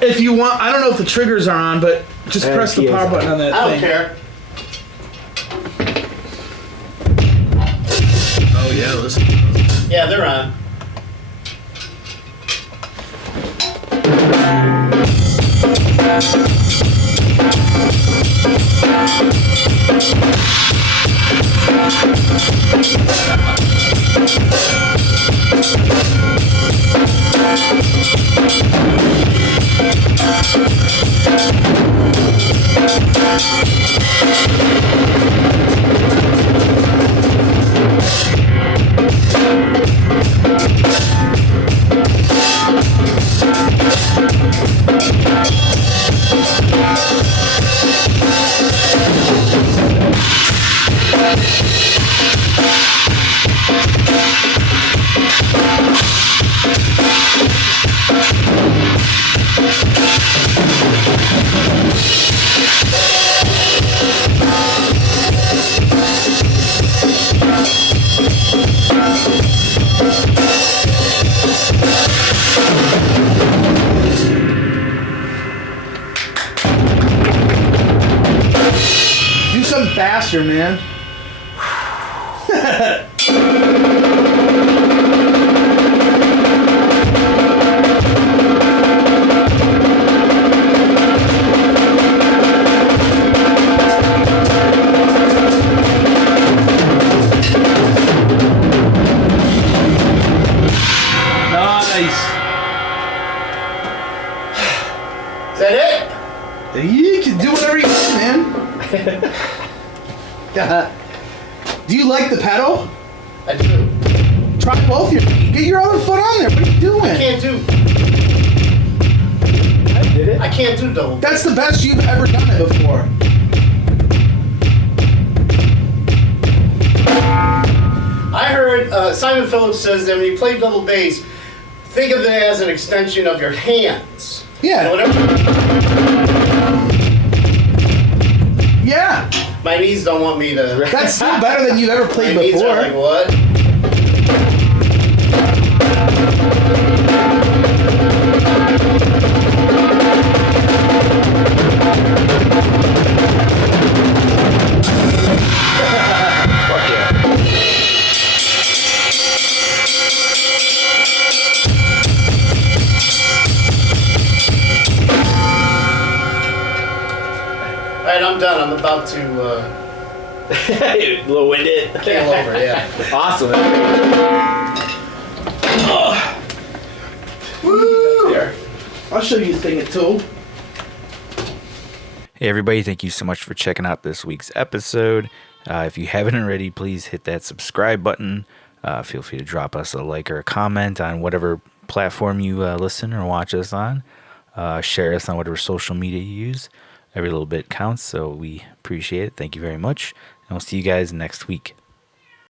If you want, I don't know if the triggers are on, but just press the power button on that I don't thing. care. Oh yeah, listen. Yeah, they're on. Do something faster, man. Nice. Is that it? You can do whatever you want, man. Do you like the pedal? I do. Try both your feet. Get your other foot on there. What are you doing? I can't do. I did it. I can't do double. That's the best you've ever done it before. I heard Simon Phillips says that when you play double bass, think of it as an extension of your hands. Yeah. Whatever. Yeah. My knees don't want me to. That's still better than you've ever My played knees before. are like, what? Fuck yeah. All right, I'm done. I'm about to A little winded. keel over. Yeah. Awesome. There. I'll show you a thing or two. Hey everybody, thank you so much for checking out this week's episode. If you haven't already, please hit that subscribe button. Feel free to drop us a like or a comment on whatever platform you listen or watch us on. Share us on whatever social media you use. Every little bit counts, so we appreciate it. Thank you very much. And we'll see you guys next week.